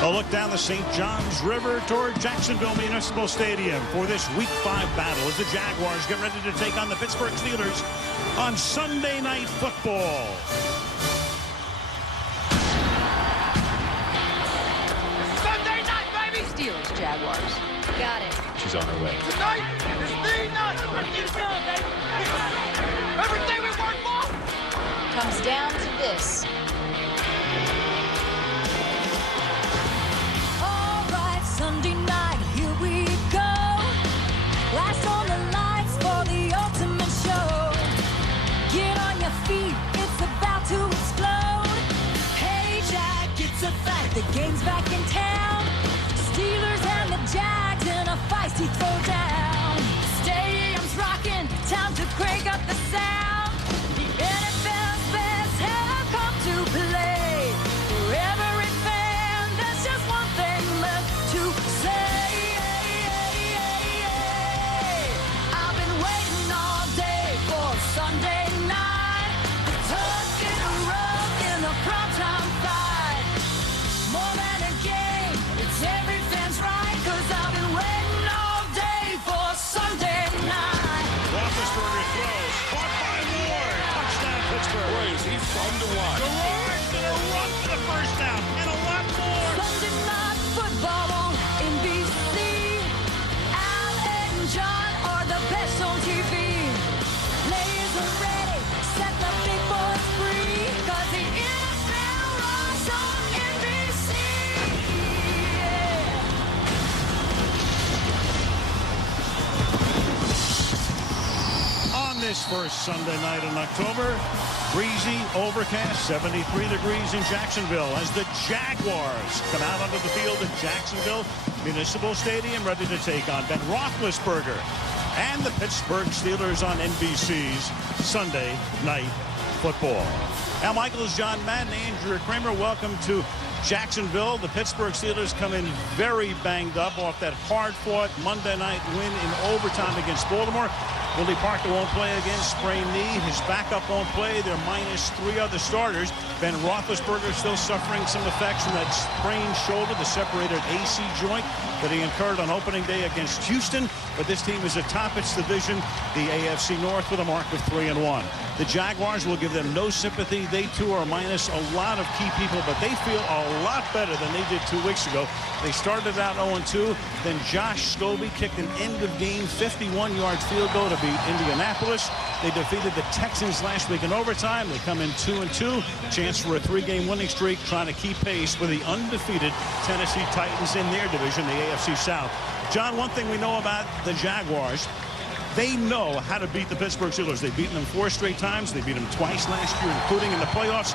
A look down the St. Johns River toward Jacksonville Municipal Stadium for this Week 5 battle as the Jaguars get ready to take on the Pittsburgh Steelers on Sunday Night Football. Sunday night, baby! Steelers, Jaguars. Got it. She's on her way. Tonight is the night! Everything we work for comes down to this. Sunday night, here we go. Last on the lights for the ultimate show. Get on your feet, it's about to explode. Hey, Jack, it's a fact, the game's back in town. Steelers and the Jags in a feisty throwdown. Stadium's rocking, time to crank up the sound. The NFL's best have come to play. For every fan, there's just one thing left to say. I've been waiting all day for Sunday night. The tuck and a rug in a primetime fight. More than a game, it's every fan's right. Cause I've been waiting all day for Sunday night. Roethlisberger throws, caught by Ward. Touchdown Pittsburgh. Boy, is he fun to watch. Garrard's gonna run for the first down and a lot more. Sunday night football on NBC. Al and John are the best on TV. Players are ready, set the big boys free. Cause the NFL runs on NBC. On this first Sunday night in October, breezy, overcast, 73 degrees in Jacksonville as the Jaguars come out onto the field at Jacksonville Municipal Stadium ready to take on Ben Roethlisberger and the Pittsburgh Steelers on NBC's Sunday Night Football. Al Michaels, John Madden, Andrew Kramer, welcome to Jacksonville. The Pittsburgh Steelers come in very banged up off that hard-fought Monday night win in overtime against Baltimore. Woodley Parker won't play again, sprained knee. His backup won't play. They're minus 3 other starters. Ben Roethlisberger still suffering some effects from that sprained shoulder, the separated AC joint that he incurred on opening day against Houston. But this team is atop its division, the AFC North, with a mark of 3-1. The Jaguars will give them no sympathy. They, too, are minus a lot of key people, but they feel a lot better than they did 2 weeks ago. They started out 0-2. Then Josh Scobie kicked an end-of-game 51-yard field goal to beat Indianapolis. They defeated the Texans last week in overtime. They come in 2-2. Chance for a 3-game winning streak, trying to keep pace with the undefeated Tennessee Titans in their division, the AFC South. John, one thing we know about the Jaguars, they know how to beat the Pittsburgh Steelers. They've beaten them 4 straight times. They beat them twice last year, including in the playoffs.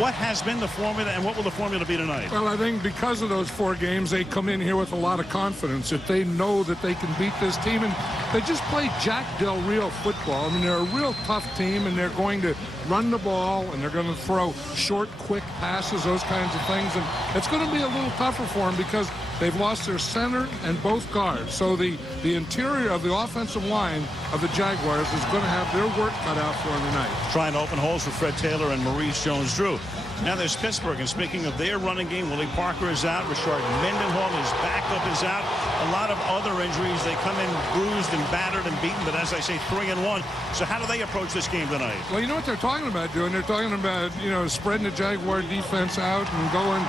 What has been the formula, and what will the formula be tonight? Well, I think because of those 4 games, they come in here with a lot of confidence that they know that they can beat this team. And they just play Jack Del Rio football. I mean, they're a real tough team, and they're going to run the ball, and they're going to throw short, quick passes, those kinds of things. And it's going to be a little tougher for them because they've lost their center and both guards. So the interior of the offensive line of the Jaguars is going to have their work cut out for them tonight. Trying to open holes for Fred Taylor and Maurice Jones-Drew. Now there's Pittsburgh, and speaking of their running game, Woodley Parker is out. Richard Mendenhall, his backup, is out. A lot of other injuries. They come in bruised and battered and beaten, but as I say, 3-1. So how do they approach this game tonight? Well, you know what they're talking about doing? They're talking about, spreading the Jaguar defense out and going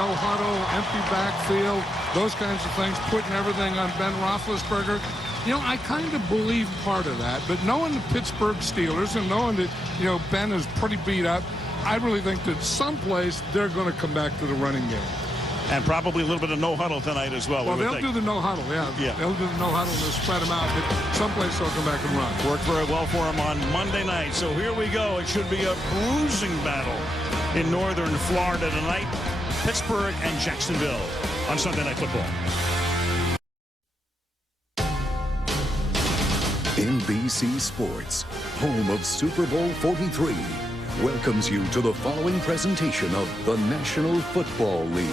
no huddle, empty backfield, those kinds of things, putting everything on Ben Roethlisberger. I kind of believe part of that, but knowing the Pittsburgh Steelers and knowing that, Ben is pretty beat up, I really think that someplace they're going to come back to the running game. And probably a little bit of no huddle tonight as well. Well, they'll do the no huddle, yeah. They'll do the no huddle and they'll spread them out, but someplace they'll come back and run. Worked very well for them on Monday night. So here we go. It should be a bruising battle in northern Florida tonight. Pittsburgh and Jacksonville on Sunday Night Football. NBC Sports, home of Super Bowl 43, welcomes you to the following presentation of the National Football League.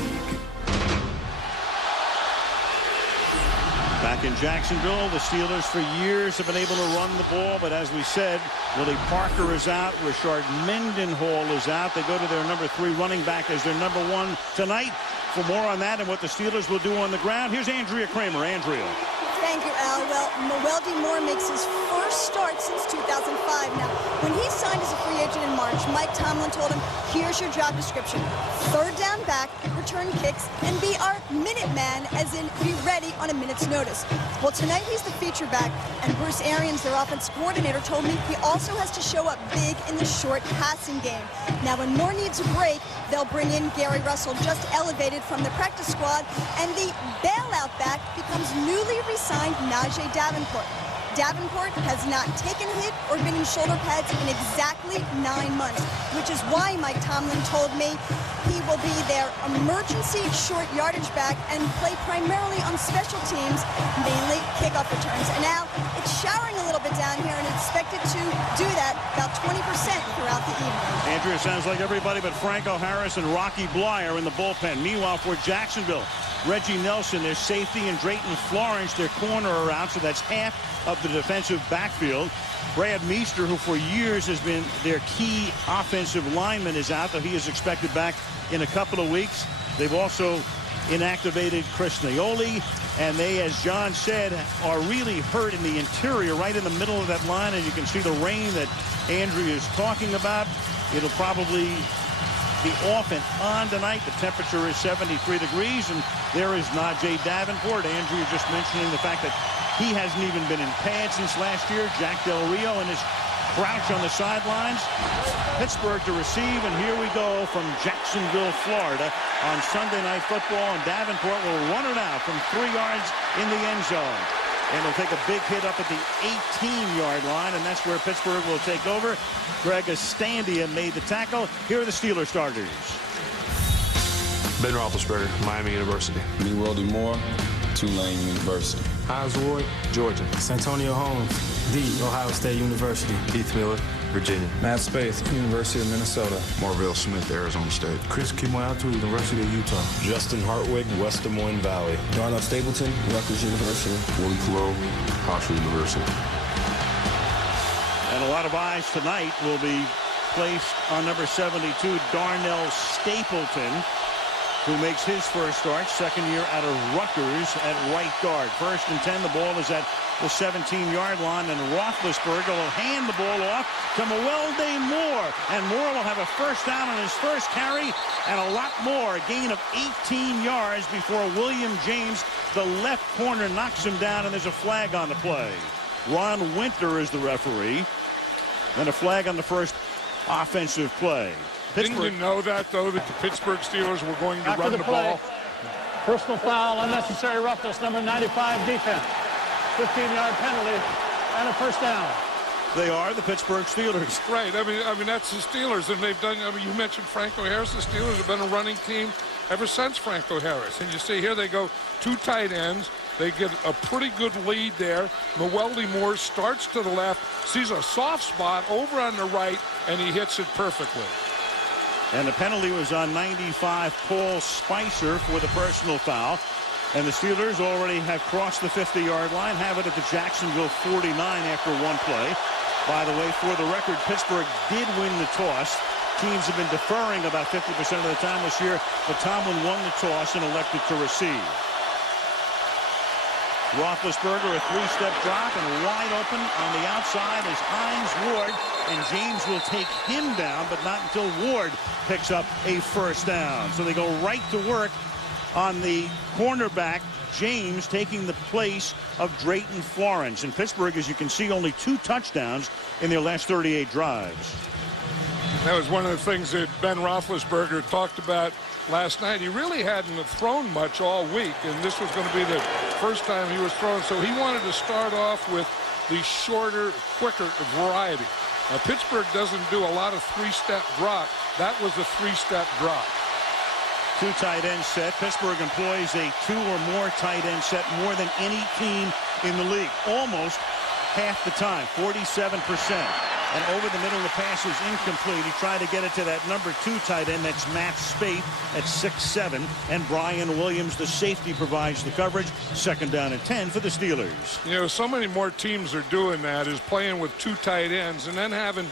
Back Back in Jacksonville, the Steelers for years have been able to run the ball, but as we said, Willie Parker is out, Rashard Mendenhall is out. They go to their number 3 running back as their number 1 tonight. For more on that and what the Steelers will do on the ground, here's Andrea Kramer. Andrea. Thank you, Al. Well, Woodley Moore makes his first start since 2005. Now, when he signed as a free agent in March, Mike Tomlin told him, here's your job description. Third down back, return kicks, and be our minute man, as in be ready on a minute's notice. Well, tonight he's the feature back, and Bruce Arians, their offense coordinator, told me he also has to show up big in the short passing game. Now, when Moore needs a break, they'll bring in Gary Russell, just elevated from the practice squad, and the bailout back becomes newly resigned Najee Davenport. Davenport has not taken a hit or been in shoulder pads in exactly 9 months, which is why Mike Tomlin told me he will be their emergency short yardage back and play primarily on special teams, mainly kickoff returns. And now it's showering a little bit down here and expected to do that about 20% throughout the evening. Andrea, sounds like everybody but Franco Harris and Rocky Bly are in the bullpen. Meanwhile, for Jacksonville, Reggie Nelson, their safety, and Drayton Florence, their corner, are out, so that's half of the defensive backfield. Brad Meester, who for years has been their key offensive lineman, is out, though he is expected back in a couple of weeks. They've also inactivated Chris Naoli, and they, as John said, are really hurt in the interior, right in the middle of that line, and you can see the rain that Andrea is talking about. It'll probably be off and on tonight. The temperature is 73 degrees, and there is Najee Davenport. Andrea just mentioning the fact that he hasn't even been in pads since last year. Jack Del Rio and his crouch on the sidelines. Pittsburgh to receive, and here we go from Jacksonville, Florida on Sunday Night Football, and Davenport will run it out from 3 yards in the end zone. And he'll take a big hit up at the 18-yard line, and that's where Pittsburgh will take over. Greg Estandia made the tackle. Here are the Steelers starters. Ben Roethlisberger, Miami University. Woodley Moore, Tulane University. Hines Ward, Georgia. Santonio Holmes, The Ohio State University. Keith Miller, Virginia. Matt Spaeth, University of Minnesota. Marvell Smith, Arizona State. Chris Kimoyatu, University of Utah. Justin Hartwig, West Des Moines Valley. Darnell Stapleton, Rutgers University. Willie Clough, Hofstra University. And a lot of eyes tonight will be placed on number 72, Darnell Stapleton, who makes his first start, second year out of Rutgers at right guard. 1st and 10, the ball is at the 17-yard line, and Roethlisberger will hand the ball off to Mewelde Moore, and Moore will have a first down on his first carry and a lot more, a gain of 18 yards before William James, the left corner, knocks him down, and there's a flag on the play. Ron Winter is the referee. Then a flag on the first offensive play. Didn't you know that, though, that the Pittsburgh Steelers were going to run the ball? Personal foul, unnecessary roughness, number 95 defense. 15-yard penalty and a first down. They are the Pittsburgh Steelers. Right. I mean, that's the Steelers, and they've done. I mean, you mentioned Franco Harris. The Steelers have been a running team ever since Franco Harris. And you see here they go 2 tight ends. They get a pretty good lead there. Mewelde Moore starts to the left, sees a soft spot over on the right, and he hits it perfectly. And the penalty was on 95 Paul Spicer for the personal foul. And the Steelers already have crossed the 50-yard line, have it at the Jacksonville 49 after 1 play. By the way, for the record, Pittsburgh did win the toss. Teams have been deferring about 50% of the time this year, but Tomlin won the toss and elected to receive. Roethlisberger, a 3-step drop, and wide open on the outside is Hines Ward, and James will take him down, but not until Ward picks up a first down. So they go right to work on the cornerback, James, taking the place of Drayton Florence. In Pittsburgh, as you can see, only 2 touchdowns in their last 38 drives. That was one of the things that Ben Roethlisberger talked about last night. He really hadn't thrown much all week, and this was going to be the first time he was throwing. So he wanted to start off with the shorter, quicker variety. Now, Pittsburgh doesn't do a lot of 3-step drop. That was a 3-step drop. 2 tight end set. Pittsburgh employs a 2 or more tight end set more than any team in the league. Almost half the time, 47%. And over the middle, the pass is incomplete. He tried to get it to that number 2 tight end. That's Matt Spate at 6'7". And Brian Williams, the safety, provides the coverage. 2nd down and 10 for the Steelers. You know, so many more teams are doing that, is playing with 2 tight ends and then having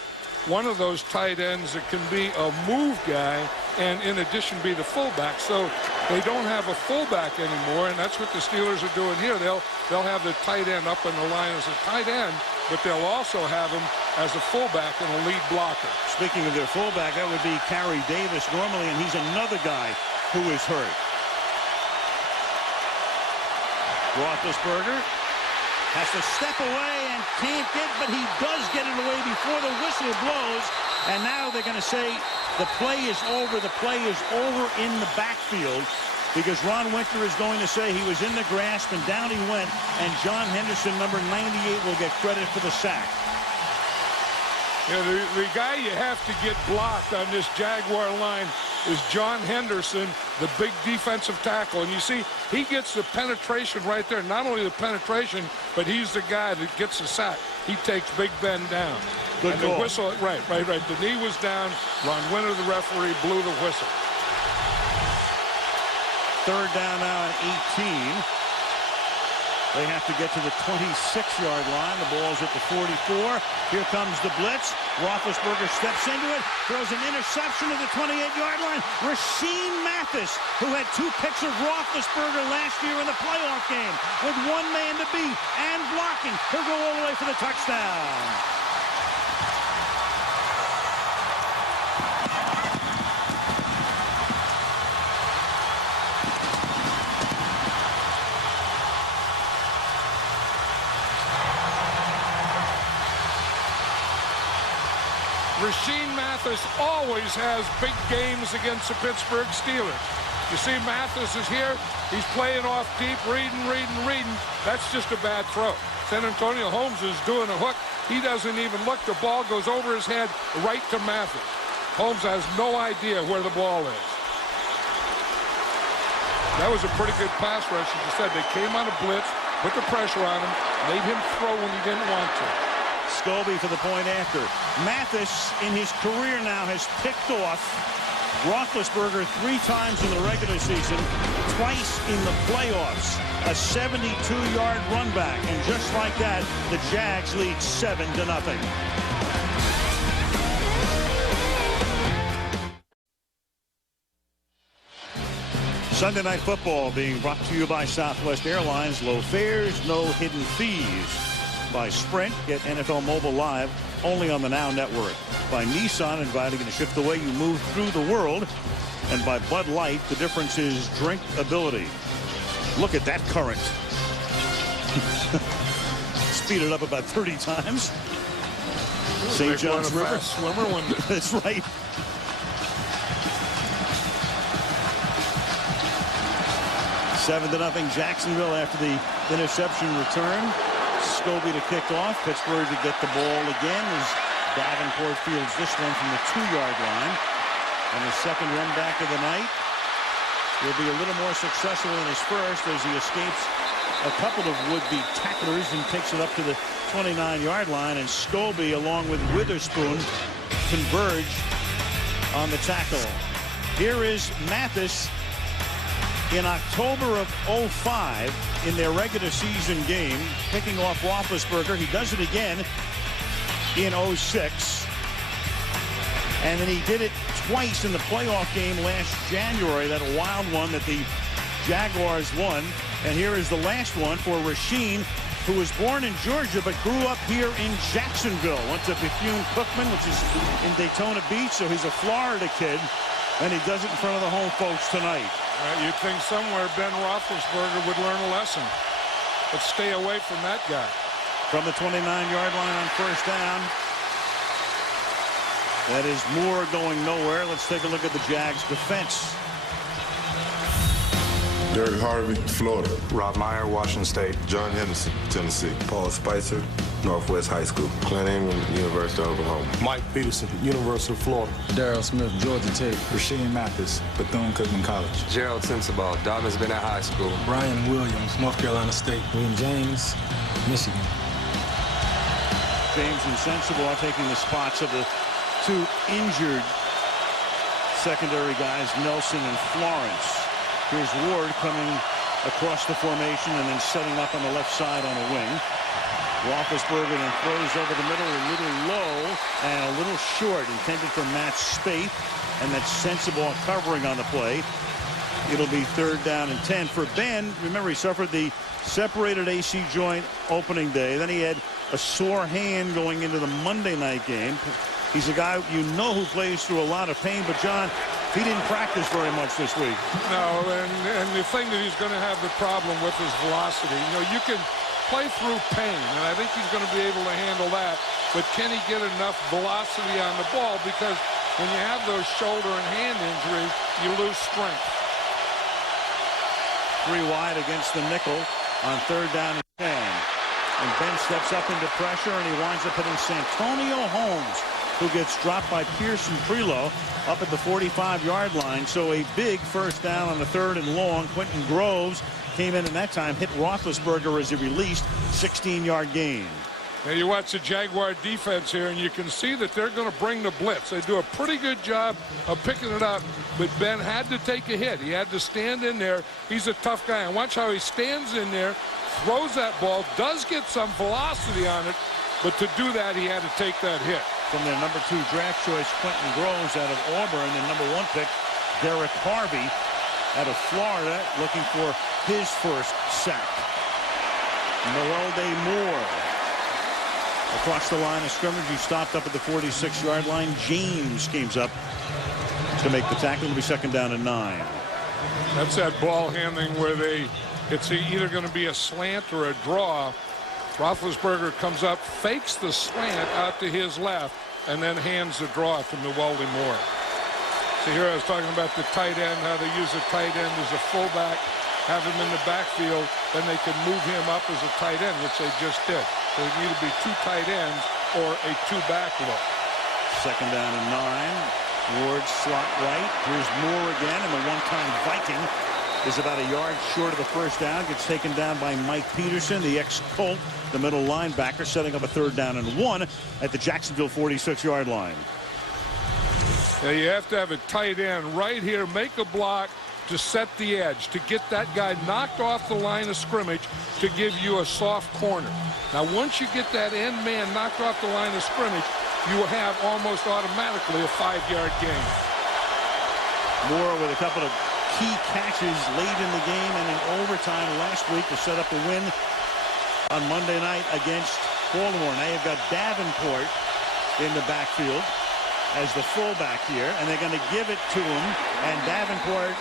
one of those tight ends that can be a move guy and in addition be the fullback. So they don't have a fullback anymore, and that's what the Steelers are doing here. They'll have the tight end up in the line as a tight end, but they'll also have him as a fullback and a lead blocker. Speaking of their fullback, that would be Carey Davis normally, and he's another guy who is hurt. Roethlisberger has to step away and can't get, but he does get it away before the whistle blows. And now they're going to say the play is over. The play is over in the backfield because Ron Winter is going to say he was in the grasp and down he went. And John Henderson, number 98, will get credit for the sack. You know, the guy you have to get blocked on this Jaguar line is John Henderson, the big defensive tackle. And you see, he gets the penetration right there. Not only the penetration, but he's the guy that gets the sack. He takes Big Ben down. Good and call. the whistle, right. The knee was down. Ron Winter, the referee, blew the whistle. 3rd down now at 18. They have to get to the 26-yard line. The ball's at the 44. Here comes the blitz. Roethlisberger steps into it, throws an interception to the 28-yard line. Rashean Mathis, who had 2 picks of Roethlisberger last year in the playoff game, with 1 man to beat and blocking. He'll go all the way for the touchdown. Rashean Mathis always has big games against the Pittsburgh Steelers. You see Mathis is here. He's playing off deep, reading. That's just a bad throw. San Antonio Holmes is doing a hook. He doesn't even look. The ball goes over his head right to Mathis. Holmes has no idea where the ball is. That was a pretty good pass rush. As you said, they came on a blitz, put the pressure on him, made him throw when he didn't want to. Scobie for the point after. Mathis in his career now has picked off Roethlisberger 3 times in the regular season, twice in the playoffs. A 72-yard run back, and just like that, the Jags lead 7-0. Sunday Night Football being brought to you by Southwest Airlines. Low fares, no hidden fees. By Sprint, get NFL Mobile Live only on the Now Network. By Nissan, inviting you to shift the way you move through the world. And by Bud Light, the difference is drinkability. Look at that current. Speed it up about 30 times. St. John's River. Swimmer one. That's right. Seven to nothing Jacksonville after the interception return. Scobie to kick off. Pittsburgh to get the ball again as Davenport fields this one from the 2-yard line. And the second run back of the night will be a little more successful than his first as he escapes a couple of would-be tacklers and takes it up to the 29-yard line. And Scobie, along with Witherspoon, converge on the tackle. Here is Mathis in October of 05 in their regular season game, picking off Roethlisberger. He does it again in 06. And then he did it twice in the playoff game last January, that wild one that the Jaguars won. And here is the last one for Rashean, who was born in Georgia but grew up here in Jacksonville. Went to Bethune-Cookman, which is in Daytona Beach, so he's a Florida kid. And he does it in front of the home folks tonight. You'd think somewhere Ben Roethlisberger would learn a lesson. But stay away from that guy. From the 29-yard line on first down. That is Moore going nowhere. Let's take a look at the Jags defense. Derek Harvey, Florida. Rob Meyer, Washington State. John Henderson, Tennessee. Paul Spicer, Northwest High School. Clint Ingram, University of Oklahoma. Mike Peterson, University of Florida. Daryl Smith, Georgia Tech. Rashean Mathis, Bethune-Cookman College. Gerald Sensabaugh, Dobbins Bennett High School. Brian Williams, North Carolina State. William James, Michigan. James and Sensible are taking the spots of the two injured secondary guys, Nelson and Florence. Here's Ward coming across the formation and then setting up on the left side on a wing. Roethlisberger then throws over the middle, a little low and a little short, intended for Matt Spaeth, and that's Sensible covering on the play. It'll be 3rd down and 10 for Ben. Remember, he suffered the separated AC joint opening day. Then he had a sore hand going into the Monday night game. He's a guy you know who plays through a lot of pain, but John, he didn't practice very much this week. No, and the thing that he's going to have the problem with is velocity. You know, you can play through pain, and I think he's going to be able to handle that, but can he get enough velocity on the ball? Because when you have those shoulder and hand injuries, you lose strength. 3 wide against the nickel on 3rd down and 10. And Ben steps up into pressure, and he winds up hitting Santonio Holmes, who gets dropped by Pearson Prelo up at the 45-yard line. So a big 1st down on the 3rd and long. Quentin Groves came in that time, hit Roethlisberger as he released, 16-yard gain. Now you watch the Jaguar defense here, and you can see that they're going to bring the blitz. They do a pretty good job of picking it up, but Ben had to take a hit. He had to stand in there. He's a tough guy, and watch how he stands in there, throws that ball, does get some velocity on it, but to do that, he had to take that hit. From their number 2 draft choice, Quentin Groves out of Auburn, and number 1 pick, Derek Harvey out of Florida, looking for his first sack. Noel Moore across the line of scrimmage. He stopped up at the 46-yard line. James came up to make the tackle. It'll be 2nd down and 9. That's that ball handling where it's either going to be a slant or a draw. Roethlisberger comes up, fakes the slant out to his left, and then hands the draw to Noel Moore. So here I was talking about the tight end, how they use a tight end as a fullback, have him in the backfield, then they can move him up as a tight end, which they just did. So it can either be 2 tight ends or a 2-back look. 2nd down and 9. Ward slot right. Here's Moore again, and the one-time Viking is about a yard short of the 1st down. Gets taken down by Mike Peterson, the ex-Colt, the middle linebacker, setting up a 3rd down and 1 at the Jacksonville 46-yard line. Now you have to have a tight end right here, make a block to set the edge, to get that guy knocked off the line of scrimmage to give you a soft corner. Now once you get that end man knocked off the line of scrimmage, you will have almost automatically a 5-yard gain. Moore with a couple of key catches late in the game and in overtime last week to set up a win on Monday night against Baltimore. Now you've got Davenport in the backfield as the fullback here, and they're going to give it to him, and Davenport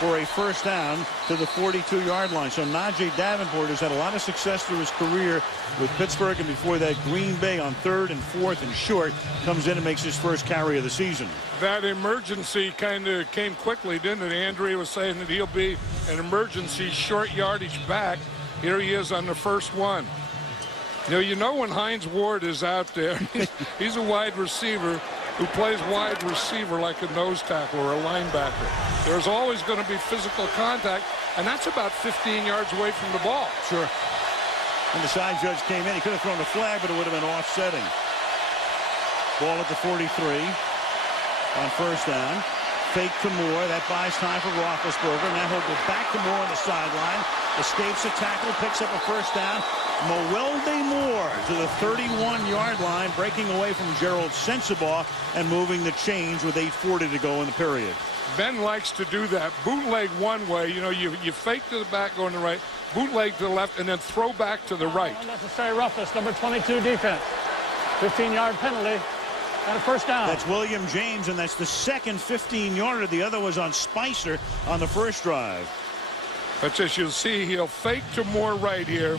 for a 1st down to the 42-yard line. So Najee Davenport has had a lot of success through his career with Pittsburgh, and before that Green Bay on 3rd and 4th and short comes in and makes his first carry of the season. That emergency kind of came quickly, didn't it? Andrea was saying that he'll be an emergency short yardage back. Here he is on the first one. You know when Hines Ward is out there, he's a wide receiver who plays wide receiver like a nose tackle or a linebacker. There's always going to be physical contact, and that's about 15 yards away from the ball. Sure. And the side judge came in. He could have thrown a flag, but it would have been offsetting. Ball at the 43 on 1st down. Fake to Moore. That buys time for Roethlisberger. Now he'll go back to Moore on the sideline. Escapes a tackle, picks up a 1st down. Moelde Moore to the 31-yard line, breaking away from Gerald Sensabaugh and moving the chains with 8:40 to go in the period. Ben likes to do that. Bootleg one way, you fake to the back going to the right, bootleg to the left, and then throw back to the right. Unnecessary roughness, number 22 defense. 15-yard penalty and a 1st down. That's William James, and that's the second 15-yarder. The other was on Spicer on the 1st drive. But as you'll see, he'll fake to Moore right here,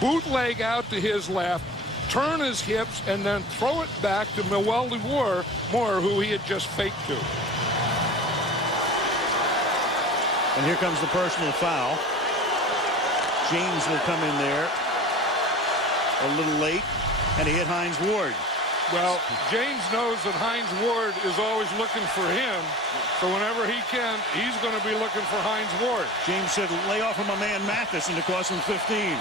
bootleg out to his left, turn his hips, and then throw it back to Noel Moore, who he had just faked to. And here comes the personal foul. James will come in there a little late, and he hit Hines Ward. Well, James knows that Hines Ward is always looking for him, so whenever he can, he's going to be looking for Hines Ward. James said, lay off of my man Mathis, and it cost him 15.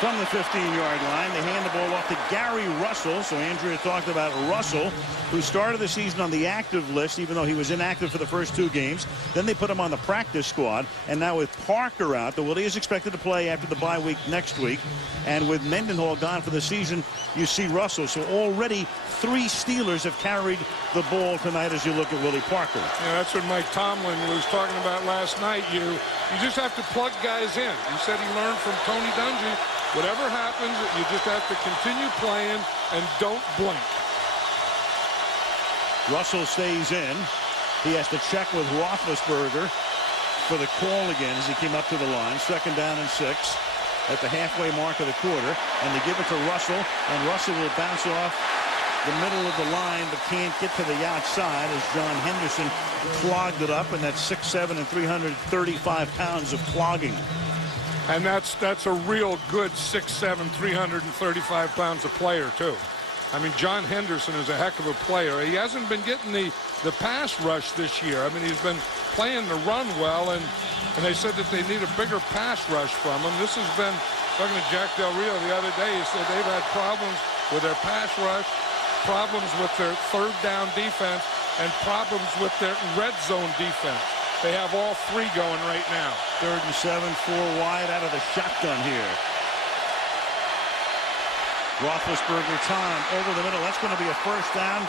from the 15-yard line. They hand the ball off to Gary Russell. So Andrea talked about Russell, who started the season on the active list, even though he was inactive for the first 2 games. Then they put him on the practice squad. And now with Parker out, the Woodley is expected to play after the bye week next week. And with Mendenhall gone for the season, you see Russell. So already 3 Steelers have carried the ball tonight as you look at Willie Parker. Yeah, that's what Mike Tomlin was talking about last night. You just have to plug guys in. He said he learned from Tony Dungy. Whatever happens, you just have to continue playing and don't blink. Russell stays in. He has to check with Roethlisberger for the call again as he came up to the line. 2nd down and 6 at the halfway mark of the quarter. And they give it to Russell, and Russell will bounce off the middle of the line but can't get to the outside as John Henderson clogged it up, and that's 6'7" and 335 pounds of clogging. And that's a real good 6'7", 335 pounds of player, too. I mean, John Henderson is a heck of a player. He hasn't been getting the pass rush this year. I mean, he's been playing the run well, and they said that they need a bigger pass rush from him. This has been, talking to Jack Del Rio the other day, he said they've had problems with their pass rush, problems with their 3rd down defense, and problems with their red zone defense. They have all 3 going right now. 3rd and 7, 4 wide out of the shotgun here. Roethlisberger time over the middle. That's going to be a 1st down.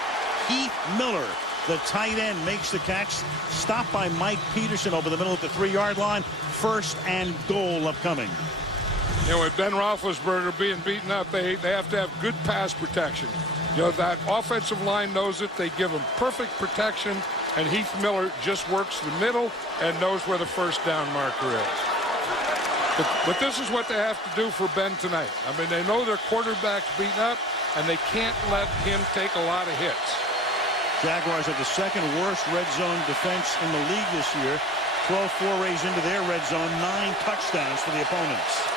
Heath Miller, the tight end, makes the catch. Stopped by Mike Peterson over the middle at the 3-yard line. 1st and goal upcoming. You know, with Ben Roethlisberger being beaten up, they have to have good pass protection. You know, that offensive line knows it. They give him perfect protection, and Heath Miller just works the middle and knows where the 1st down marker is. But this is what they have to do for Ben tonight. I mean, they know their quarterback's beaten up, and they can't let him take a lot of hits. Jaguars have the 2nd worst red zone defense in the league this year. 12 forays into their red zone, 9 touchdowns for the opponents.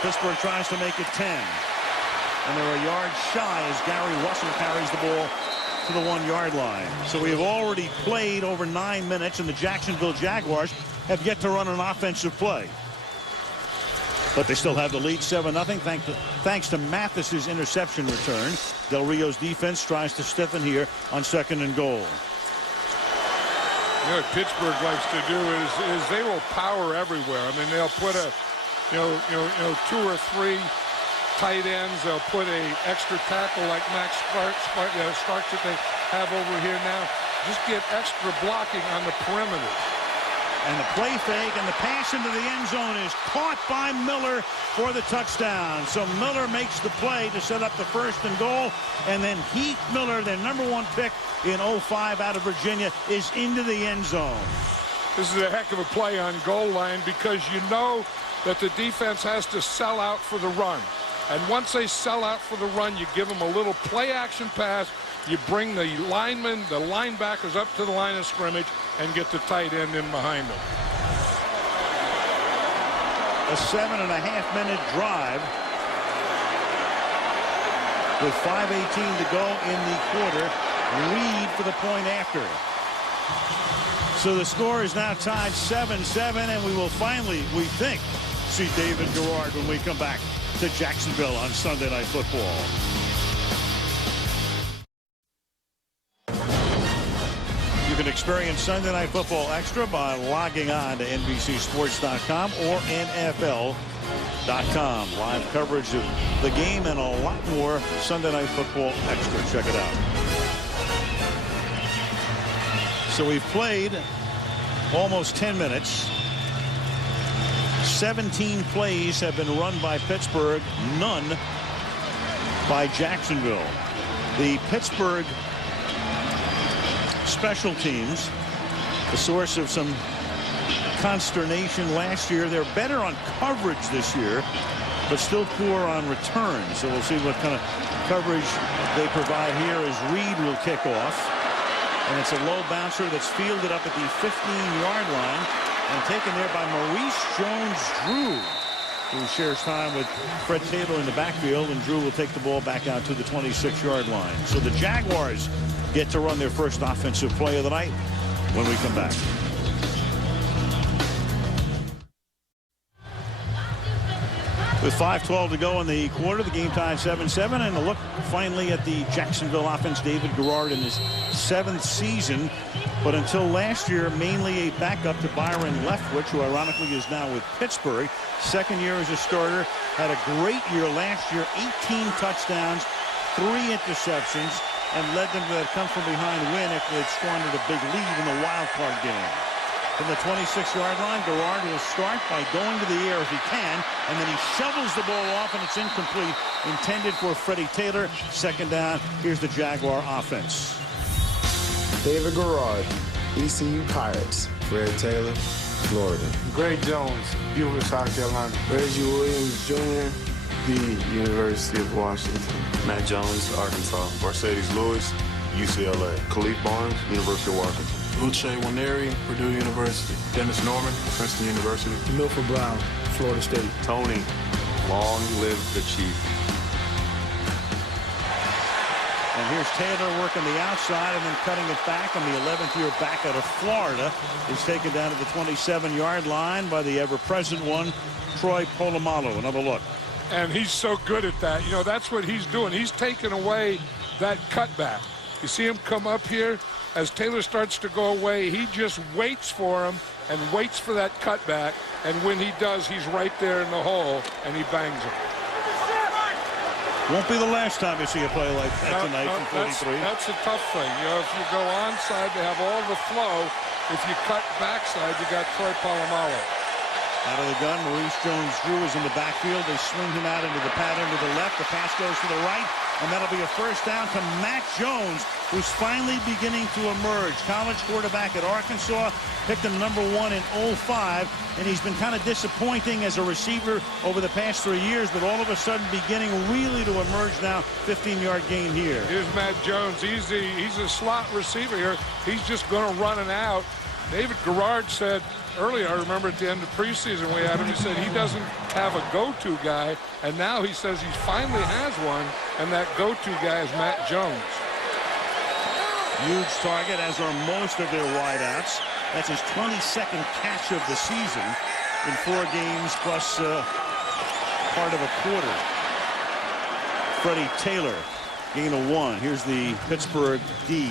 Pittsburgh tries to make it 10. And they're a yard shy as Gary Russell carries the ball to the 1-yard line. So we have already played over 9 minutes, and the Jacksonville Jaguars have yet to run an offensive play. But they still have the lead 7-0 thanks to Mathis's interception return. Del Rio's defense tries to stiffen here on 2nd and goal. You know what Pittsburgh likes to do is they will power everywhere. I mean, they'll put a, you know, 2 or 3 tight ends. They'll put a extra tackle like Max Starks that they have over here now. Just get extra blocking on the perimeter. And the play fake and the pass into the end zone is caught by Miller for the touchdown. So Miller makes the play to set up the 1st and goal. And then Heath Miller, their #1 pick in 05 out of Virginia, is into the end zone. This is a heck of a play on goal line because you know that the defense has to sell out for the run. And once they sell out for the run, you give them a little play action pass. You bring the linemen, the linebackers up to the line of scrimmage and get the tight end in behind them. A 7.5-minute drive with 5:18 to go in the quarter. Lead for the point after. So the score is now tied 7-7, and we will finally, we think, see David Garrard when we come back to Jacksonville on Sunday Night Football. You can experience Sunday Night Football Extra by logging on to NBCSports.com or NFL.com. Live coverage of the game and a lot more Sunday Night Football Extra. Check it out. So we've played almost 10 minutes. 17 plays have been run by Pittsburgh, none by Jacksonville. The Pittsburgh special teams, a source of some consternation last year. They're better on coverage this year, but still poor on return. So we'll see what kind of coverage they provide here as Reed will kick off. And it's a low bouncer that's fielded up at the 15-yard line and taken there by Maurice Jones-Drew, who shares time with Fred Taylor in the backfield, and Drew will take the ball back out to the 26-yard line. So the Jaguars get to run their first offensive play of the night when we come back. With 5:12 to go in the quarter, the game tied 7-7, and a look finally at the Jacksonville offense. David Garrard in his 7th season, but until last year, mainly a backup to Byron Leftwich, who ironically is now with Pittsburgh. 2nd year as a starter, had a great year last year, 18 touchdowns, 3 interceptions, and led them to that come-from-behind win after they'd squandered a big lead in the wild card game. From the 26-yard line, Garrard will start by going to the air if he can, and then he shovels the ball off, and it's incomplete, intended for Freddie Taylor. 2nd down. Here's the Jaguar offense. David Garrard, ECU Pirates. Fred Taylor, Florida. Greg Jones, Beaufort, South Carolina. Reggie Williams Jr., the University of Washington. Matt Jones, Arkansas. Mercedes Lewis, UCLA. Khalif Barnes, University of Washington. Uche Waneri, Purdue University. Dennis Norman, Princeton University. Milford Brown, Florida State. Tony, long live the Chief. And here's Taylor working the outside and then cutting it back, and the 11th year back out of Florida is taken down to the 27-yard line by the ever-present one, Troy Polamalu. Another look. And he's so good at that. You know, that's what he's doing. He's taking away that cutback. You see him come up here. As Taylor starts to go away, he just waits for him and waits for that cutback. And when he does, he's right there in the hole, and he bangs him. Won't be the last time you see a play like that tonight from 43. That's a tough thing. You know, if you go onside, they have all the flow. If you cut backside, you got Troy Polamalu. Out of the gun, Maurice Jones-Drew is in the backfield. They swing him out into the pattern to the left. The pass goes to the right, and that'll be a 1st down to Matt Jones, who's finally beginning to emerge. College quarterback at Arkansas, picked him #1 in 2005, and he's been kind of disappointing as a receiver over the past 3 years, but all of a sudden beginning really to emerge now. 15-yard gain here. Here's Matt Jones. He's a slot receiver here. He's just going to run it out. David Garrard said earlier, I remember at the end of preseason we had him, he said he doesn't have a go-to guy, and now he says he finally has one, and that go-to guy is Matt Jones. Huge target, as are most of their wideouts. That's his 22nd catch of the season in 4 games plus part of a quarter. Freddie Taylor, gain of 1. Here's the Pittsburgh D.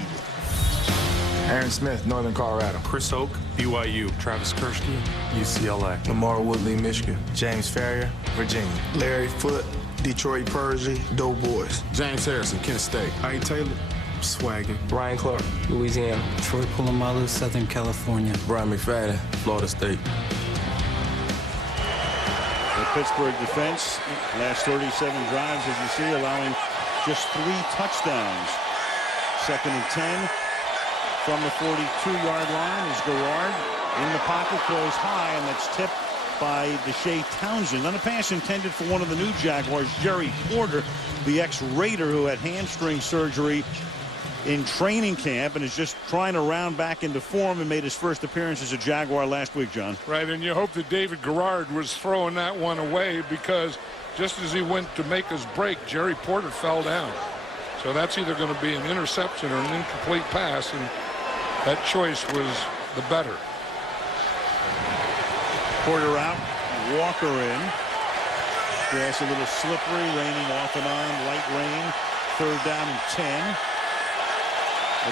Aaron Smith, Northern Colorado. Chris Oak, BYU. Travis Kershke, UCLA. Lamar Woodley, Michigan. James Ferrier, Virginia. Larry Foote, Detroit Pershing, Doughboys. James Harrison, Kent State. Ike Taylor, Swaggin. Ryan Clark, Louisiana. Troy Polamalu, Southern California. Brian McFadden, Florida State. The Pittsburgh defense, last 37 drives, as you see, allowing just 3 touchdowns. 2nd and 10. From the 42-yard line is Garrard in the pocket, throws high, and that's tipped by Deshae Townsend. On a pass intended for one of the new Jaguars, Jerry Porter, the ex-Raider who had hamstring surgery in training camp and is just trying to round back into form and made his first appearance as a Jaguar last week, John. Right, and you hope that David Garrard was throwing that one away, because just as he went to make his break, Jerry Porter fell down. So that's either going to be an interception or an incomplete pass, and that choice was the better. Porter out, Walker in. Grass a little slippery, raining off and on, light rain. 3rd down and 10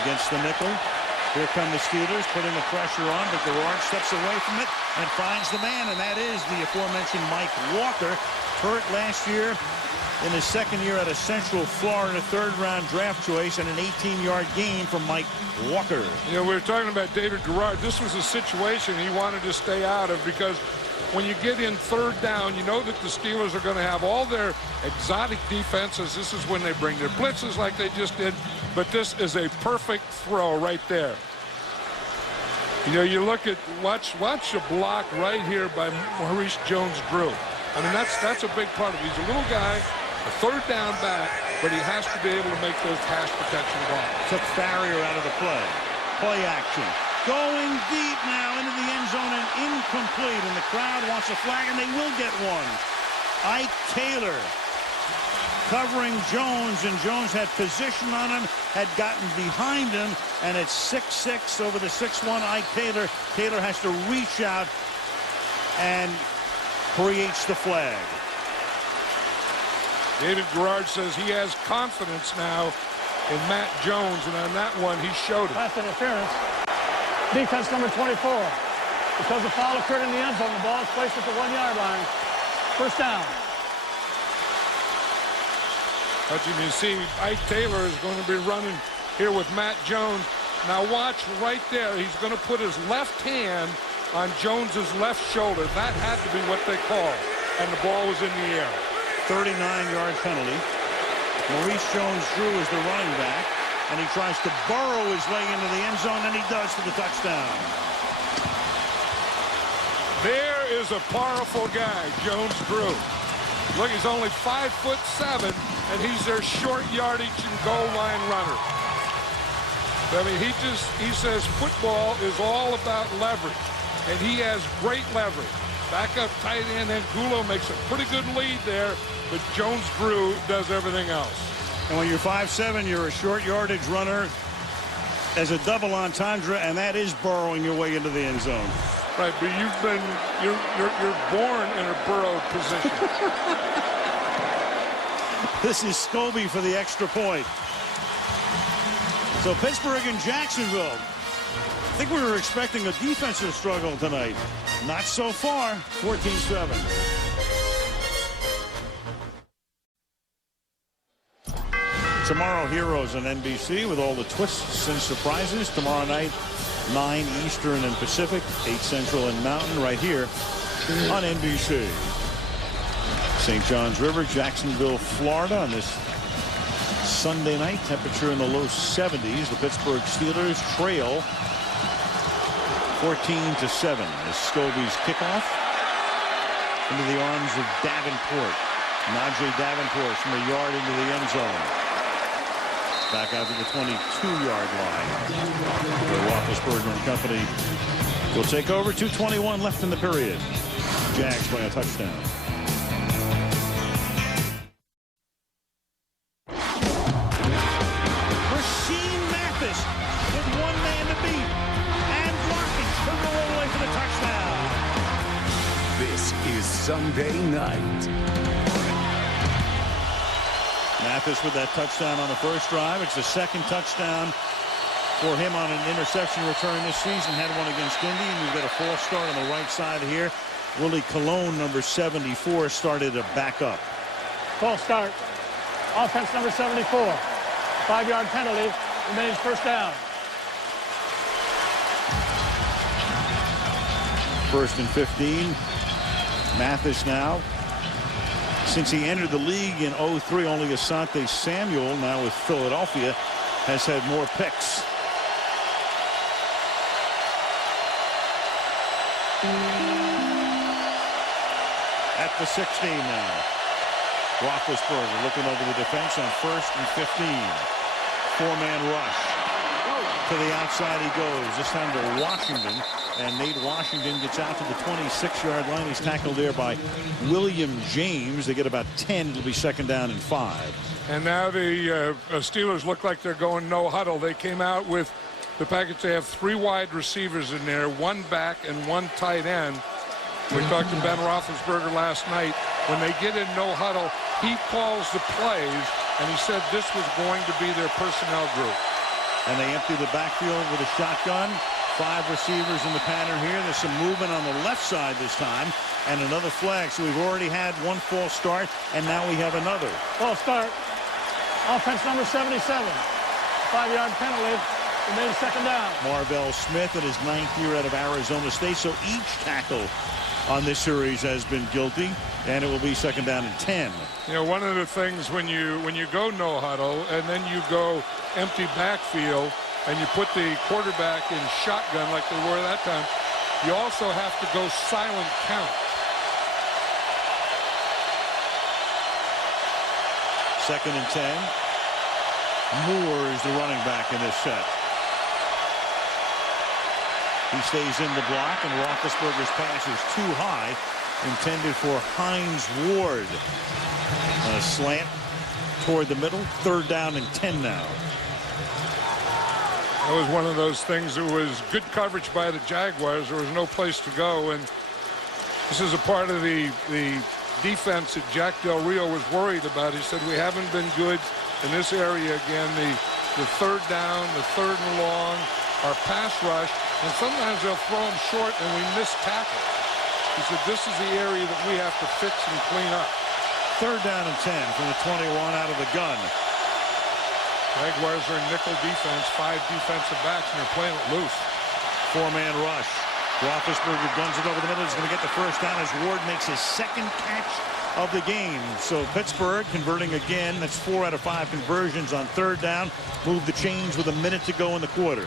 against the nickel. Here come the Steelers, putting the pressure on, but Garrard steps away from it and finds the man, and that is the aforementioned Mike Walker, hurt last year. In his 2nd year out of Central Florida, 3rd-round draft choice, and an 18-yard gain from Mike Walker. You know, we were talking about David Garrard. This was a situation he wanted to stay out of, because when you get in 3rd down, you know that the Steelers are going to have all their exotic defenses. This is when they bring their blitzes like they just did, but this is a perfect throw right there. You know, you look at, watch a block right here by Maurice Jones-Drew. I mean, that's a big part of it. He's a little guy, a 3rd down back, but he has to be able to make those pass protection blocks. Took Farrier out of the play. Play action. Going deep now into the end zone and incomplete, and the crowd wants a flag, and they will get one. Ike Taylor covering Jones, and Jones had position on him, had gotten behind him, and it's 6-6 over the 6'1" Ike Taylor. Taylor has to reach out and creates the flag. David Garrard says he has confidence now in Matt Jones, and on that one, he showed it. Pass interference. Defense number 24. Because the foul occurred in the end zone, the ball is placed at the 1-yard line. First down. But you can see Ike Taylor is going to be running here with Matt Jones. Now watch right there. He's going to put his left hand on Jones's left shoulder. That had to be what they called. And the ball was in the air. 39-yard penalty. Maurice Jones-Drew is the running back. And he tries to burrow his way into the end zone, and he does for the touchdown. There is a powerful guy, Jones-Drew. Look, he's only 5'7", and he's their short yardage and goal line runner. I mean, he says football is all about leverage, and he has great leverage. Back up tight end, and Gulo makes a pretty good lead there, but Jones-Drew does everything else. And when you're 5'7", you're a short yardage runner as a double entendre, and that is burrowing your way into the end zone. Right, but you're born in a burrowed position. This is Scobie for the extra point. So Pittsburgh and Jacksonville. I think we were expecting a defensive struggle tonight. Not so far. 14-7. Tomorrow, Heroes on NBC with all the twists and surprises. Tomorrow night, 9 Eastern and Pacific, 8 Central and Mountain, right here on NBC. St. John's River, Jacksonville, Florida on this Sunday night. Temperature in the low 70s. The Pittsburgh Steelers trail 14-7 as Scobie's kickoff into the arms of Davenport. Najee Davenport from a yard into the end zone. Back out to the 22-yard line. Where Roethlisberger and company will take over. 2:21 left in the period. Jags by a touchdown. Rasheed Mathis with one man to beat. And blocking to roll away for the touchdown. This is Sunday night. Mathis with that touchdown on the first drive. It's the second touchdown for him on an interception return this season. Had one against Indy, and we've got a false start on the right side here. Willie Colon, number 74, started to back up. False start. Offense number 74. 5-yard penalty. Remains first down. First and 15. Mathis now. Since he entered the league in 03, only Asante Samuel, now with Philadelphia, has had more picks. At the 16 now. Roethlisberger looking over the defense on first and 15. 4-man rush. To the outside he goes. This time to Washington. And Nate Washington gets out to the 26-yard line. He's tackled there by William James. They get about 10. It'll be second down and 5. And now the Steelers look like they're going no huddle. They came out with the package. They have 3 wide receivers in there, 1 back and 1 tight end. We talked to Ben Roethlisberger last night. When they get in no huddle, he calls the plays, and he said this was going to be their personnel group. And they empty the backfield with a shotgun. 5 receivers in the pattern here. There's some movement on the left side this time. And another flag. So we've already had 1 false start, and now we have another. False start. Offense number 77. 5-yard penalty. Remains second down. Marvell Smith in his 9th year out of Arizona State. So each tackle on this series has been guilty, and it will be second down and 10. You know, one of the things when you go no huddle and then you go empty backfield and you put the quarterback in shotgun like they were that time, you also have to go silent count. Second and 10. Moore is the running back in this set. He stays in the block, and Roethlisberger's pass is too high, intended for Hines Ward. On a slant toward the middle. Third down and 10 now. That was one of those things that was good coverage by the Jaguars. There was no place to go, and this is a part of the defense that Jack Del Rio was worried about. He said, we haven't been good in this area again. The third down, the third and long, our pass rush, and sometimes they'll throw them short and we miss tackle. He said, this is the area that we have to fix and clean up. Third down and 10 from the 21 out of the gun. Jaguars are in nickel defense, 5 defensive backs, and they're playing it loose. 4-man rush. Roethlisberger guns it over the middle. He's going to get the first down as Ward makes his second catch of the game. So Pittsburgh converting again. That's 4 out of 5 conversions on third down. Move the chains with a minute to go in the quarter.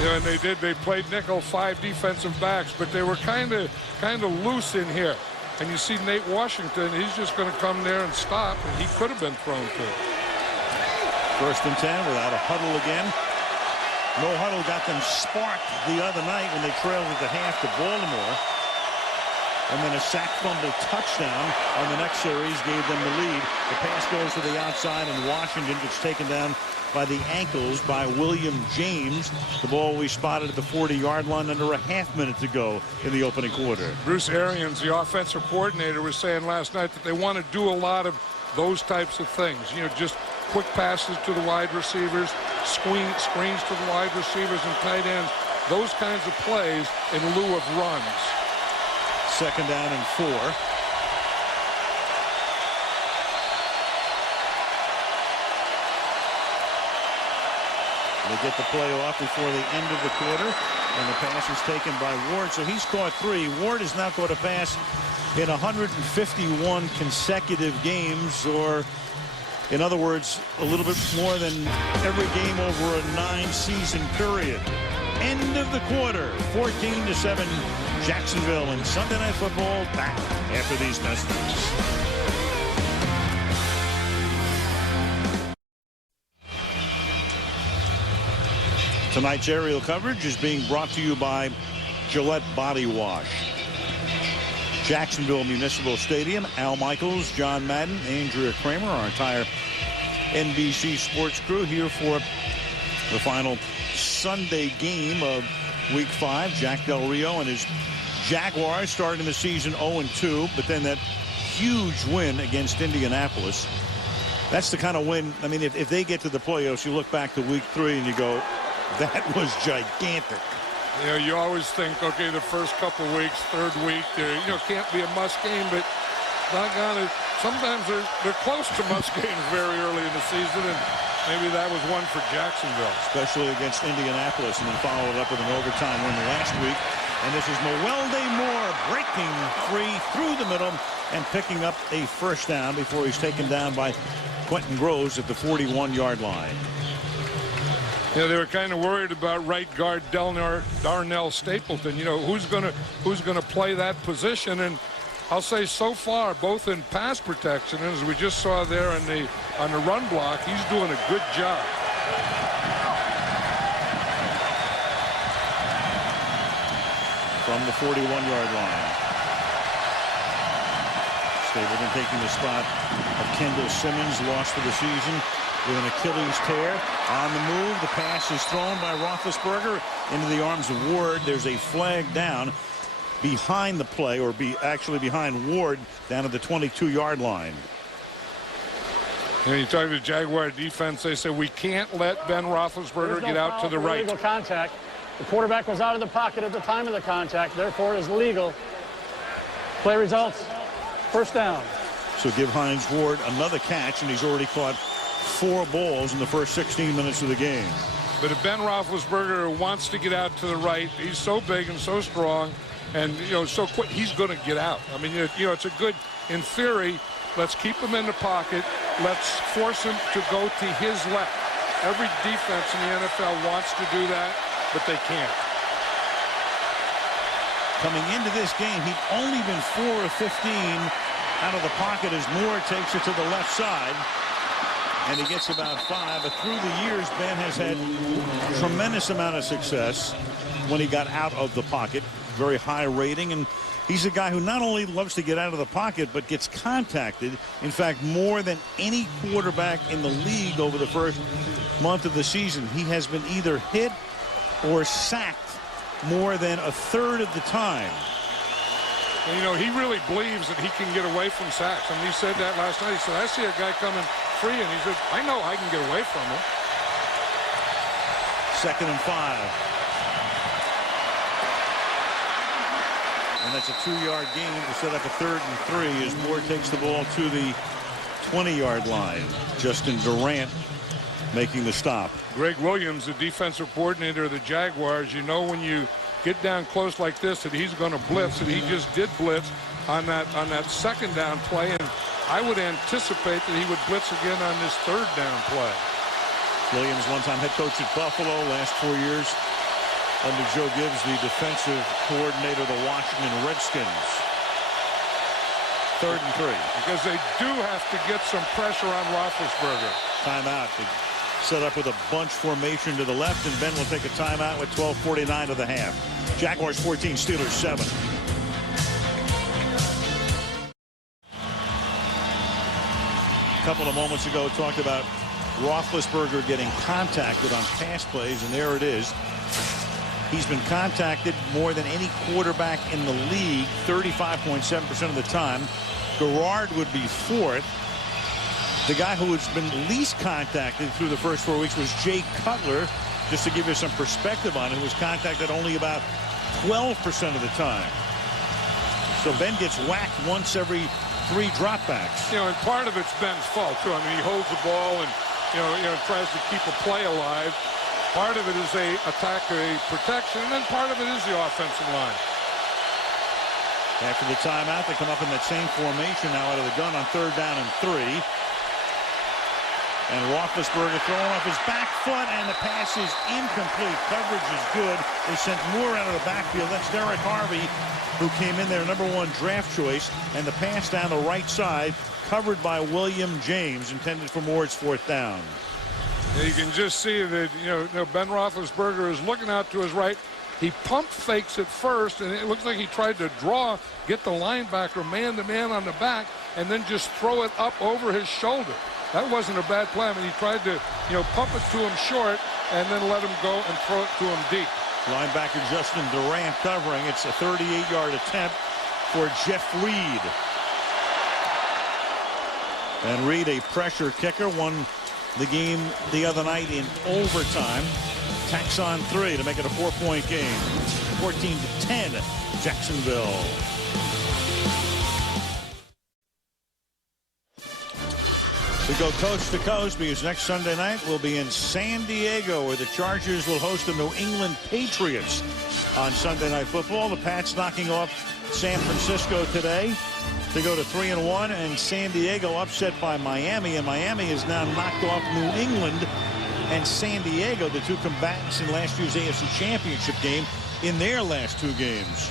Yeah, and they played nickel, 5 defensive backs, but they were kind of loose in here. And you see Nate Washington, he's just going to come there and stop, and he could have been thrown to. First and 10 without a huddle again. No huddle got them sparked the other night when they trailed at the half to Baltimore. And then a sack fumble touchdown on the next series gave them the lead. The pass goes to the outside, and Washington gets taken down by the ankles by William James. The ball we spotted at the 40-yard line under a half minute to go in the opening quarter. Bruce Arians, the offensive coordinator, was saying last night that they want to do a lot of those types of things. You know, just quick passes to the wide receivers, screens to the wide receivers and tight ends. Those kinds of plays in lieu of runs. Second down and 4. They get the play off before the end of the quarter, and the pass is taken by Ward. So he's caught 3. Ward has now caught a pass in 151 consecutive games, or in other words, a little bit more than every game over a 9-season period. End of the quarter, 14-7, Jacksonville, and Sunday Night Football back after these messages. Tonight's aerial coverage is being brought to you by Gillette Body Wash. Jacksonville Municipal Stadium, Al Michaels, John Madden, Andrea Kramer, our entire NBC Sports crew here for the final Sunday game of Week 5. Jack Del Rio and his Jaguars starting the season 0-2, but then that huge win against Indianapolis. That's the kind of win, I mean, if they get to the playoffs, you look back to Week 3 and you go, that was gigantic. You know, you always think, okay, the first couple weeks, third week, can't be a must game, but doggone it, sometimes they're close to must games very early in the season, and maybe that was one for Jacksonville. Especially against Indianapolis, and then followed up with an overtime win last week. And this is Mewelde Moore breaking free through the middle and picking up a first down before he's taken down by Quentin Groves at the 41-yard line. Yeah, they were kind of worried about right guard Darnell Stapleton. You know, who's gonna play that position? And I'll say so far, both in pass protection and as we just saw there on the run block, he's doing a good job. From the 41-yard line. Stapleton taking the spot of Kendall Simmons, lost for the season with an Achilles tear. On the move, the pass is thrown by Roethlisberger into the arms of Ward. There's a flag down behind the play, or actually behind Ward, down at the 22-yard line. And you talk to the Jaguar defense, they say we can't let Ben Roethlisberger get out to the right. Illegal contact. The quarterback was out of the pocket at the time of the contact, therefore it is legal. Play results, first down. So give Hines Ward another catch, and he's already caught 4 balls in the first 16 minutes of the game. But if Ben Roethlisberger wants to get out to the right, he's so big and so strong, and so quick, he's going to get out. I mean, it's a good, in theory, let's keep him in the pocket. Let's force him to go to his left. Every defense in the NFL wants to do that, but they can't. Coming into this game, he'd only been 4 of 15 out of the pocket as Moore takes it to the left side. And he gets about 5, but through the years, Ben has had a tremendous amount of success when he got out of the pocket. Very high rating, and he's a guy who not only loves to get out of the pocket, but gets contacted, in fact, more than any quarterback in the league over the first month of the season. He has been either hit or sacked more than a third of the time. And, you know, he really believes that he can get away from sacks. I mean, he said that last night. He said, I see a guy coming free, and he said, I know I can get away from him. 2nd and 5. And that's a 2-yard gain to set up a 3rd and 3 as Moore takes the ball to the 20-yard line. Justin Durant making the stop. Greg Williams, the defensive coordinator of the Jaguars, you know when you get down close like this that he's going to blitz, and he just did blitz on that 2nd down play, and I would anticipate that he would blitz again on this 3rd down play. Williams, one-time head coach at Buffalo, last 4 years under Joe Gibbs, the defensive coordinator of the Washington Redskins. 3rd and 3. Because they do have to get some pressure on Roethlisberger. Timeout. Set up with a bunch formation to the left, and Ben will take a timeout with 12:49 of the half. Jaguars 14, Steelers 7. A couple of moments ago talked about Roethlisberger getting contacted on pass plays, and there it is. He's been contacted more than any quarterback in the league, 35.7% of the time. Garrard would be 4th. The guy who has been least contacted through the first 4 weeks was Jay Cutler, just to give you some perspective on it, who was contacted only about 12% of the time. So Ben gets whacked once every 3 dropbacks. You know, and part of it's Ben's fault, too. I mean, he holds the ball and, you know, tries to keep a play alive. Part of it is a protection, and then part of it is the offensive line. After the timeout, they come up in that same formation now out of the gun on 3rd down and 3. And Roethlisberger throwing off his back foot, and the pass is incomplete. Coverage is good. They sent Moore out of the backfield. That's Derek Harvey, who came in there, #1 draft choice, and the pass down the right side, covered by William James, intended for Moore's 4th down. Yeah, you can just see that, you know, Ben Roethlisberger is looking out to his right. He pump fakes at first, and it looks like he tried to get the linebacker man-to-man on the back, and then just throw it up over his shoulder. That wasn't a bad play. I mean, he tried to, you know, pump it to him short and then let him go and throw it to him deep. Linebacker Justin Durant covering. It's a 38-yard attempt for Jeff Reed. And Reed, a pressure kicker, won the game the other night in overtime. Tacks on 3 to make it a 4-point game. 14-10, Jacksonville. We go coast to coast because next Sunday night we'll be in San Diego, where the Chargers will host the New England Patriots on Sunday Night Football. The Pats knocking off San Francisco today to go to 3-1, and San Diego upset by Miami, and Miami has now knocked off New England and San Diego, the 2 combatants in last year's AFC Championship game, in their last 2 games.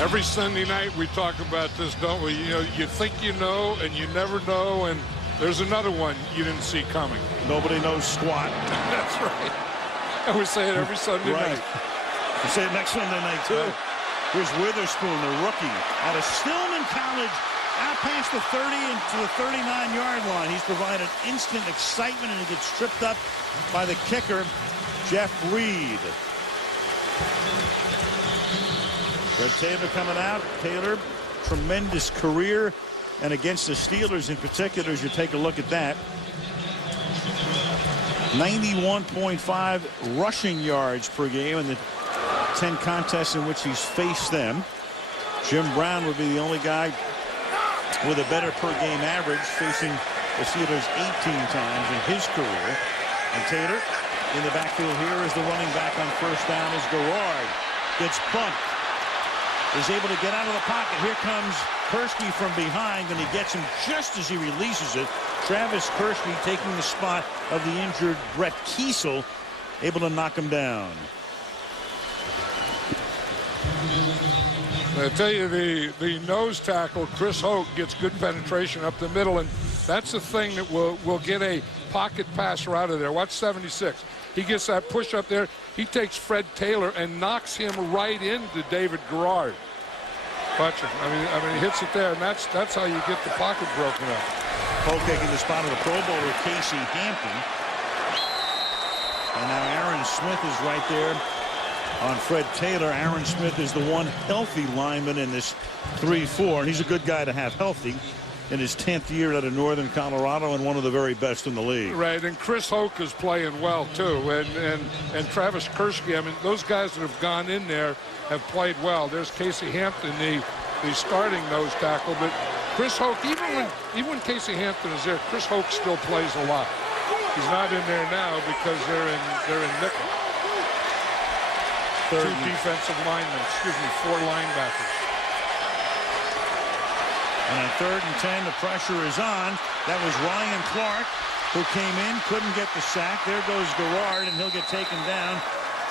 Every Sunday night we talk about this, don't we? You know, you think you know, and you never know, and there's another one you didn't see coming. Nobody knows squat. That's right. And we say it every Sunday night. We say it next Sunday night, too. Right. Here's Witherspoon, the rookie, out of Stillman College, out past the 30 and to the 39-yard line. He's provided instant excitement, and he gets tripped up by the kicker, Jeff Reed. Fred Taylor coming out. Taylor, tremendous career, and against the Steelers in particular, as you take a look at that, 91.5 rushing yards per game in the 10 contests in which he's faced them. Jim Brown would be the only guy with a better per game average, facing the Steelers 18 times in his career. And Taylor in the backfield here is the running back on 1st down as Garrard gets bumped. Is able to get out of the pocket. Here comes Kershke from behind, and he gets him just as he releases it. Travis Kershke taking the spot of the injured Brett Kiesel, able to knock him down. I tell you, the nose tackle, Chris Hoke, gets good penetration up the middle, and that's the thing that will get a pocket passer out of there. Watch 76. He gets that push up there. He takes Fred Taylor and knocks him right into David Garrard. Watch him. I mean, he hits it there, and that's how you get the pocket broken up. Hoke taking the spot of the Pro Bowler Casey Hampton. And now Aaron Smith is right there on Fred Taylor. Aaron Smith is the one healthy lineman in this 3-4, and he's a good guy to have healthy in his 10th year out of Northern Colorado and one of the very best in the league. Right, and Chris Hoke is playing well too, and Travis Kershke. I mean, those guys that have gone in there have played well. There's Casey Hampton, the starting nose tackle, but Chris Hoke, even when Casey Hampton is there, Chris Hoke still plays a lot. He's not in there now because they're in nickel. Two defensive linemen, 4 linebackers. And on 3rd and 10, the pressure is on. That was Ryan Clark who came in, couldn't get the sack. There goes Garrard, and he'll get taken down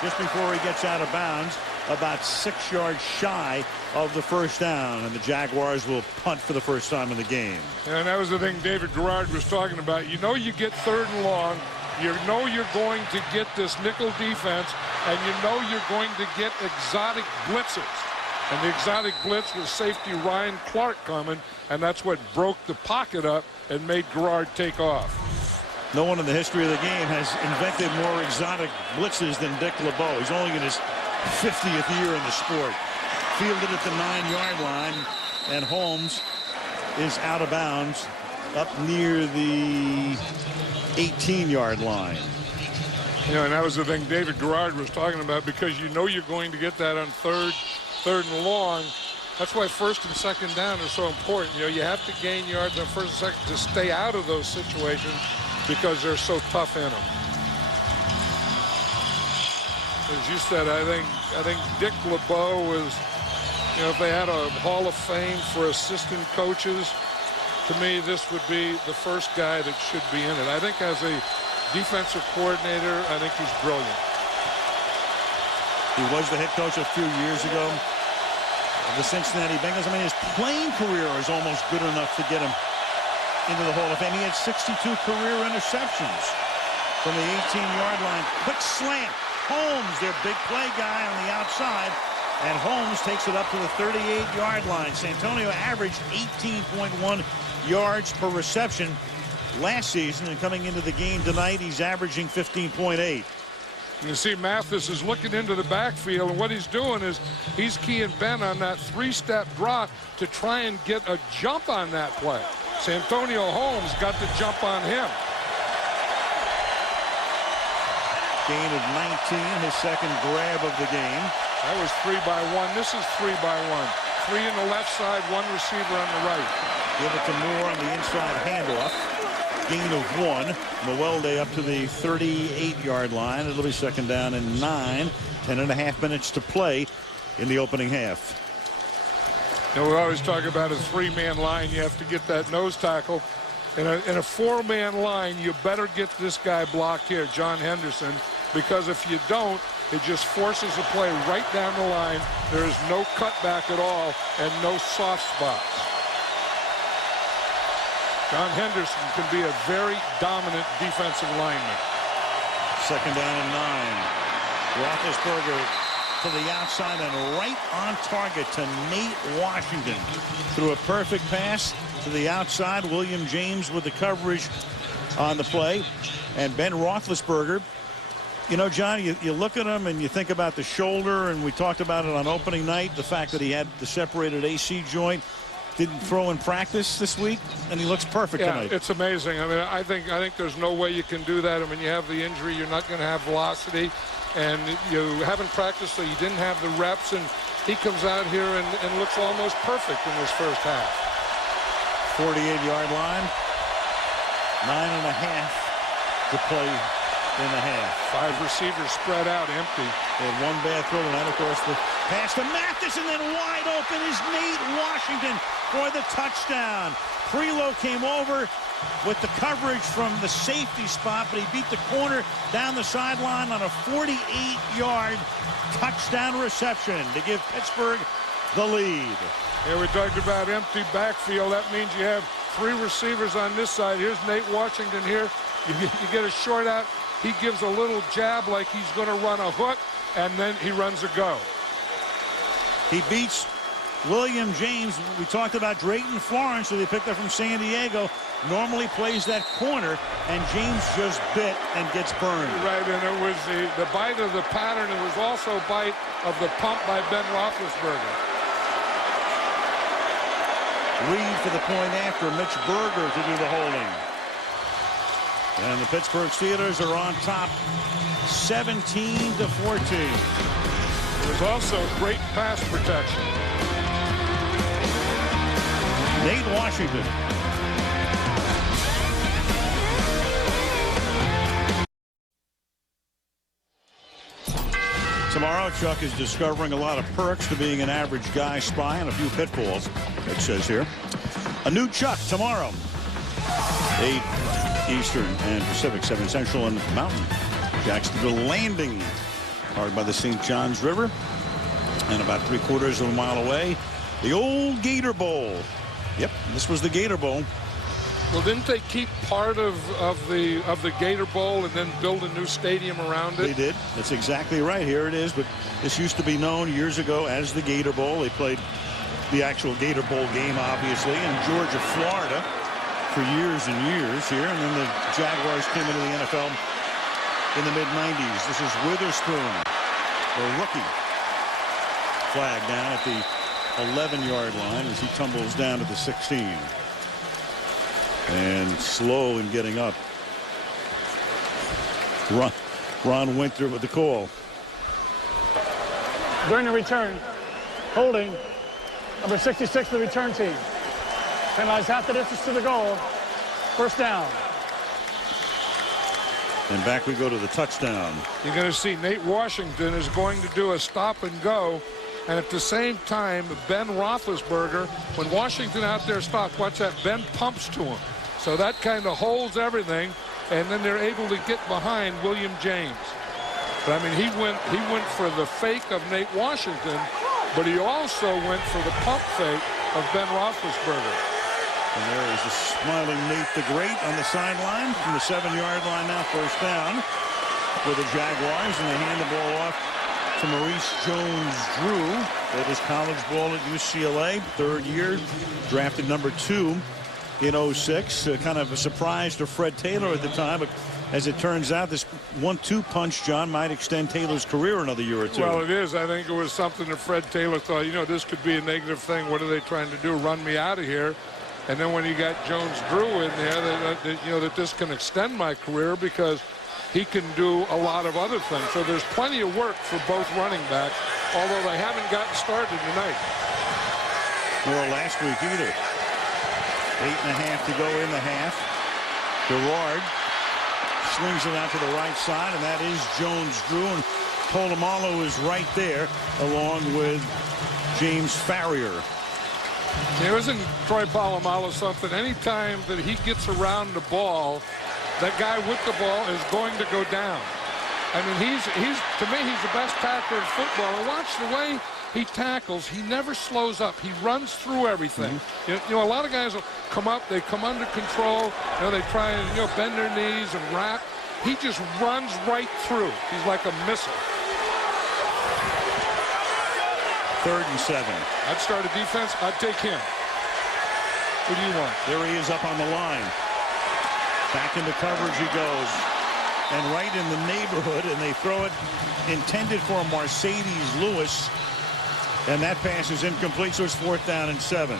just before he gets out of bounds, about 6 yards shy of the first down. And the Jaguars will punt for the first time in the game. And that was the thing David Garrard was talking about. You know, you get 3rd and long. You know you're going to get this nickel defense, and you know you're going to get exotic blitzes. And the exotic blitz was safety Ryan Clark coming, and that's what broke the pocket up and made Garrard take off. No one in the history of the game has invented more exotic blitzes than Dick LeBeau. He's only in his 50th year in the sport. Fielded at the 9-yard line, and Holmes is out of bounds up near the 18-yard line. Yeah, and that was the thing David Garrard was talking about, because you know you're going to get that on third and long. That's why 1st and 2nd down are so important. You know, you have to gain yards on 1st and 2nd to stay out of those situations because they're so tough in them. As you said, I think Dick LeBeau was, you know, if they had a Hall of Fame for assistant coaches, to me this would be the first guy that should be in it. I think as a defensive coordinator, I think he's brilliant. He was the head coach a few years ago of the Cincinnati Bengals. I mean, his playing career is almost good enough to get him into the Hall of Fame. He had 62 career interceptions from the 18-yard line. Quick slant. Holmes, their big play guy on the outside, and Holmes takes it up to the 38-yard line. Santonio averaged 18.1 yards per reception last season, and coming into the game tonight, he's averaging 15.8. You see Mathis is looking into the backfield, and what he's doing is he's keying Ben on that 3-step drop to try and get a jump on that play. Santonio Holmes got the jump on him. Gain of 19, his second grab of the game. That was 3 by 1. This is 3 by 1. 3 in the left side, 1 receiver on the right. Give it to Moore on the inside handoff. Gain of 1. Mwelde up to the 38-yard line. It'll be 2nd down and 9. 10.5 minutes to play in the opening half. You know, we always talk about a 3-man line. You have to get that nose tackle. In a 4-man line, you better get this guy blocked here, John Henderson, because if you don't, it just forces a play right down the line. There is no cutback at all and no soft spots. John Henderson can be a very dominant defensive lineman. 2nd down and 9. Roethlisberger to the outside and right on target to Nate Washington. Threw a perfect pass to the outside. William James with the coverage on the play. And Ben Roethlisberger, you know, John, you look at him and you think about the shoulder, and we talked about it on opening night, the fact that he had the separated AC joint. Didn't throw in practice this week, and he looks perfect tonight. It's amazing. I mean, I think there's no way you can do that. I mean, you have the injury, you're not going to have velocity, and you haven't practiced, so you didn't have the reps, and he comes out here and looks almost perfect in this first half. 48-yard line, 9.5 to play in the half. 5 receivers spread out, empty. They had 1 bad throw tonight, of course. The pass to Mathis, and then wide open is Nate Washington for the touchdown. Prelo came over with the coverage from the safety spot, but he beat the corner down the sideline on a 48-yard touchdown reception to give Pittsburgh the lead. Yeah, we talked about empty backfield. That means you have 3 receivers on this side. Here's Nate Washington here. You get a short out. He gives a little jab like he's going to run a hook, and then he runs a go. He beats William James, we talked about Drayton Florence, who they picked up from San Diego, normally plays that corner, and James just bit and gets burned. Right, and it was the bite of the pattern. It was also a bite of the pump by Ben Roethlisberger. Reed for the point after, Mitch Berger to do the holding. And the Pittsburgh Steelers are on top 17-14. It was also great pass protection. Nate Washington. Tomorrow, Chuck is discovering a lot of perks to being an average guy spy and a few pitfalls, it says here. A new Chuck tomorrow. 8 Eastern and Pacific, 7 Central and Mountain. Jacksonville Landing, hard by the St. Johns River. And about 3/4 of a mile away, the old Gator Bowl. Yep, this was the Gator Bowl. Well, didn't they keep part of the Gator Bowl and then build a new stadium around it? They did. That's exactly right. Here it is. But this used to be known years ago as the Gator Bowl. They played the actual Gator Bowl game, obviously, in Georgia, Florida for years and years here. And then the Jaguars came into the NFL in the mid-90s. This is Witherspoon, the rookie. Flag down at the 11-yard line as he tumbles down to the 16. And slow in getting up. Ron Winter with the call. During the return, holding number 66 of the return team. Penalized half the distance to the goal. First down. And back we go to the touchdown. You're going to see Nate Washington is going to do a stop and go. And at the same time, Ben Roethlisberger, when Washington out there stopped, watch that, Ben pumps to him. So that kind of holds everything, and then they're able to get behind William James. But I mean, he went for the fake of Nate Washington, but he also went for the pump fake of Ben Roethlisberger. And there is the smiling Nate the Great on the sideline from the 7-yard line now, first down for the Jaguars, and they hand the ball off to Maurice Jones-Drew. That is college ball at UCLA, 3rd year, drafted number 2 in 06. Kind of a surprise to Fred Taylor at the time, but as it turns out, this 1-2 punch, John, might extend Taylor's career another year or two. Well, it is. I think it was something that Fred Taylor thought, you know, this could be a negative thing. What are they trying to do? Run me out of here. And then when you got Jones-Drew in there, that this can extend my career because he can do a lot of other things. So there's plenty of work for both running backs, although they haven't gotten started tonight. Or last week either. 8.5 to go in the half. Garrard slings it out to the right side, and that is Jones-Drew. And Polamalu is right there, along with James Farrier. There isn't Troy Polamalu something. Anytime that he gets around the ball, that guy with the ball is going to go down. I mean, he's to me, he's the best tackler in football. And watch the way he tackles. He never slows up. He runs through everything. You know, a lot of guys will come up, they come under control, they try and, bend their knees and wrap. He just runs right through. He's like a missile. 3rd and 7. I'd start a defense. I'd take him. Who do you want? There he is up on the line. Back into coverage he goes. And right in the neighborhood, and they throw it intended for Mercedes Lewis. And that pass is incomplete, so it's 4th down and 7.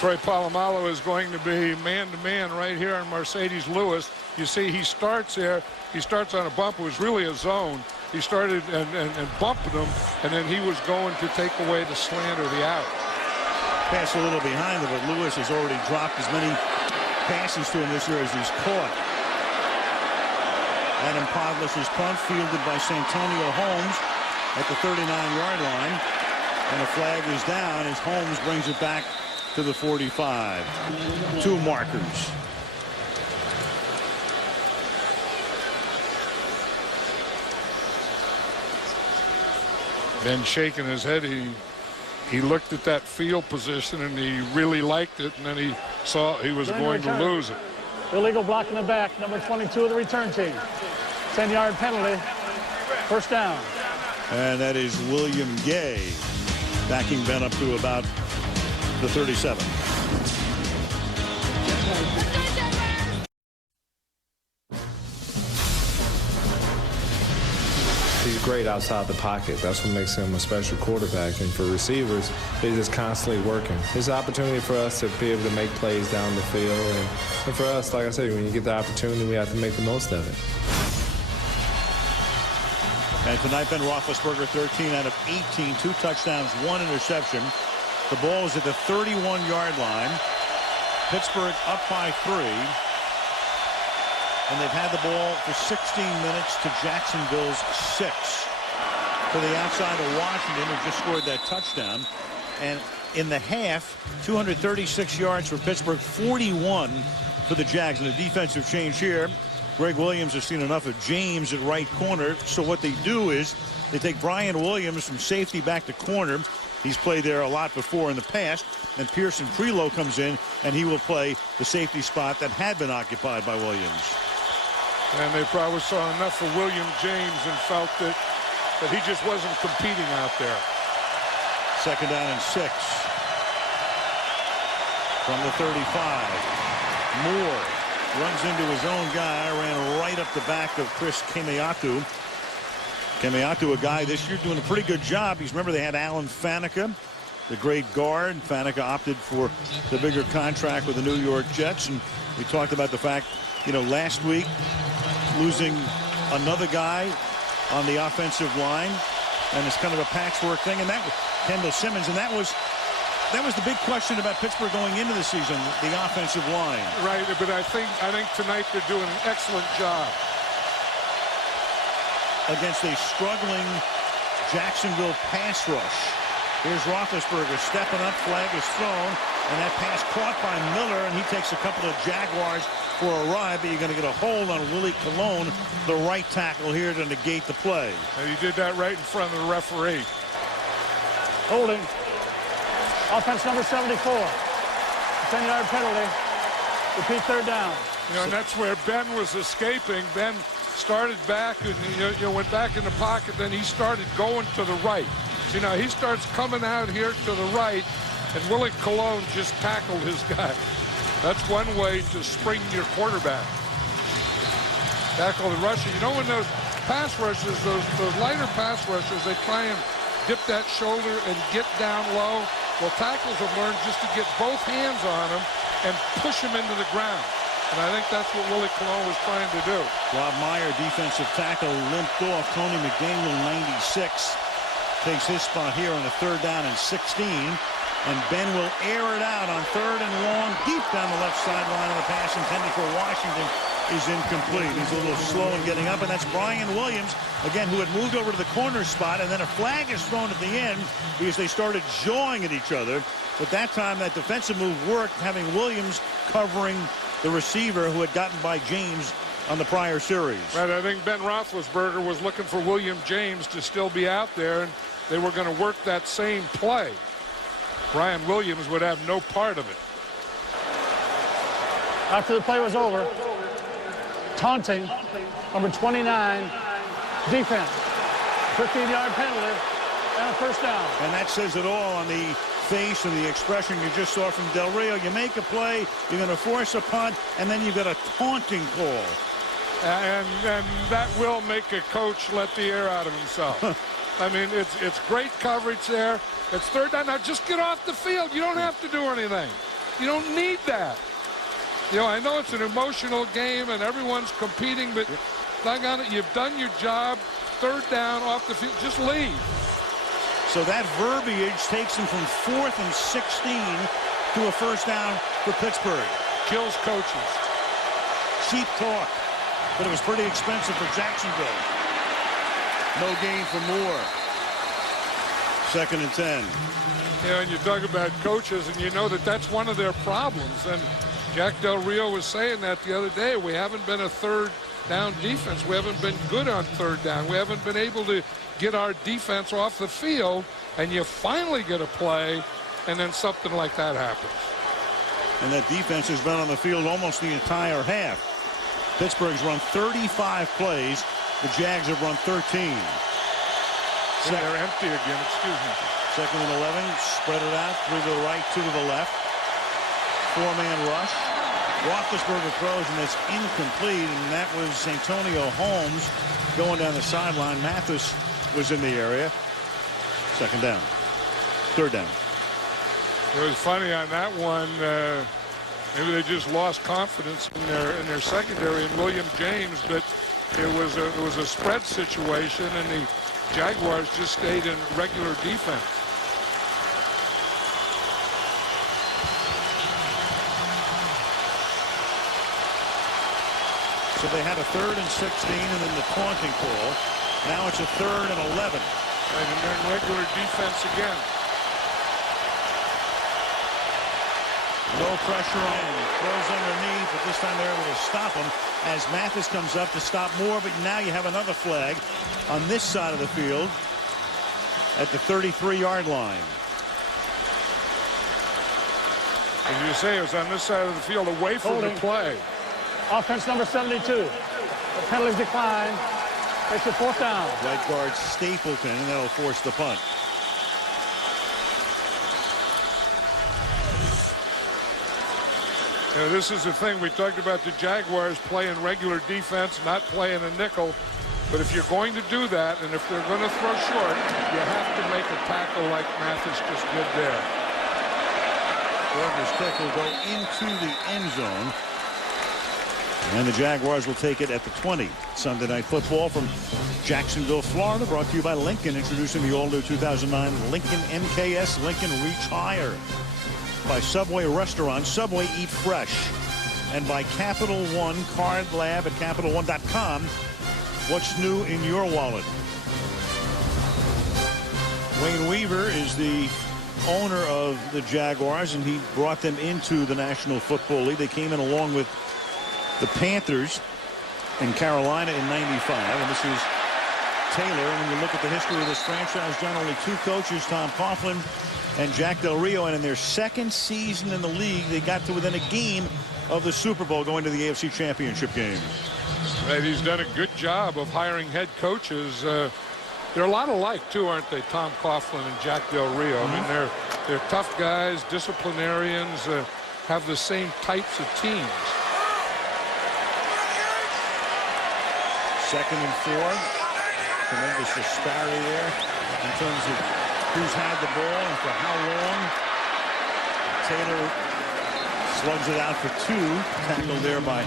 Troy Polamalu is going to be man-to-man right here on Mercedes Lewis. You see he starts there. He starts on a bump. It was really a zone. He started and bumped him, and then he was going to take away the slant or the out. Pass a little behind him, but Lewis has already dropped as many passes to him this year as he's caught. Adam Podless's punt fielded by Santonio Holmes at the 39-yard line. And a flag is down as Holmes brings it back to the 45. 2 markers. Ben shaking his head. He looked at that field position and he really liked it, and then he saw he was going to lose it. Illegal block in the back, number 22 of the return team. 10-yard penalty. First down. And that is William Gay. backing Ben up to about the 37. He's great outside the pocket. That's what makes him a special quarterback. And for receivers, he's just constantly working. It's an opportunity for us to be able to make plays down the field. And for us, like I said, when you get the opportunity, we have to make the most of it. And tonight, Ben Roethlisberger, 13 out of 18, 2 touchdowns, 1 interception. The ball is at the 31-yard line. Pittsburgh up by 3. And they've had the ball for 16 minutes to Jacksonville's 6. To the outside of Washington, who just scored that touchdown. And in the half, 236 yards for Pittsburgh, 41 for the Jags. And a defensive change here. Greg Williams has seen enough of James at right corner. So what they do is they take Brian Williams from safety back to corner. He's played there a lot before in the past. And Pearson Prelow comes in, and he will play the safety spot that had been occupied by Williams. And they probably saw enough of William James and felt that he just wasn't competing out there. 2nd down and 6. From the 35. Moore runs into his own guy, ran right up the back of Chris Kemeatu. Kemeatu, a guy this year doing a pretty good job. Remember, they had Alan Faneca, the great guard. Faneca opted for the bigger contract with the New York Jets. And we talked about the fact, last week, losing another guy on the offensive line, and it's kind of a patchwork thing, and that was Kendall Simmons, and that was the big question about Pittsburgh going into the season, the offensive line. Right, but I think tonight they're doing an excellent job against a struggling Jacksonville pass rush. Here's Roethlisberger stepping up, flag is thrown, and that pass caught by Miller, and he takes a couple of Jaguars for a ride, but you're going to get a hold on Willie Colon, the right tackle here, to negate the play. And he did that right in front of the referee. Holding. Offense number 74. 10-yard penalty. Repeat 3rd down. And that's where Ben was escaping. Ben started back and went back in the pocket, then he started going to the right. See, now he starts coming out here to the right, and Willie Colon just tackled his guy. That's one way to spring your quarterback. Tackle the rusher. When those pass rushers, those lighter pass rushers, they try and dip that shoulder and get down low. Well, tackles have learned just to get both hands on them and push them into the ground. And I think that's what Willie Colon was trying to do. Rob Meyer, defensive tackle, limped off. Tony McDaniel, 96, takes his spot here on a 3rd down and 16. And Ben will air it out on 3rd and long, deep down the left sideline, of the pass intended for Washington is incomplete. He's a little slow in getting up, and that's Brian Williams, again, who had moved over to the corner spot, and then a flag is thrown at the end because they started jawing at each other. But that time, that defensive move worked, having Williams covering the receiver who had gotten by James on the prior series. Right, I think Ben Roethlisberger was looking for William James to still be out there, and they were going to work that same play. Brian Williams would have no part of it. After the play was over, taunting, number 29, defense. 15-yard penalty, and a 1st down. And that says it all on the face and the expression you just saw from Del Rio. You make a play, you're going to force a punt, and then you've got a taunting call. And that will make a coach let the air out of himself. I mean, it's great coverage there. It's 3rd down. Now just get off the field. You don't have to do anything. You don't need that. I know it's an emotional game and everyone's competing, but doggone it, you've done your job. 3rd down, off the field. Just leave. So that verbiage takes him from 4th and 16 to a 1st down for Pittsburgh. Kills coaches. Cheap talk, but it was pretty expensive for Jacksonville. No gain for Moore. 2nd and 10. And you talk about coaches, and you know that's one of their problems. And Jack Del Rio was saying that the other day. We haven't been a 3rd down defense. We haven't been good on 3rd down. We haven't been able to get our defense off the field, and you finally get a play, and then something like that happens. And that defense has been on the field almost the entire half. Pittsburgh's run 35 plays. The Jags have run 13. They're empty again, excuse me. Second and 11. Spread it out. 3 to the right, 2 to the left. 4-man rush. Roethlisberger throws, and it's incomplete. And that was Santonio Holmes going down the sideline. Mathis was in the area. Second down. Third down. It was funny on that one. Maybe they just lost confidence in their secondary and William James, but it was a spread situation, and the Jaguars just stayed in regular defense. So they had a 3rd and 16, and then the taunting call. Now it's a 3rd and 11. And they're in regular defense again. No pressure on. Throws underneath, but this time they're able to stop him as Mathis comes up to stop more. But now you have another flag on this side of the field at the 33-yard line. As you say, it was on this side of the field away from the play. Offense number 72. The penalties decline. It's a 4th down. Right guard Stapleton, and that'll force the punt. Yeah, this is the thing. We talked about the Jaguars playing regular defense, not playing a nickel. But if you're going to do that, and if they're going to throw short, you have to make a tackle like Mathis just did there. Berger's kick will go into the end zone. And the Jaguars will take it at the 20. Sunday Night Football from Jacksonville, Florida, brought to you by Lincoln, introducing the all-new 2009 Lincoln MKS Lincoln Reach Higher. By Subway Restaurants, Subway Eat Fresh. And by Capital One Card Lab at CapitalOne.com. What's new in your wallet? Wayne Weaver is the owner of the Jaguars, and he brought them into the National Football League. They came in along with the Panthers in Carolina in '95, and this is Taylor. And when you look at the history of this franchise, John, only 2 coaches, Tom Coughlin and Jack Del Rio, and in their 2nd season in the league, they got to within a game of the Super Bowl, going to the AFC Championship game. Right, he's done a good job of hiring head coaches. They're a lot alike, too, aren't they? Tom Coughlin and Jack Del Rio. I mean, they're tough guys, disciplinarians, have the same types of teams. 2nd and 4. Tremendous disparity there in terms of who's had the ball and for how long. Taylor slugs it out for 2. Tackled there by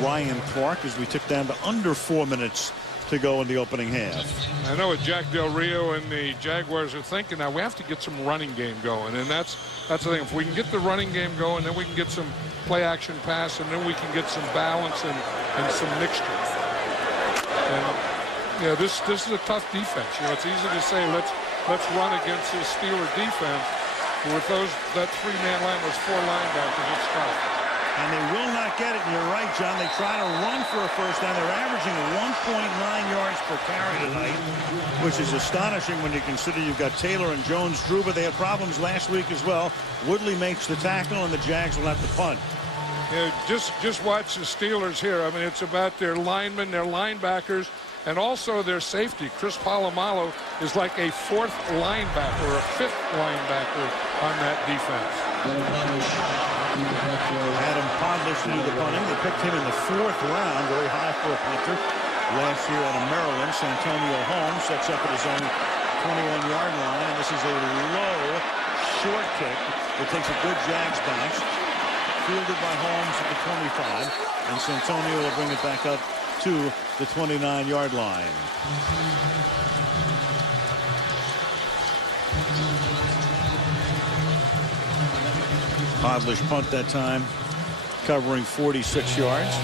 Ryan Clark as we took down to under 4 minutes to go in the opening half. I know what Jack Del Rio and the Jaguars are thinking now. We have to get some running game going, and that's the thing. If we can get the running game going, then we can get some play action pass, and then we can get some balance and some mixture. And yeah, this is a tough defense. You know, it's easy to say let's run against this Steeler defense. But with that 3-man line was 4 linebackers, it's tough. And they will not get it. And you're right, John. They try to run for a first down. They're averaging 1.9 yards per carry tonight, which is astonishing when you consider you've got Taylor and Jones-Drew, but they had problems last week as well. Woodley makes the tackle, and the Jags will have to punt. Yeah, just watch the Steelers here. I mean, it's about their linemen, their linebackers, and also their safety. Chris Polamalu is like a 4th linebacker or a 5th linebacker on that defense. Adam Podlish to do the punting. They picked him in the 4th round, very high for a punter. Last year out of Maryland, Santonio Holmes sets up at his own 21-yard line. And this is a low, short kick that takes a good Jags bounce. Fielded by Holmes at the 25. And Santonio will bring it back up to the 29-yard line. Podlish punt that time, covering 46 yards,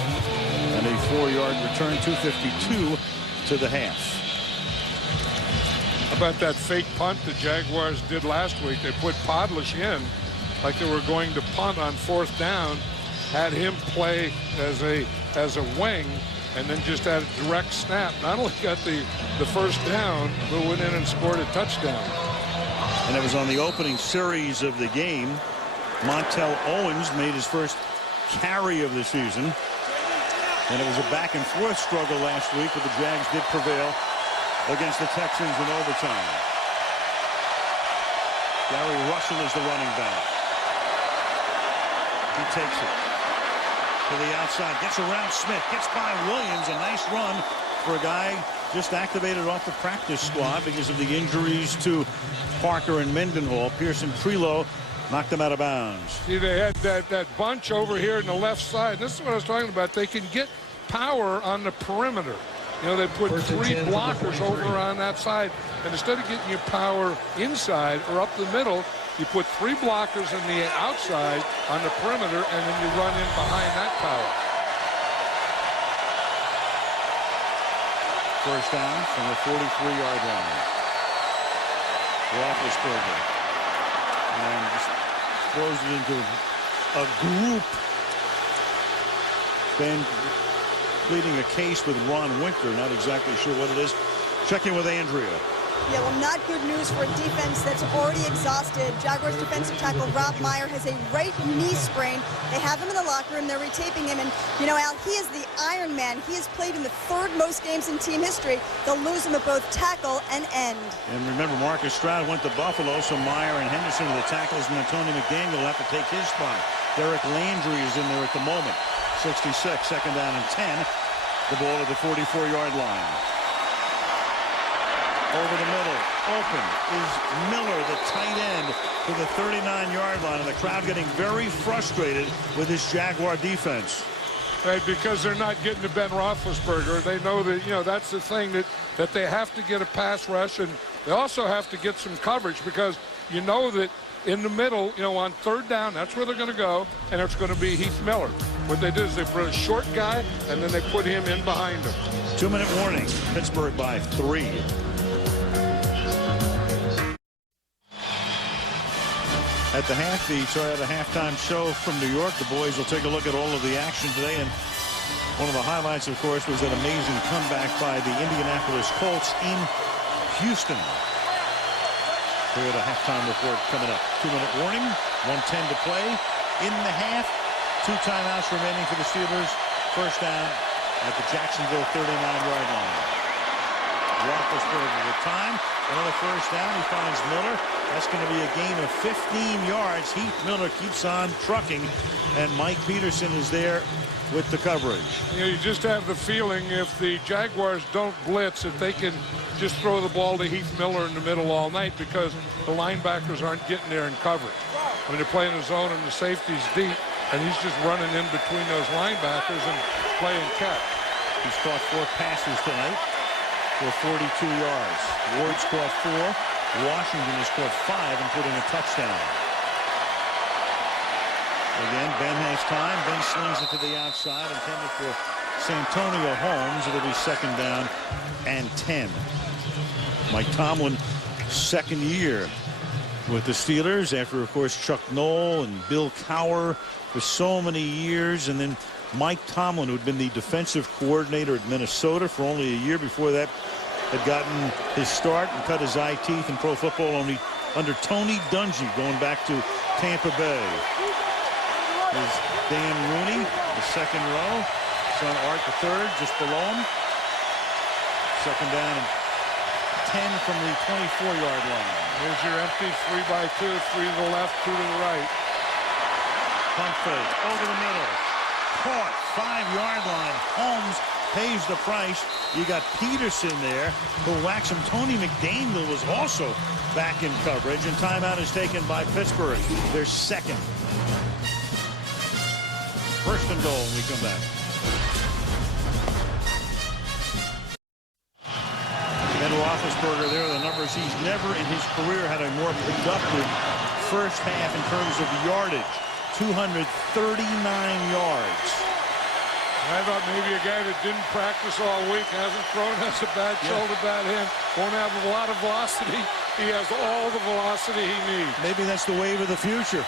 and a 4-yard return, 2:52 to the half. How about that fake punt the Jaguars did last week? They put Podlish in like they were going to punt on 4th down, had him play as a wing, and then just had a direct snap. Not only got the first down, but went in and scored a touchdown. And it was on the opening series of the game. Montel Owens made his first carry of the season. And it was a back-and-forth struggle last week, but the Jags did prevail against the Texans in overtime. Gary Russell is the running back. He takes it to the outside, gets around Smith, gets by Williams. A nice run for a guy just activated off the practice squad because of the injuries to Parker and Mendenhall. Pearson Prelo knocked them out of bounds. See, they had that bunch over here on the left side. This is what I was talking about. They can get power on the perimeter. You know, they put 3 blockers over on that side, and instead of getting your power inside or up the middle, you put 3 blockers on the outside on the perimeter, and then you run in behind that power. First down from the 43-yard line. Roethlisberger. And just throws it into a group. Ben pleading a case with Ron Winter. Not exactly sure what it is. Checking with Andrea. Yeah, well, not good news for a defense that's already exhausted. Jaguars defensive tackle Rob Meyer has a right knee sprain. They have him in the locker room. They're retaping him. And, you know, Al, he is the Iron Man. He has played in the 3rd most games in team history. They'll lose him at both tackle and end. And remember, Marcus Stroud went to Buffalo, so Meyer and Henderson are the tackles, and then Tony McDaniel will have to take his spot. Derek Landry is in there at the moment. 66, second down and 10. The ball at the 44-yard line. Over the middle, open is Miller, the tight end, to the 39-yard line, and the crowd getting very frustrated with this Jaguar defense. Right, because they're not getting to Ben Roethlisberger. They know that, you know, that's the thing, that they have to get a pass rush, and they also have to get some coverage, because you know that in the middle, you know, on 3rd down, that's where they're going to go, and it's going to be Heath Miller. What they do is they put a short guy, and then they put him in behind him. 2-minute warning. Pittsburgh by 3. At the half, the Toyota halftime show from New York. The boys will take a look at all of the action today. And one of the highlights, of course, was that amazing comeback by the Indianapolis Colts in Houston. Toyota halftime report coming up. 2-minute warning. 1:10 to play in the half. 2 timeouts remaining for the Steelers. First down at the Jacksonville 39-yard line. Roethlisberger with time. Another first down. He finds Miller. That's going to be a gain of 15 yards. Heath Miller keeps on trucking, and Mike Peterson is there with the coverage. You know, you just have the feeling if the Jaguars don't blitz, that they can just throw the ball to Heath Miller in the middle all night, because the linebackers aren't getting there in coverage. I mean, they're playing a zone and the safety's deep, and he's just running in between those linebackers and playing catch. He's caught 4 passes tonight for 42 yards. Ward's caught 4. Washington has caught 5, including a touchdown. Again, Ben has time. Ben slings it to the outside, intended for Santonio Holmes. It'll be second down and 10. Mike Tomlin, second year with the Steelers after, of course, Chuck Noll and Bill Cowher for so many years. And then Mike Tomlin, who had been the defensive coordinator at Minnesota for only a year before that, had gotten his start and cut his eye teeth in pro football only under Tony Dungy, going back to Tampa Bay. There's Dan Rooney, the second row. Son Art, the third, just below him. Second down and 10 from the 24-yard line. Here's your empty 3x2, 3 to the left, 2 to the right. Pump fake over the middle. Caught, 5-yard line. Holmes pays the price. You got Peterson there who whacks him. Tony McDaniel was also back in coverage, and timeout is taken by Pittsburgh. Their second. First and goal when we come back. And Roethlisberger, there are the numbers. He's never in his career had a more productive first half in terms of yardage. 239 yards. I thought maybe a guy that didn't practice all week, hasn't thrown, has a bad shoulder, bad hand, won't have a lot of velocity. He has all the velocity he needs. Maybe that's the wave of the future.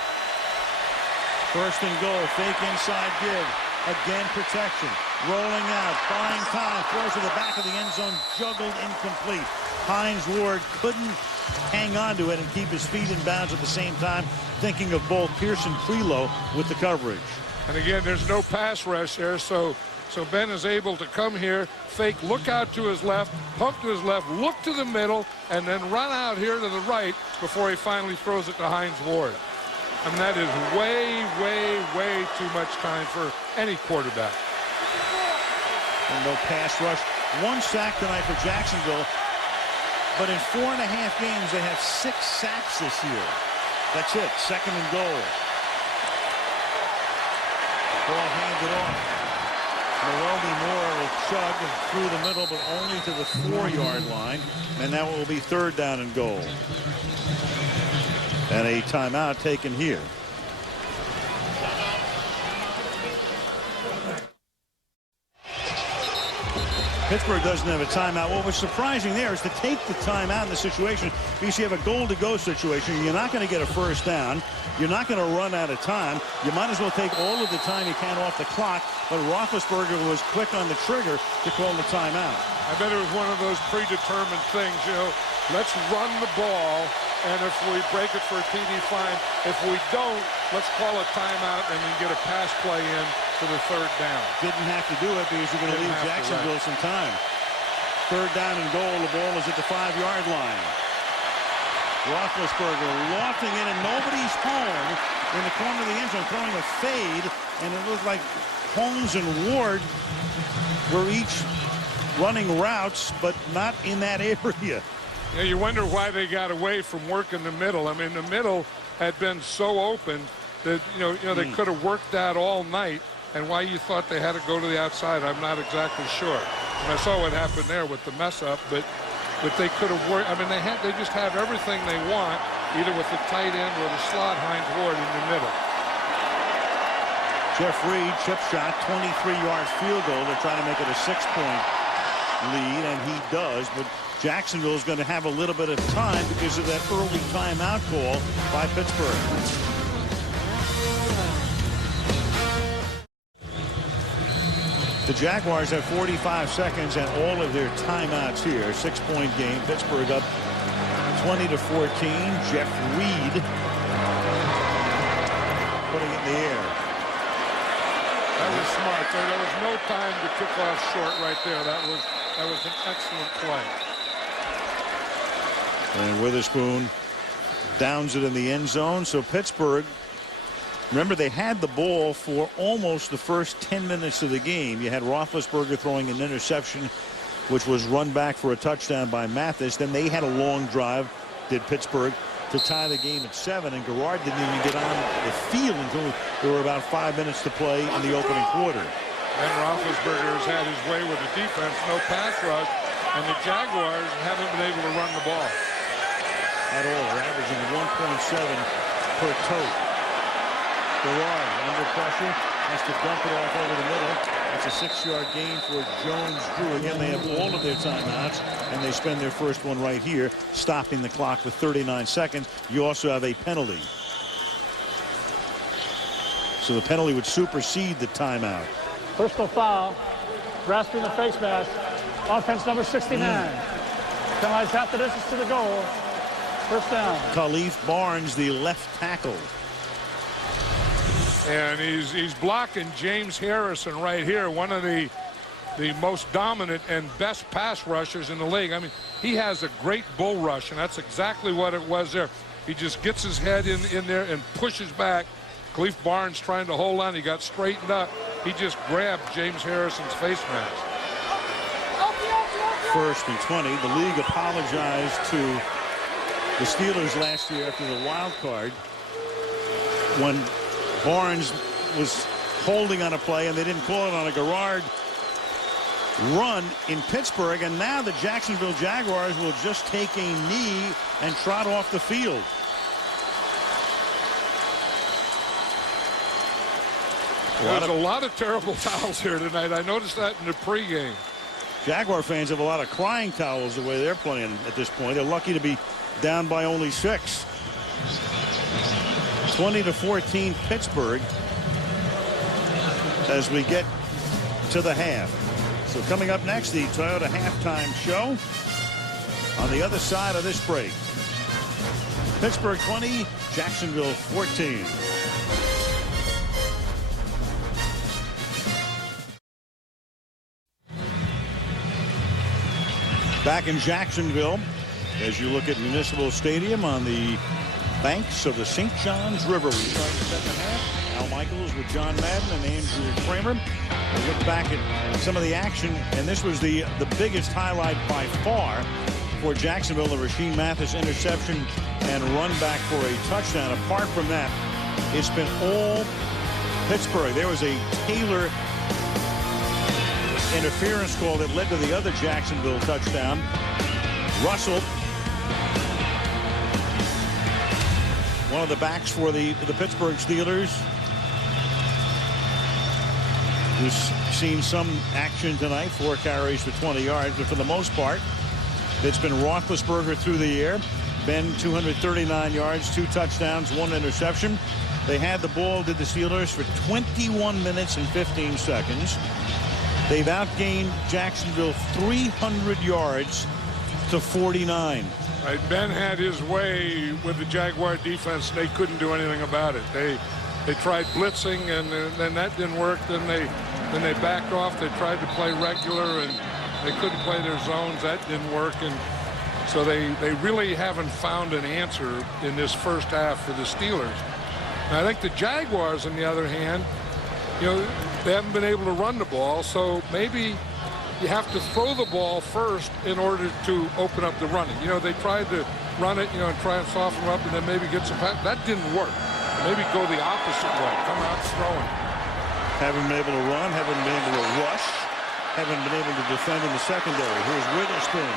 First and goal, fake inside give. Again, protection. Rolling out, buying time, throws to the back of the end zone, juggled, incomplete. Hines Ward couldn't hang on to it and keep his feet in bounds at the same time, thinking of both Pearson Prelo with the coverage. And again, there's no pass rush there, so So Ben is able to come here, fake, look out to his left, pump to his left, look to the middle, and then run out here to the right before he finally throws it to Hines Ward. I mean, that is way, way, way too much time for any quarterback. And no pass rush. 1 sack tonight for Jacksonville. But in 4.5 games, they have 6 sacks this year. That's it. 2nd and goal. Ball handed off. Woodley Moore will chug through the middle, but only to the 4-yard line. And that will be 3rd down and goal. And a timeout taken here. Pittsburgh doesn't have a timeout. What was surprising there is to take the timeout in the situation because you have a goal-to-go situation. You're not going to get a 1st down. You're not going to run out of time. You might as well take all of the time you can off the clock. But Roethlisberger was quick on the trigger to call the timeout. I bet it was one of those predetermined things, you know, let's run the ball, and if we break it for a TD, fine. If we don't, let's call a timeout and then get a pass play in for the 3rd down. Didn't have to do it because you're going to leave Jacksonville some time. 3rd down and goal. The ball is at the 5-yard line. Roethlisberger lofting it, and nobody's home in the corner of the end zone, throwing a fade, and it looked like Holmes and Ward were each running routes, but not in that area. Yeah, you wonder why they got away from working the middle. I mean, the middle had been so open that they could have worked that all night, and why you thought they had to go to the outside, I'm not exactly sure. And I saw what happened there with the mess up, but they could have worked. I mean, they just have everything they want, either with the tight end or the slot Hines Ward in the middle. Jeff Reed, chip shot, 23-yard field goal. They're trying to make it a 6-point lead, and he does, but Jacksonville is going to have a little bit of time because of that early timeout call by Pittsburgh. The Jaguars have 45 seconds and all of their timeouts here. 6-point game. Pittsburgh up 20-14. Jeff Reed putting it in the air. That was smart. There was no time to kick off short right there. That was an excellent play. And Witherspoon downs it in the end zone. So Pittsburgh, remember, they had the ball for almost the first 10 minutes of the game. You had Roethlisberger throwing an interception, which was run back for a touchdown by Mathis. Then they had a long drive, did Pittsburgh, to tie the game at 7. And Garrard didn't even get on the field until there were about 5 minutes to play in the opening quarter. And Roethlisberger has had his way with the defense, no pass rush, and the Jaguars haven't been able to run the ball at all. They're averaging 1.7 per tote. Garrard under pressure, has to dump it off over the middle. That's a 6-yard gain for Jones-Drew. Again, they have all of their timeouts, and they spend their first one right here, stopping the clock with 39 seconds. You also have a penalty. So the penalty would supersede the timeout. Personal foul, grasping the face mask. Offense number 69. Penalized half the distance to the goal. 1st down. Khalif Barnes, the left tackle. And he's blocking James Harrison right here, one of the most dominant and best pass rushers in the league. I mean, he has a great bull rush, and that's exactly what it was there. He just gets his head in there and pushes back. Khalif Barnes trying to hold on. He got straightened up. He just grabbed James Harrison's face mask. 1st and 20. The league apologized to the Steelers last year after the wild card when Barnes was holding on a play and they didn't call it on a Garrard run in Pittsburgh, and now the Jacksonville Jaguars will just take a knee and trot off the field. There's a lot of terrible towels here tonight. I noticed that in the pregame. Jaguar fans have a lot of crying towels the way they're playing at this point. They're lucky to be down by only 6. 20-14 Pittsburgh as we get to the half. So coming up next, the Toyota halftime show on the other side of this break. Pittsburgh 20, Jacksonville 14. Back in Jacksonville, as you look at Municipal Stadium on the banks of the St. Johns River. We start the second half. Al Michaels with John Madden and Andrew Kramer. We look back at some of the action, and this was the biggest highlight by far for Jacksonville, the Rasheem Mathis interception and run back for a touchdown. Apart from that, it's been all Pittsburgh. There was a Taylor interference call that led to the other Jacksonville touchdown. Russell, one of the backs for the Pittsburgh Steelers, who's seen some action tonight, 4 carries for 20 yards, but for the most part, it's been Roethlisberger through the air. Ben, 239 yards, 2 touchdowns, 1 interception. They had the ball, did the Steelers, for 21 minutes and 15 seconds. They've outgained Jacksonville 300 yards to 49. Right, Ben had his way with the Jaguar defense. They couldn't do anything about it. They tried blitzing, and then that didn't work. Then they backed off. They tried to play regular, and they couldn't play their zones. That didn't work, and so they really haven't found an answer in this first half for the Steelers. And I think the Jaguars, on the other hand, they haven't been able to run the ball, so maybe you have to throw the ball first in order to open up the running. They tried to run it, and try and soften up, and then maybe get some pass. That didn't work. Maybe go the opposite way. Come out throwing. Haven't been able to run, haven't been able to rush, haven't been able to defend in the secondary. Here's Witherspoon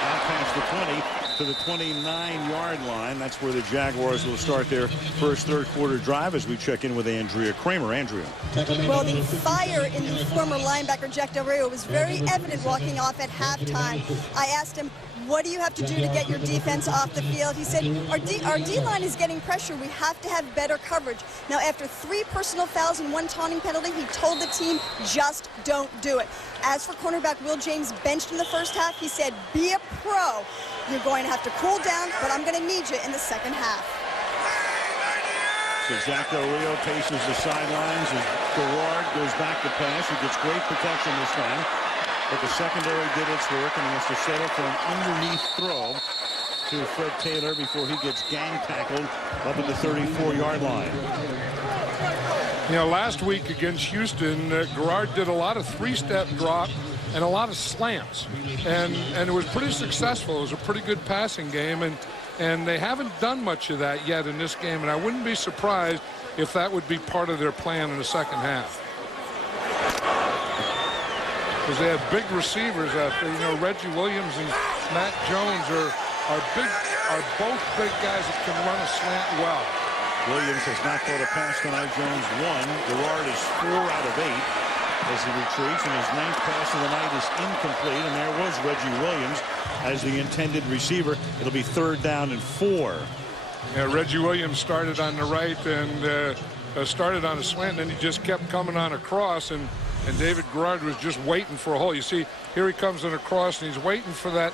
out past the 20 to the 29-yard line. That's where the Jaguars will start their first third-quarter drive as we check in with Andrea Kramer. Andrea. Well, the fire in the former linebacker Jack Del Rio was very evident walking off at halftime. I asked him, what do you have to do to get your defense off the field? He said, our D-line is getting pressure. We have to have better coverage. Now, after 3 personal fouls and 1 taunting penalty, he told the team, just don't do it. As for cornerback Will James, benched in the first half, he said, be a pro. You're going to have to cool down, but I'm going to need you in the second half. So Jack Del Rio paces the sidelines as Garrard goes back to pass. He gets great protection this time. But the secondary did its work, and he has to settle for an underneath throw to Fred Taylor before he gets gang tackled up at the 34-yard line. Last week against Houston, Garrard did a lot of 3-step drop and a lot of slants, and it was pretty successful. It was a pretty good passing game, and they haven't done much of that yet in this game, and I wouldn't be surprised if that would be part of their plan in the second half. Because they have big receivers out there. Reggie Williams and Matt Jones are both big guys that can run a slant well. Williams has not caught a pass tonight. Jones 1. Garrard is 4 out of 8 as he retreats, and his 9th pass of the night is incomplete. And there was Reggie Williams as the intended receiver. It'll be 3rd down and 4. Yeah, Reggie Williams started on the right and started on a slant, and then he just kept coming on a cross, and David Garrard was just waiting for a hole. You see, here he comes in a cross, and he's waiting for that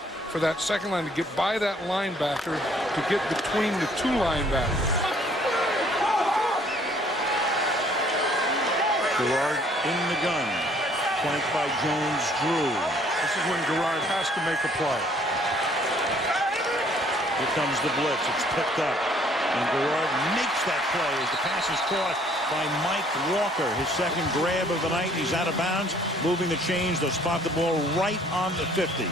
second line to get by that linebacker to get between the 2 linebackers. Garrard in the gun, flanked by Jones-Drew. This is when Garrard has to make a play. Here comes the blitz. It's picked up. And Garrard makes that play as the pass is caught by Mike Walker. His second grab of the night. He's out of bounds, moving the chains. They'll spot the ball right on the 50.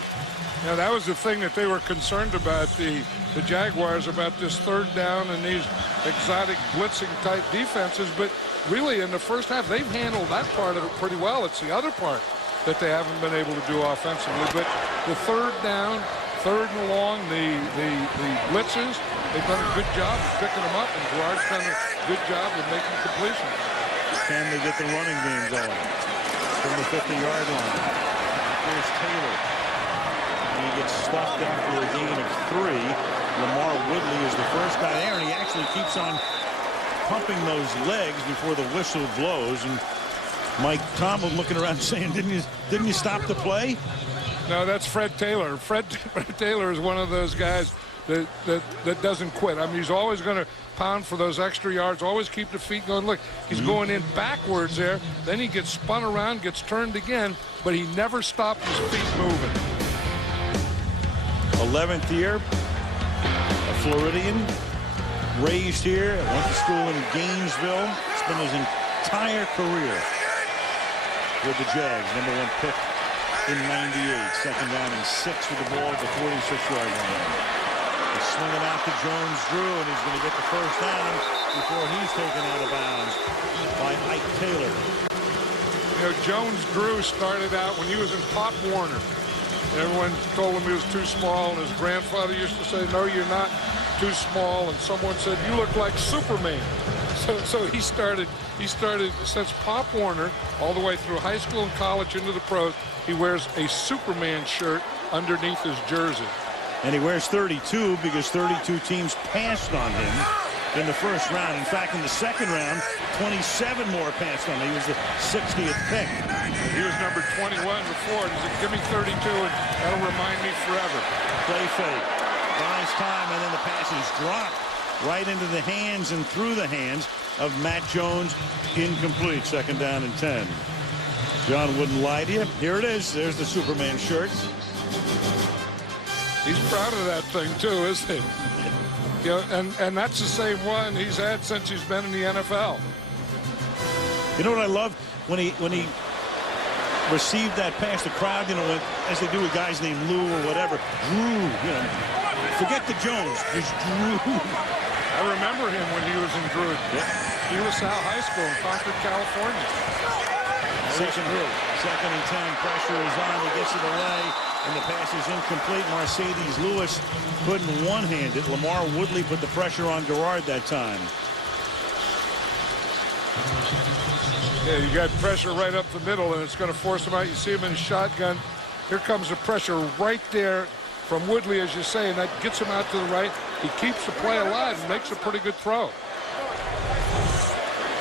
Now, that was the thing that they were concerned about, the Jaguars, about this 3rd down and these exotic blitzing-type defenses. But really, in the first half, they've handled that part of it pretty well. It's the other part that they haven't been able to do offensively. But the 3rd down, 3rd and long, the blitzes, they've done a good job of picking them up, and Garrard's done a good job of making completions. Can they get the running game going from the 50-yard line? Here's Taylor. And he gets stuffed after a gain of 3. Lamar Woodley is the first guy there, and he actually keeps on pumping those legs before the whistle blows. And Mike Tomlin looking around saying, didn't you stop the play? No, that's Fred Taylor. Fred Taylor is one of those guys that doesn't quit. I mean, he's always going to pound for those extra yards, always keep the feet going. Look, he's going in backwards there. Then he gets spun around, gets turned again, but he never stopped his feet moving. 11th year, a Floridian, raised here, went to school in Gainesville, spent his entire career with the Jags. #1 pick in '98. Second down and 6 with the ball at the 46-yard line. He's swinging out to Jones-Drew, and he's going to get the first down before he's taken out of bounds by Ike Taylor. You know, Jones-Drew started out when he was in Pop Warner. Everyone told him he was too small, and his grandfather used to say, "No, you're not too small," and someone said, "You look like Superman." So he started since Pop Warner all the way through high school and college into the pros. He wears a Superman shirt underneath his jersey. And he wears 32 because 32 teams passed on him in the first round. In fact, in the second round, 27 more passed on him. He was the 60th pick. He was number 21 before. He said, "Give me 32 and that'll remind me forever." Play fake. Buys time, and then the pass is dropped right into the hands and through the hands of Matt Jones. Incomplete. Second down and 10. John wouldn't lie to you. Here it is. There's the Superman shirt. He's proud of that thing too, isn't he? You know, and that's the same one he's had since he's been in the NFL. You know what I love? When he received that pass, the crowd, you know, as they do with guys named Lou or whatever, Drew, you know, forget the Jones, it's Drew. I remember him when he was in Drew. Yeah. He was Sal High School in Concord, California. Second and 10, pressure is on, he gets it away, and the pass is incomplete. Mercedes Lewis couldn't one-hand it. Lamar Woodley put the pressure on Garrard that time. Yeah, you got pressure right up the middle, and it's going to force him out. You see him in a shotgun. Here comes the pressure right there from Woodley, as you say, and that gets him out to the right. He keeps the play alive and makes a pretty good throw.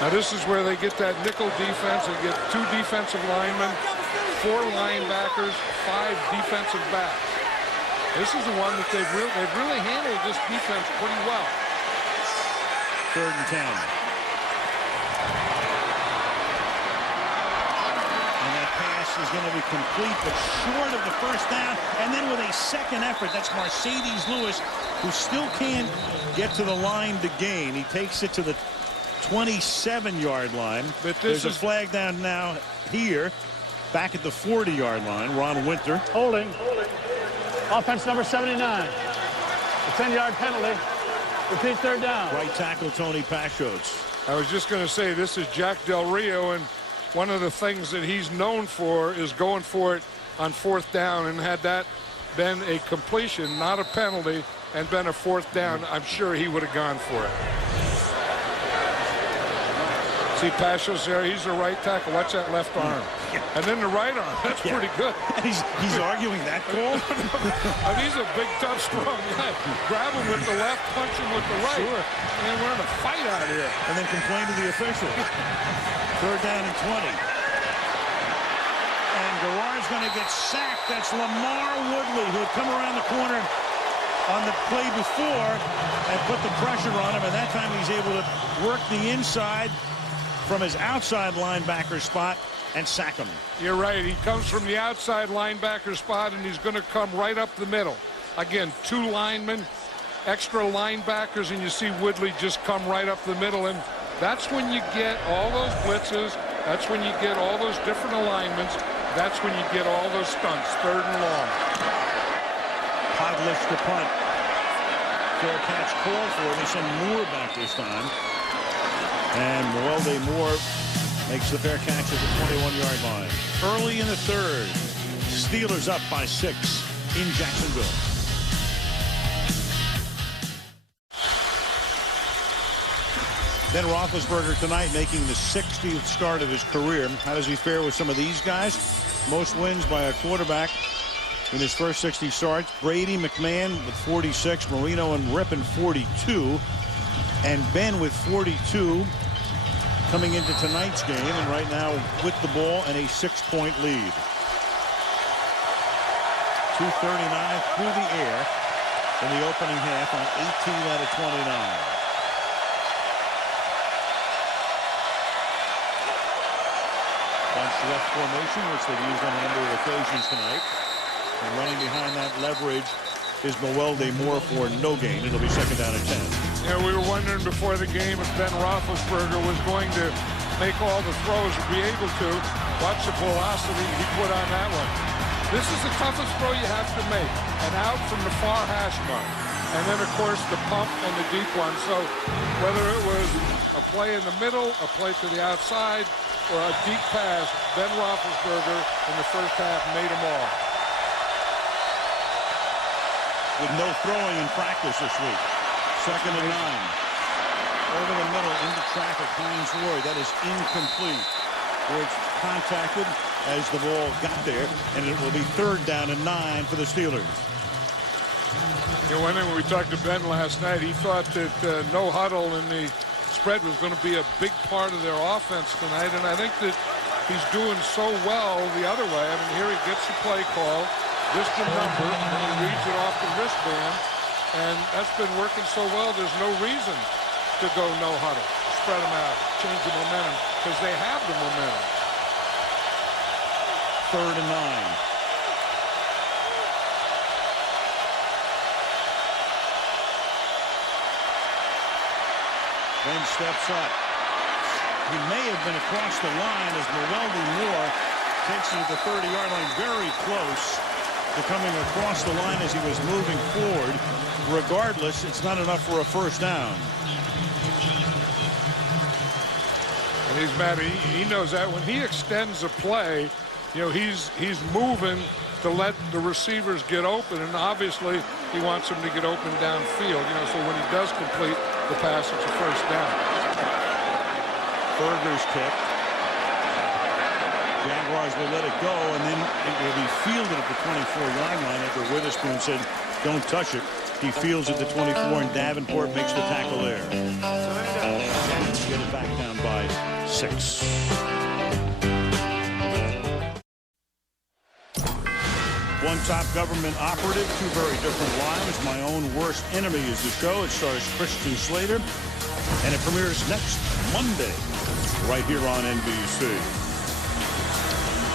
Now this is where they get that nickel defense. They get 2 defensive linemen, 4 linebackers, 5 defensive backs. This is the one that they've really handled this defense pretty well. 3rd and 10. Is going to be complete, but short of the first down, and then with a second effort, that's Mercedes Lewis, who still can't get to the line to gain. He takes it to the 27-yard line. But there's a flag down now here, back at the 40-yard line. Ron Winter. Holding. Offense number 79. A 10-yard penalty. Repeat 3rd down. Right tackle Tony Pashos. I was just going to say, this is Jack Del Rio, and one of the things that he's known for is going for it on 4th down, and had that been a completion, not a penalty, and been a 4th down, I'm sure he would have gone for it. See Pashos there, he's the right tackle. Watch that left arm. And then the right arm, that's pretty good. He's arguing that call? I mean, he's a big, tough, strong guy. Grab him with the left, punch him with the right. Sure. And we're in a fight out here. And then complain to the official. 3rd down and 20. And Garrard's going to get sacked. That's Lamar Woodley, who had come around the corner on the play before and put the pressure on him. And that time he's able to work the inside from his outside linebacker spot and sack him. You're right. He comes from the outside linebacker spot, and he's going to come right up the middle. Again, 2 linemen, extra linebackers, and you see Woodley just come right up the middle. And that's when you get all those blitzes. That's when you get all those different alignments. That's when you get all those stunts, 3rd and long. Podlish to punt. Fair catch call for him. They send Moore back this time. And Weldy Moore makes the fair catch at the 21-yard line. Early in the 3rd. Steelers up by 6 in Jacksonville. Ben Roethlisberger tonight making the 60th start of his career. How does he fare with some of these guys? Most wins by a quarterback in his first 60 starts. Brady, McMahon with 46, Marino and Rippon 42, and Ben with 42 coming into tonight's game, and right now with the ball and a 6-point lead. 2:39 through the air in the opening half on 18 out of 29. Bunch left formation, which they've used on a number of occasions tonight. And running behind that leverage is Muwalde Moore for no gain. It'll be second down and 10. You know, we were wondering before the game if Ben Roethlisberger was going to make all the throws or be able to. Watch the velocity he put on that one. This is the toughest throw you have to make. An out from the far hash mark. And then, of course, the pump and the deep one. So whether it was a play in the middle, a play to the outside, or a deep pass, Ben Roethlisberger in the first half made them all. With no throwing in practice this week. Second and 9. Over the middle into traffic, Hines Ward. That is incomplete. Ward's contacted as the ball got there, and it will be third down and 9 for the Steelers. You know, when we talked to Ben last night, he thought that no huddle in the spread was going to be a big part of their offense tonight, and I think that he's doing so well the other way. I mean, here he gets the play call, just the number, and he reads it off the wristband, and that's been working so well. There's no reason to go no huddle, spread them out, change the momentum, because they have the momentum. Third and 9. Then steps up. He may have been across the line as Muwalde Moore takes it to the 30-yard line, very close to coming across the line as he was moving forward. Regardless, it's not enough for a first down. And he's mad. He knows that when he extends a play, you know, he's moving to let the receivers get open, and obviously he wants them to get open downfield. You know, so when he does complete the pass, it's a first down. Berger's kick. Jaguars will let it go, and then it will be fielded at the 24-yard line after Witherspoon said, "Don't touch it." He fields at the 24, and Davenport makes the tackle there. Jags get it back down by 6. One top government operative, two very different lives. My Own Worst Enemy is the show. It stars Christian Slater, and it premieres next Monday right here on NBC.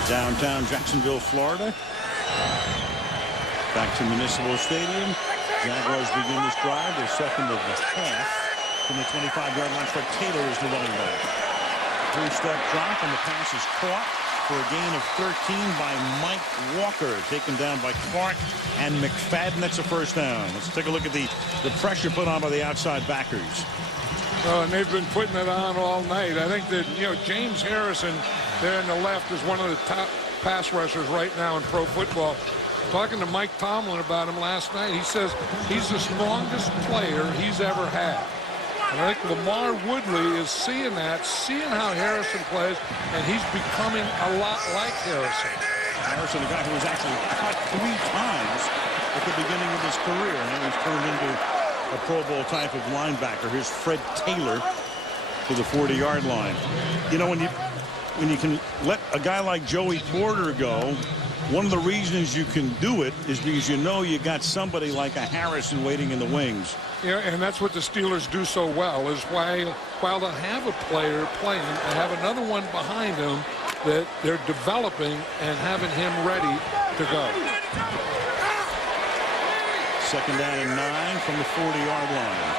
Downtown Jacksonville, Florida. Back to Municipal Stadium. Jaguars begin this drive. Their second of the half. From the 25-yard line, Fred Taylor is the running back. Three-step drop, and the pass is caught for a gain of 13 by Mike Walker, taken down by Clark and McFadden. That's a first down. Let's take a look at the pressure put on by the outside backers. Oh, and they've been putting it on all night. I think that, you know, James Harrison there on the left is one of the top pass rushers right now in pro football. Talking to Mike Tomlin about him last night, he says he's the strongest player he's ever had. And I think Lamar Woodley is seeing that, seeing how Harrison plays, and he's becoming a lot like Harrison. Harrison, a guy who was actually cut 3 times at the beginning of his career, and then he's turned into a Pro Bowl type of linebacker. Here's Fred Taylor to the 40-yard line. You know, when you can let a guy like Joey Porter go, one of the reasons you can do it is because you know you got somebody like a Harrison waiting in the wings. Yeah, and that's what the Steelers do so well, is while they have a player playing, they have another one behind him that they're developing and having him ready to go. Second down and 9 from the 40-yard line.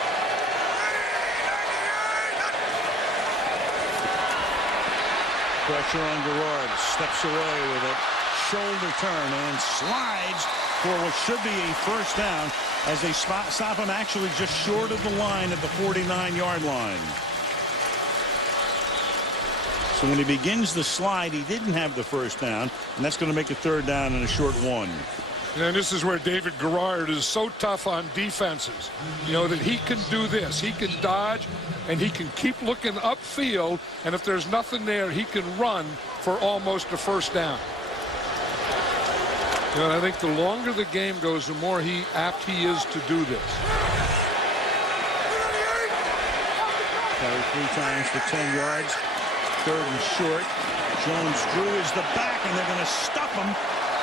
Pressure on Garrard, steps away with a shoulder turn and slides for what should be a first down as they stop him actually just short of the line at the 49-yard line. So when he begins the slide, he didn't have the first down, and that's going to make a third down and a short one. And this is where David Garrard is so tough on defenses. You know, that he can do this. He can dodge, and he can keep looking upfield, and if there's nothing there, he can run for almost a first down. You know, I think the longer the game goes, the more apt he is to do this. Carry 3 times for 10 yards. Third and short. Jones-Drew is the back, and they're going to stuff him.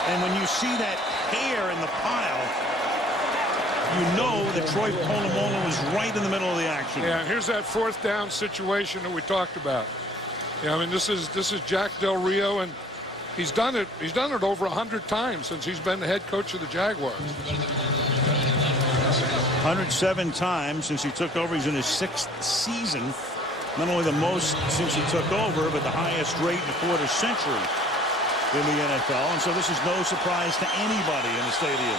And when you see that hair in the pile, you know that Troy Polamalu was right in the middle of the action. Yeah, and here's that fourth down situation that we talked about. Yeah, I mean, this is Jack Del Rio, and he's done it over 100 times since he's been the head coach of the Jaguars. 107 times since he took over. He's in his 6th season. Not only the most since he took over, but the highest rate in a quarter century in the NFL. And so this is no surprise to anybody in the stadium.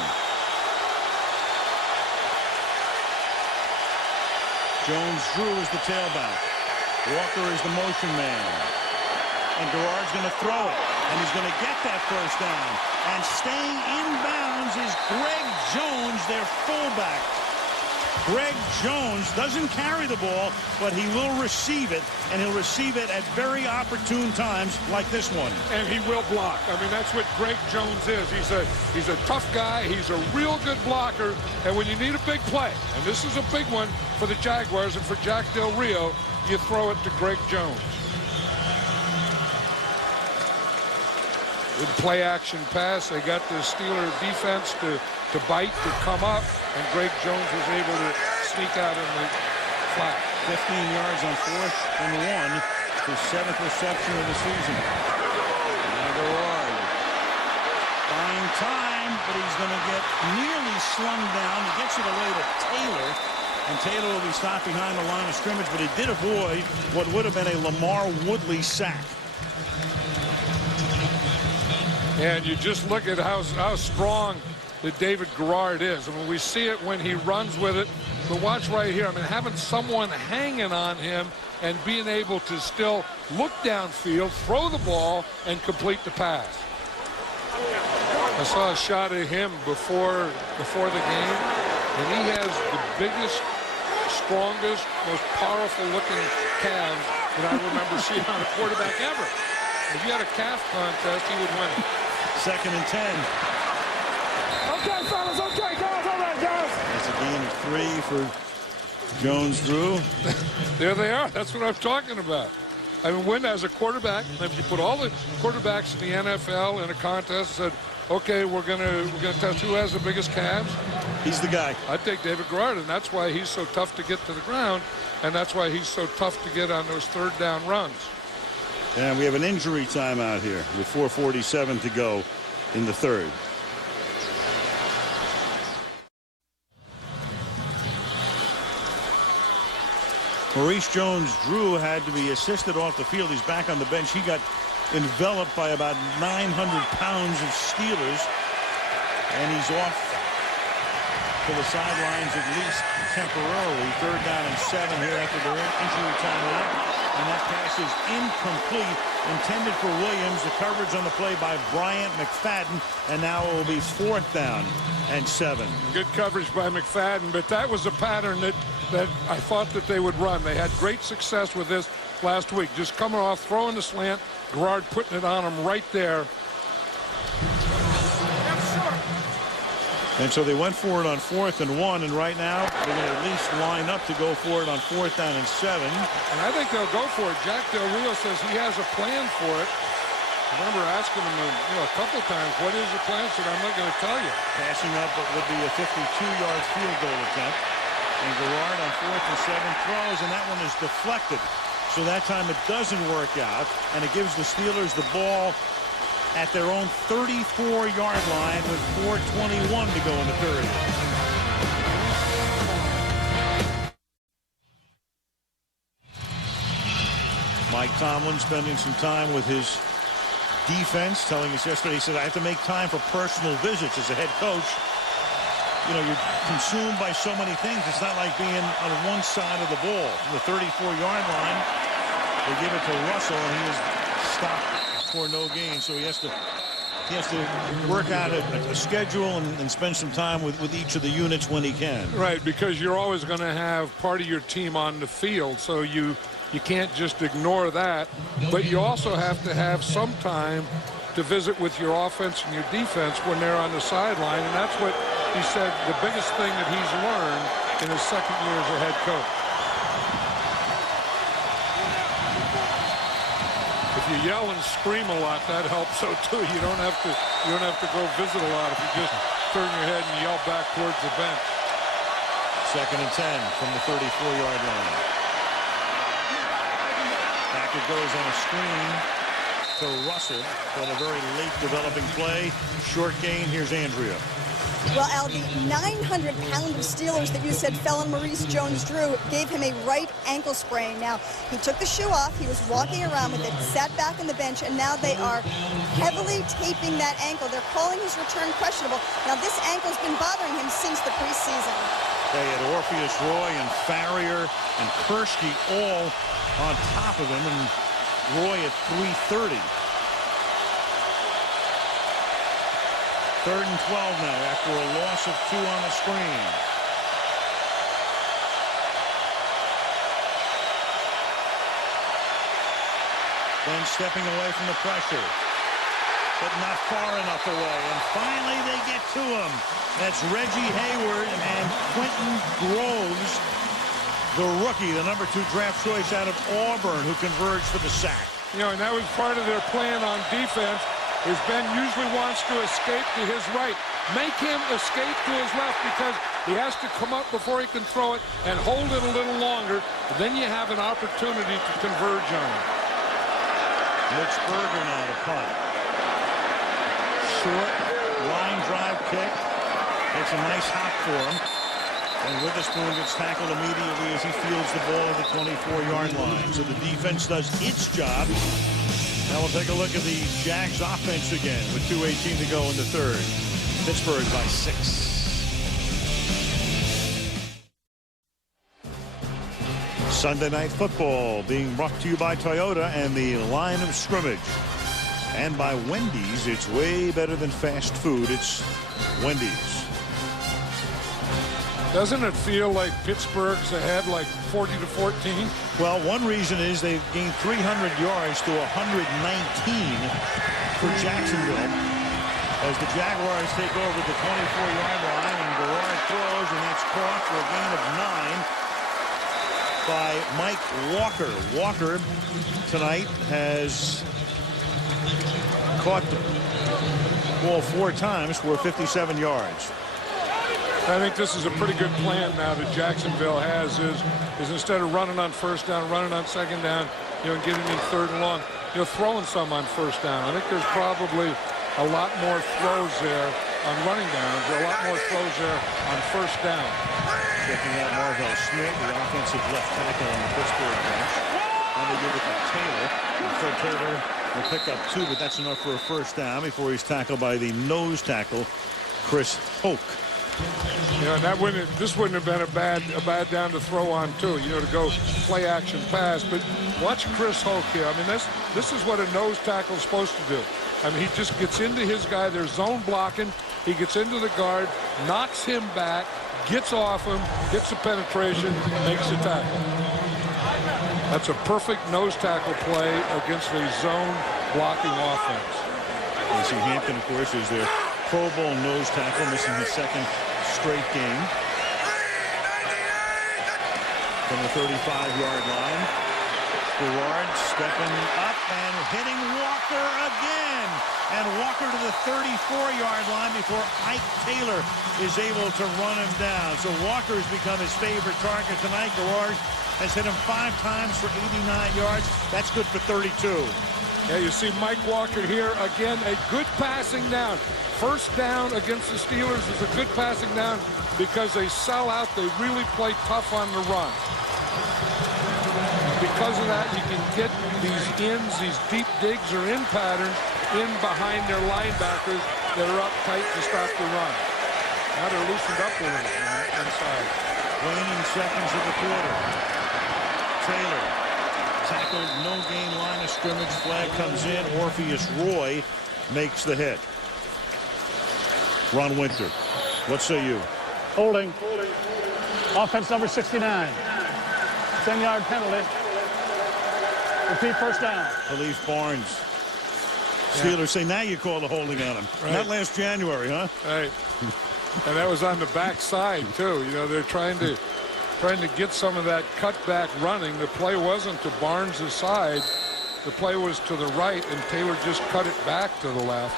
Jones-Drew is the tailback. Walker is the motion man. And Garrard's going to throw it. And he's going to get that first down. And staying in bounds is Greg Jones, their fullback. Greg Jones doesn't carry the ball, but he will receive it, and he'll receive it at very opportune times like this one. And he will block. I mean, that's what Greg Jones is. He's a tough guy. He's a real good blocker. And when you need a big play, and this is a big one for the Jaguars and for Jack Del Rio, you throw it to Greg Jones. With play-action pass, they got the Steeler defense to bite, to come up, and Greg Jones was able to sneak out in the flat. 15 yards on 4th and 1, his 7th reception of the season. Now Garrard buying time, but he's going to get nearly slung down. He gets it away to Taylor, and Taylor will be stopped behind the line of scrimmage, but he did avoid what would have been a Lamar Woodley sack. And you just look at how strong that David Garrard is. I mean, we see it when he runs with it. But watch right here. I mean, having someone hanging on him and being able to still look downfield, throw the ball, and complete the pass. I saw a shot of him before the game, and he has the biggest, strongest, most powerful-looking calves that I remember seeing on a quarterback ever. If you had a calf contest, he would win it. 2nd and 10. Okay, fellas, okay, guys, all right, guys. That's a gain of 3 for Jones-Drew. There they are. That's what I'm talking about. I mean, when as a quarterback, if you put all the quarterbacks in the NFL in a contest and said, okay, we're gonna test who has the biggest calves, he's the guy. I'd take David Garrard, and that's why he's so tough to get to the ground, and that's why he's so tough to get on those 3rd down runs. And we have an injury timeout here with 4:47 to go in the 3rd. Maurice Jones-Drew had to be assisted off the field. He's back on the bench. He got enveloped by about 900 pounds of Steelers, and he's off to the sidelines at least temporarily. 3rd down and 7 here after the injury timeout. And that pass is incomplete, intended for Williams. The coverage on the play by Bryant McFadden, and now it will be 4th down and 7. Good coverage by McFadden, but that was a pattern that I thought that they would run. They had great success with this last week. Just coming off, throwing the slant, Garrard putting it on him right there. And so they went for it on 4th and 1, and right now they're going to at least line up to go for it on 4th down and 7. And I think they'll go for it. Jack Del Rio says he has a plan for it. I remember asking him a couple times, what is the plan? He said, I'm not going to tell you. Passing up what would be a 52-yard field goal attempt. And Garrard on 4th and 7 throws, and that one is deflected. So that time it doesn't work out, and it gives the Steelers the ball at their own 34-yard line with 4:21 to go in the 3rd. Mike Tomlin spending some time with his defense, telling us yesterday, he said, I have to make time for personal visits as a head coach. You know, you're consumed by so many things. It's not like being on one side of the ball. The 34-yard line, they give it to Russell, and he is stopped for no gain. So he has to work out a schedule and spend some time with each of the units when he can. Right, because you're always going to have part of your team on the field, so you can't just ignore that. But you also have to have some time to visit with your offense and your defense when they're on the sideline, and that's what he said the biggest thing that he's learned in his 2nd year as a head coach. If you yell and scream a lot, that helps so too. You don't have to go visit a lot if you just turn your head and yell back towards the bench. 2nd and 10 from the 34-yard line. Back it goes on a screen to Russell, but a very late developing play. Short gain. Here's Andrea. Well, Al, the 900-pounder Steelers that you said fell on Maurice Jones-Drew gave him a right ankle sprain. Now, he took the shoe off. He was walking around with it, sat back on the bench, and now they are heavily taping that ankle. They're calling his return questionable. Now, this ankle's been bothering him since the preseason. They had Orpheus Roy and Farrier and Kershke all on top of him, and Roy at 330. 3rd and 12 now after a loss of 2 on the screen. Then stepping away from the pressure, but not far enough away. And finally they get to him. That's Reggie Hayward and Quentin Groves, the rookie, the number 2 draft choice out of Auburn, who converged for the sack. You know, and that was part of their plan on defense. Is Ben usually wants to escape to his right. Make him escape to his left because he has to come up before he can throw it and hold it a little longer. Then you have an opportunity to converge on him. Mitch Berger now to punt. Short line drive kick. It's a nice hop for him. And Witherspoon gets tackled immediately as he fields the ball at the 24-yard line. So the defense does its job. Now we'll take a look at the Jags offense again with 2:18 to go in the 3rd. Pittsburgh by 6. Sunday Night Football being brought to you by Toyota and the Line of Scrimmage. And by Wendy's. It's way better than fast food. It's Wendy's. Doesn't it feel like Pittsburgh's ahead like 40-14? Well, one reason is they've gained 300 yards to 119 for Jacksonville as the Jaguars take over the 24-yard line, and Garrard throws, and that's caught for a gain of 9 by Mike Walker. Walker tonight has caught the ball 4 times for 57 yards. I think this is a pretty good plan now that Jacksonville has is instead of running on 1st down, running on 2nd down, you know, getting in 3rd and long, you know, throwing some on 1st down. I think there's probably a lot more throws there on running downs, a lot more throws there on 1st down. Checking out Marvell Smith, the offensive left tackle on the Pittsburgh bench. And they give it to Taylor. And Fred Taylor will pick up 2, but that's enough for a 1st down before he's tackled by the nose tackle, Chris Hoke. You know, and this wouldn't have been a bad down to throw on too. You know, to go play action pass. But watch Chris Hoke here. I mean, this is what a nose tackle is supposed to do. I mean, he just gets into his guy. They're zone blocking. He gets into the guard, knocks him back, gets off him, gets the penetration, makes the tackle. That's a perfect nose tackle play against a zone blocking offense. AC Hampton, of course, is their Pro Bowl nose tackle, missing his 2nd straight game. From the 35-yard line, Garrard stepping up and hitting Walker again. And Walker to the 34-yard line before Ike Taylor is able to run him down. So Walker has become his favorite target tonight. Garrard has hit him 5 times for 89 yards. That's good for 32. Yeah, you see Mike Walker here again, a good passing down. 1st down against the Steelers is a good passing down because they sell out. They really play tough on the run. Because of that, you can get these ins, these deep digs or in patterns in behind their linebackers that are up tight to stop the run. Now they're loosened up a little inside. Waning seconds of the quarter. Taylor tackled, no gain, line of scrimmage. Flag comes in. Orpheus Roy makes the hit. Ron Winter, what say you? Holding. Offense number 69. 10-yard penalty. Repeat 1st down. Khalif Barnes. Steelers say now you call the holding on him. Right. Not last January, huh? Right. And that was on the backside too. You know, they're trying to get some of that cutback running. The play wasn't to Barnes' side. The play was to the right, and Taylor just cut it back to the left.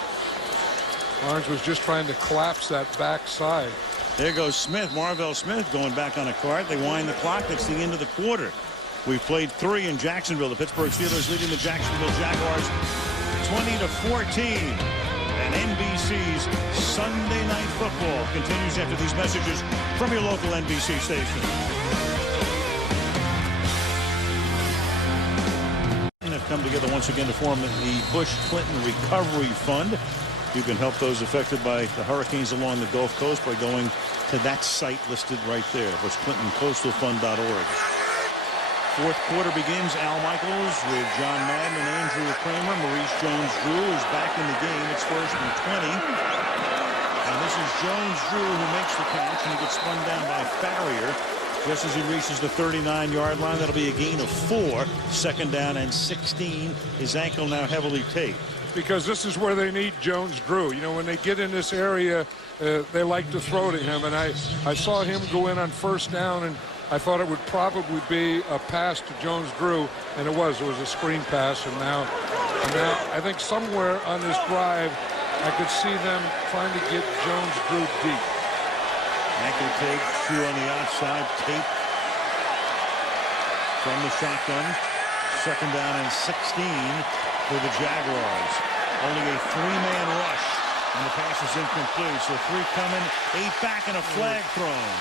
Barnes was just trying to collapse that backside. There goes Smith, Marvell Smith, going back on a cart. They wind the clock. That's the end of the quarter. We've played 3 in Jacksonville. The Pittsburgh Steelers leading the Jacksonville Jaguars 20-14. And NBC's Sunday Night Football continues after these messages from your local NBC station. Have come together once again to form the Bush Clinton Recovery Fund. You can help those affected by the hurricanes along the Gulf Coast by going to that site listed right there, BushClintonCoastalFund.org. Fourth quarter begins. Al Michaels with John Madden and Andrew Kramer. Maurice Jones-Drew is back in the game. It's 1st and 20. And this is Jones-Drew who makes the catch, and he gets spun down by Farrier just as he reaches the 39-yard line. That'll be a gain of 4. 2nd down and 16. His ankle now heavily taped. Because this is where they need Jones-Drew. You know, when they get in this area, they like to throw to him. And I saw him go in on 1st down, and I thought it would probably be a pass to Jones-Drew, and it was. It was a screen pass, and now I think somewhere on this drive, I could see them trying to get Jones-Drew deep. Ankle tape, Drew on the outside, tape from the shotgun. 2nd down and 16 for the Jaguars. Only a 3-man rush, and the pass is incomplete. So 3 coming, 8 back, and a flag thrown.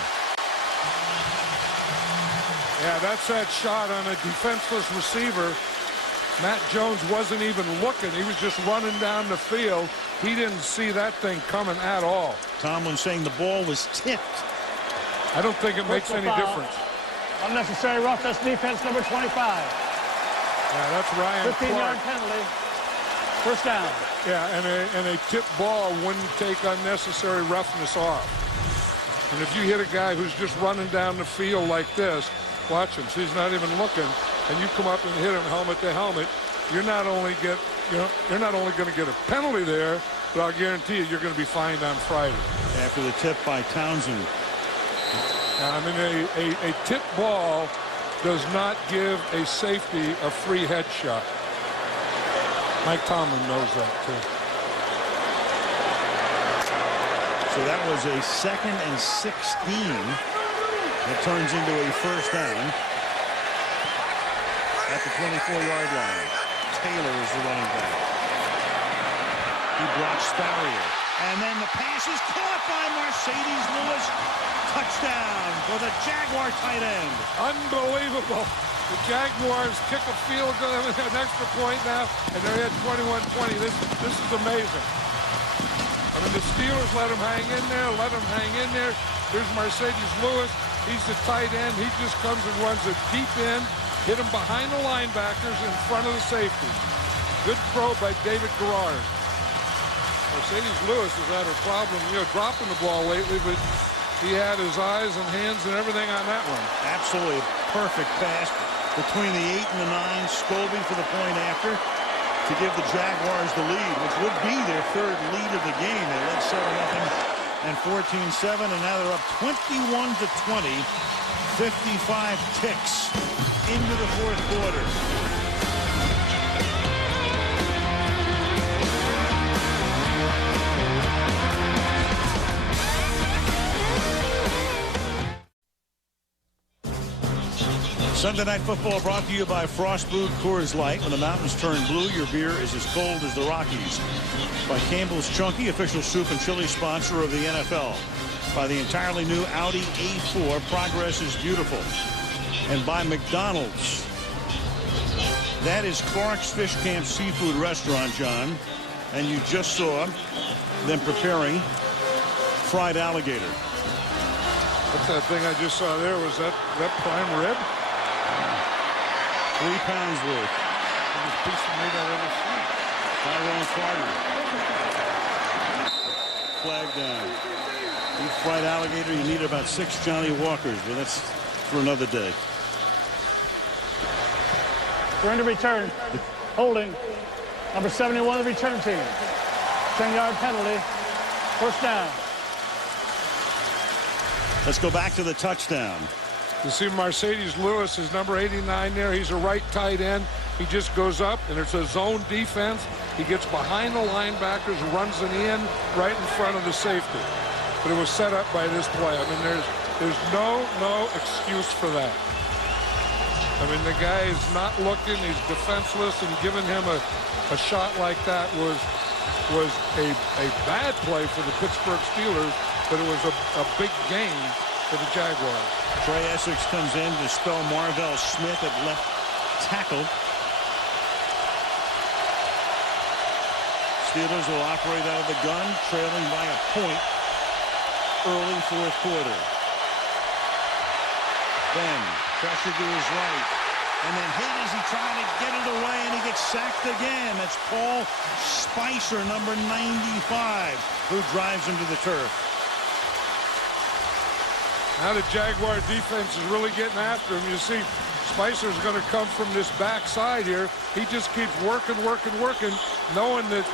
Yeah, that's that shot on a defenseless receiver. Matt Jones wasn't even looking. He was just running down the field. He didn't see that thing coming at all. Tomlin saying the ball was tipped. I don't think it makes any difference. Unnecessary roughness, defense number 25. Yeah, that's Ryan 15-yard penalty. 1st down. Yeah, and a tipped ball wouldn't take unnecessary roughness off. And if you hit a guy who's just running down the field like this, watch him. So he's not even looking, and you come up and hit him helmet to helmet. You're not only going to get a penalty there, but I'll guarantee you you're going to be fined on Friday. After the tip by Townsend. I mean, a tip ball does not give a safety a free headshot. Mike Tomlin knows that too. So that was a 2nd and 16. It turns into a 1st down at the 24-yard line. Taylor is the running back. He blocks Farrier. And then the pass is caught by Mercedes Lewis. Touchdown for the Jaguar tight end. Unbelievable. The Jaguars kick a field goal, an extra point now, and they're at 21-20. This is amazing. I mean, the Steelers let him hang in there. Here's Mercedes Lewis. He's the tight end. He just comes and runs it deep in, hit him behind the linebackers in front of the safety. Good throw by David Garrard. Mercedes Lewis has had a problem, dropping the ball lately, but he had his eyes and hands and everything on that one. Absolutely perfect pass between the 8 and the 9. Scobie for the point after to give the Jaguars the lead, which would be their 3rd lead of the game. They led 7-0 and 14-7, and now they're up 21-20. 55 ticks into the 4th quarter. Sunday Night Football brought to you by Frost Brewed Coors Light. When the mountains turn blue, your beer is as cold as the Rockies. By Campbell's Chunky, official soup and chili sponsor of the NFL. By the entirely new Audi A4, progress is beautiful. And by McDonald's. That is Clark's Fish Camp Seafood Restaurant, John. And you just saw them preparing fried alligator. What's that thing I just saw there? Was that prime rib? 3 pounds worth. Biggest piece of meat I've ever seen. Tyrone Carter. Flag down. Deep fried alligator, you need about 6 Johnny Walkers, but that's for another day. Going to return. Holding. Number 71 of the return team. 10-yard penalty. 1st down. Let's go back to the touchdown. You see Mercedes Lewis is number 89 there. He's a right tight end. He just goes up, and it's a zone defense. He gets behind the linebackers, runs it in right in front of the safety. But it was set up by this play. I mean, there's no excuse for that. I mean, the guy is not looking. He's defenseless, and giving him a shot like that was was a bad play for the Pittsburgh Steelers, but it was a big gain for the Jaguars. Trey Essex comes in to spell Marvell Smith at left tackle. Steelers will operate out of the gun, trailing by a point early fourth quarter. Ben, pressure to his right, and then hit as he tried to get it away, and he gets sacked again. That's Paul Spicer, number 95, who drives him to the turf. Now the Jaguar defense is really getting after him. You see, Spicer's going to come from this backside here. He just keeps working, knowing that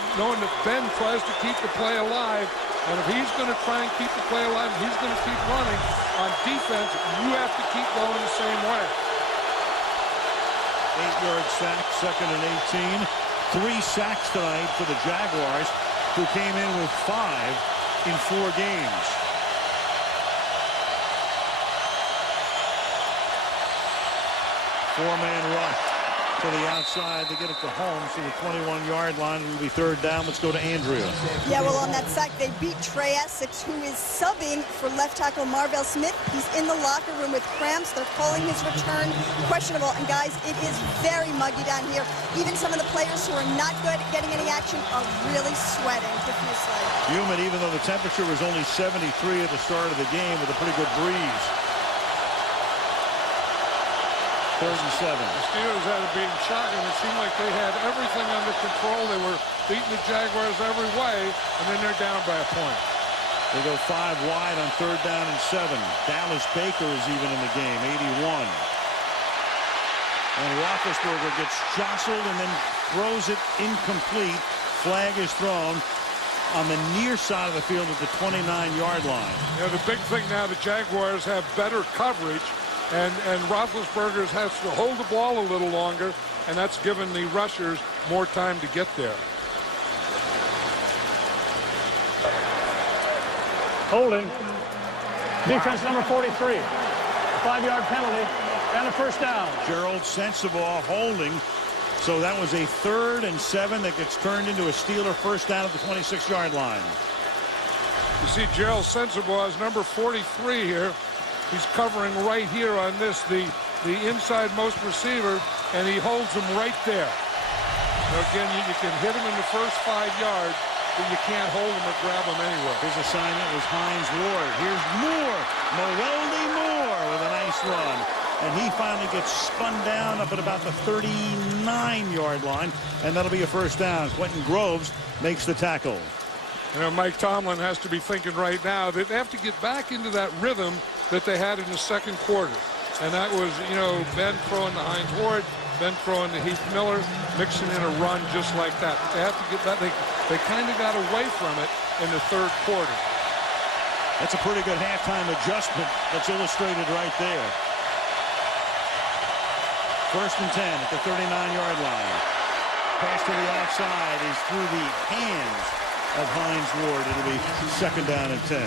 Ben tries to keep the play alive. And if he's going to try and keep the play alive, and he's going to keep running on defense, you have to keep going the same way. 8-yard sack, 2nd and 18. 3 sacks tonight for the Jaguars, who came in with 5 in 4 games. Four-man rush to the outside to get it to Holmes to the 21-yard line. It will be 3rd down. Let's go to Andrea. Yeah, well, on that sack, they beat Trey Essex, who is subbing for left tackle Marvell Smith. He's in the locker room with cramps. They're calling his return questionable. And, guys, it is very muggy down here. Even some of the players who are not good at getting any action are really sweating profusely. Humid, even though the temperature was only 73 at the start of the game with a pretty good breeze. 3rd and 7. The Steelers had it being shocking. It seemed like they had everything under control. They were beating the Jaguars every way, and then they're down by a point. They go 5 wide on 3rd down and 7. Dallas Baker is even in the game, 81. And Roethlisberger gets jostled and then throws it incomplete. Flag is thrown on the near side of the field at the 29-yard line. You know, the big thing now, the Jaguars have better coverage. And Roethlisberger has to hold the ball a little longer, and that's given the rushers more time to get there. Holding. Defense number 43. 5-yard penalty and a 1st down. Gerald Sensabaugh holding. So that was a 3rd and 7 that gets turned into a Steeler 1st down at the 26-yard line. You see Gerald Sensabaugh is number 43 here. He's covering right here on this, the inside most receiver, and he holds him right there. Now again, you can hit him in the first 5 yards, but you can't hold him or grab him anywhere. His assignment was Hines Ward. Here's Moore, Morelli Moore with a nice run. And he finally gets spun down up at about the 39-yard line, and that'll be a 1st down. Quentin Groves makes the tackle. You know, Mike Tomlin has to be thinking right now that they have to get back into that rhythm that they had in the 2nd quarter. And that was, you know, Ben throwing to Hines Ward, Ben throwing to Heath Miller, mixing in a run just like that. They have to get that. They kind of got away from it in the 3rd quarter. That's a pretty good halftime adjustment that's illustrated right there. 1st and 10 at the 39-yard line. Pass to the outside is through the hands of Hines Ward. It'll be 2nd down and 10.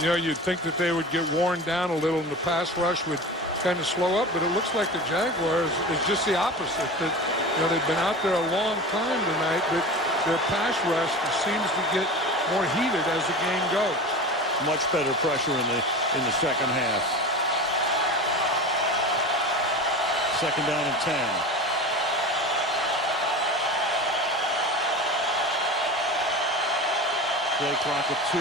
You know, you'd think that they would get worn down a little and the pass rush would kind of slow up, but it looks like the Jaguars is just the opposite. That, you know, they've been out there a long time tonight, but their pass rush seems to get more heated as the game goes. Much better pressure in the 2nd half. 2nd down and 10. Play clock at 2.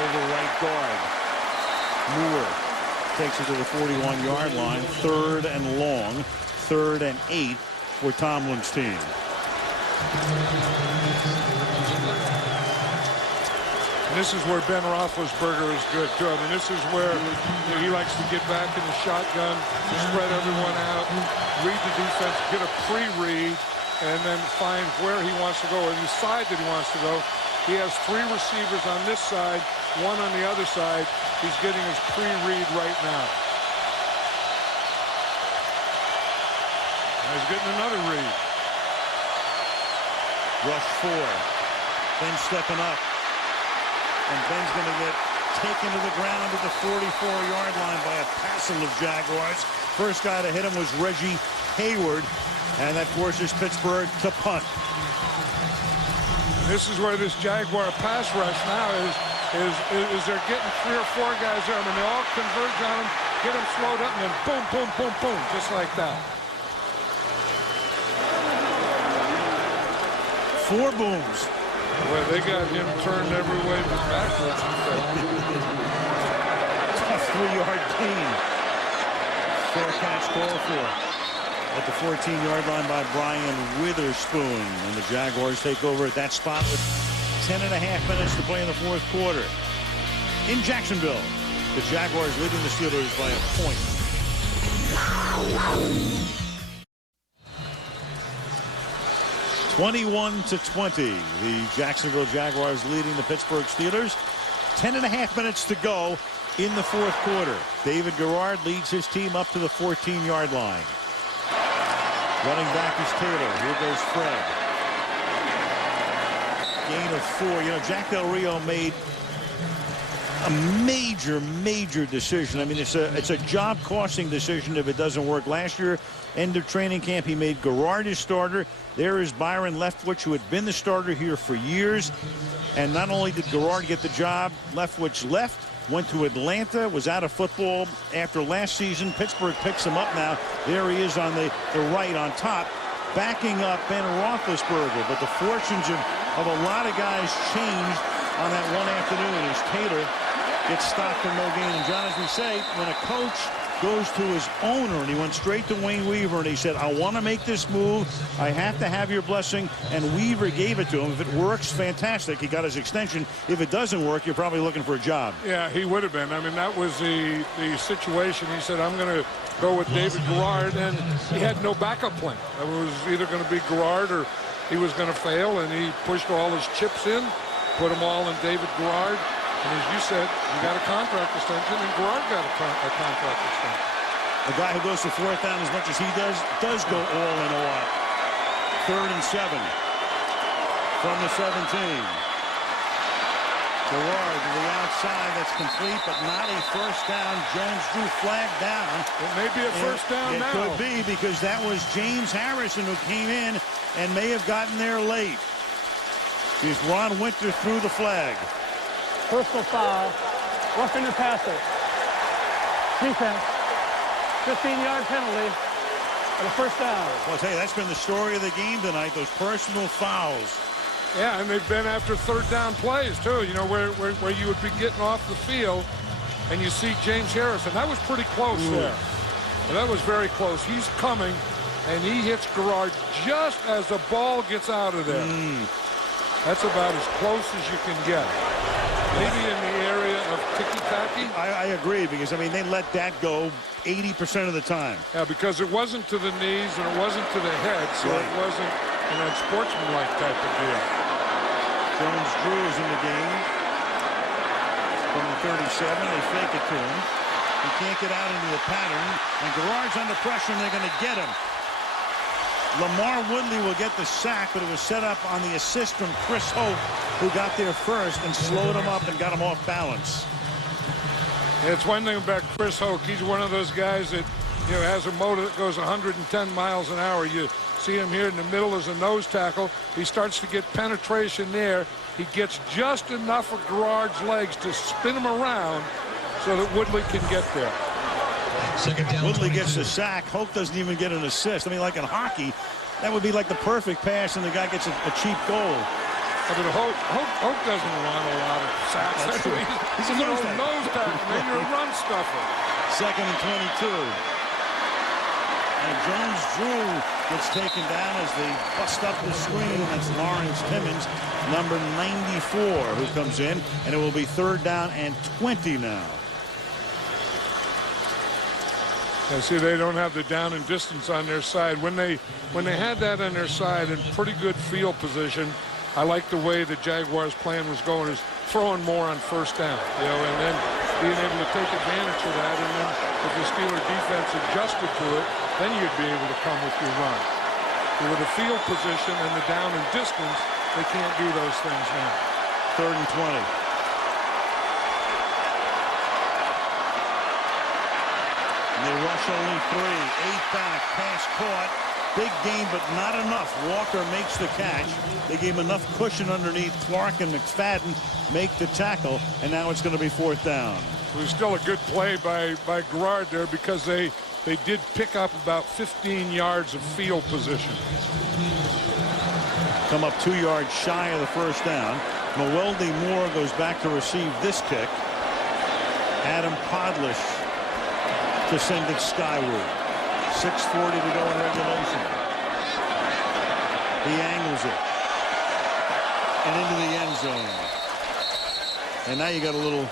Over right guard. Moore takes it to the 41-yard line. 3rd and long. 3rd and 8 for Tomlin's team. And this is where Ben Roethlisberger is good, too. I mean, this is where he likes to get back in the shotgun, spread everyone out, read the defense, get a pre-read, and then find where he wants to go, or the side that he wants to go. He has 3 receivers on this side, 1 on the other side. He's getting his pre-read right now. He's getting another read. Rush 4. Ben stepping up. And Ben's going to get taken to the ground at the 44-yard line by a passel of Jaguars. First guy to hit him was Reggie Hayward, and that forces Pittsburgh to punt. This is where this Jaguar pass rush now is they're getting 3 or 4 guys there. I mean, they all converge on him, get him slowed up, and then boom, boom, boom, boom, just like that. 4 booms. Well, they got him turned every way but backwards. Tough 3-yard gain. Fair catch called for at the 14-yard line by Brian Witherspoon. And the Jaguars take over at that spot with 10.5 minutes to play in the 4th quarter. In Jacksonville, the Jaguars leading the Steelers by a point. 21-20. The Jacksonville Jaguars leading the Pittsburgh Steelers. 10.5 minutes to go in the 4th quarter. David Garrard leads his team up to the 14-yard line. Running back is Taylor. Here goes Fred. Gain of 4. You know, Jack Del Rio made a major decision. I mean, it's a job-costing decision if it doesn't work. Last year, end of training camp, he made Garrard his starter. There is Byron Leftwich, who had been the starter here for years. And not only did Garrard get the job, Leftwich left, went to Atlanta, was out of football after last season. Pittsburgh picks him up now. There he is on the right on top, backing up Ben Roethlisberger. But the fortunes of a lot of guys changed on that one afternoon as Taylor gets stopped for no gain. And John, as we say, when a coach goes to his owner, and he went straight to Wayne Weaver and he said, I want to make this move. I have to have your blessing. And Weaver gave it to him. If it works, fantastic. He got his extension. If it doesn't work, you're probably looking for a job. Yeah, he would have been. I mean, that was the situation. He said, I'm going to go with David Garrard, and he had no backup plan. It was either going to be Garrard or he was going to fail, and he pushed all his chips in, put them all in David Garrard. And as you said, you got a contract extension, and Garrard got a contract extension. A guy who goes to 4th down as much as he does go all in a lot. 3rd and 7 from the 17. Garrard to the outside, that's complete, but not a first down. Jones-Drew flagged down. It may be a first down now. It could be, because that was James Harrison who came in and may have gotten there late. Here's Ron Winter through the flag. Personal foul, roughing the passer. Defense, 15-yard penalty, and a first down. Well, I'll tell you, that's been the story of the game tonight, those personal fouls. Yeah, and they've been after 3rd down plays, too, you know, where you would be getting off the field, and you see James Harrison. That was pretty close there. And that was very close. He's coming, and he hits Garrard just as the ball gets out of there. That's about as close as you can get. Maybe in the area of ticky-tacky. I agree, because, I mean, they let that go 80% of the time. Yeah, because it wasn't to the knees and it wasn't to the head, so it wasn't an unsportsmanlike type of deal. Jones-Drew is in the game. From the 37, they fake it to him. He can't get out into the pattern, and Garrard's under pressure, and they're going to get him. Lamar Woodley will get the sack, but it was set up on the assist from Chris Hope, who got there first and slowed him up and got him off balance. Yeah, it's one thing about Chris Hope. He's one of those guys that, you know, has a motor that goes 110 miles an hour. You see him here in the middle as a nose tackle. He starts to get penetration there. He gets just enough of Garrard's legs to spin him around so that Woodley can get there. Woodley gets the sack. Hope doesn't even get an assist. I mean, like in hockey, that would be like the perfect pass, and the guy gets a cheap goal. I mean, Hope doesn't want a lot of sacks. That's true. He's a nose tackle. Man, you're a run stuffer. 2nd and 22. And Jones-Drew gets taken down as they bust up the screen. That's Lawrence Timmons, number 94, who comes in, and it will be 3rd down and 20 now. Yeah, see, they don't have the down and distance on their side. When they had that on their side in pretty good field position, I like the way the Jaguars' plan was going, is throwing more on 1st down, you know, and then being able to take advantage of that. And then if the Steeler defense adjusted to it, then you'd be able to come with your run. But with the field position and the down and distance, they can't do those things now. 3rd and 20. they rush only 3. 8 back, pass caught. Big gain, but not enough. Walker makes the catch. They gave him enough cushion underneath. Clark and McFadden make the tackle, and now it's going to be 4th down. It was still a good play by Garrard there because they did pick up about 15 yards of field position. Come up 2 yards shy of the 1st down. Woodley Moore goes back to receive this kick. Adam Podlish to send it skyward. 6:40 to go in regulation. He angles it and into the end zone. And now you got a little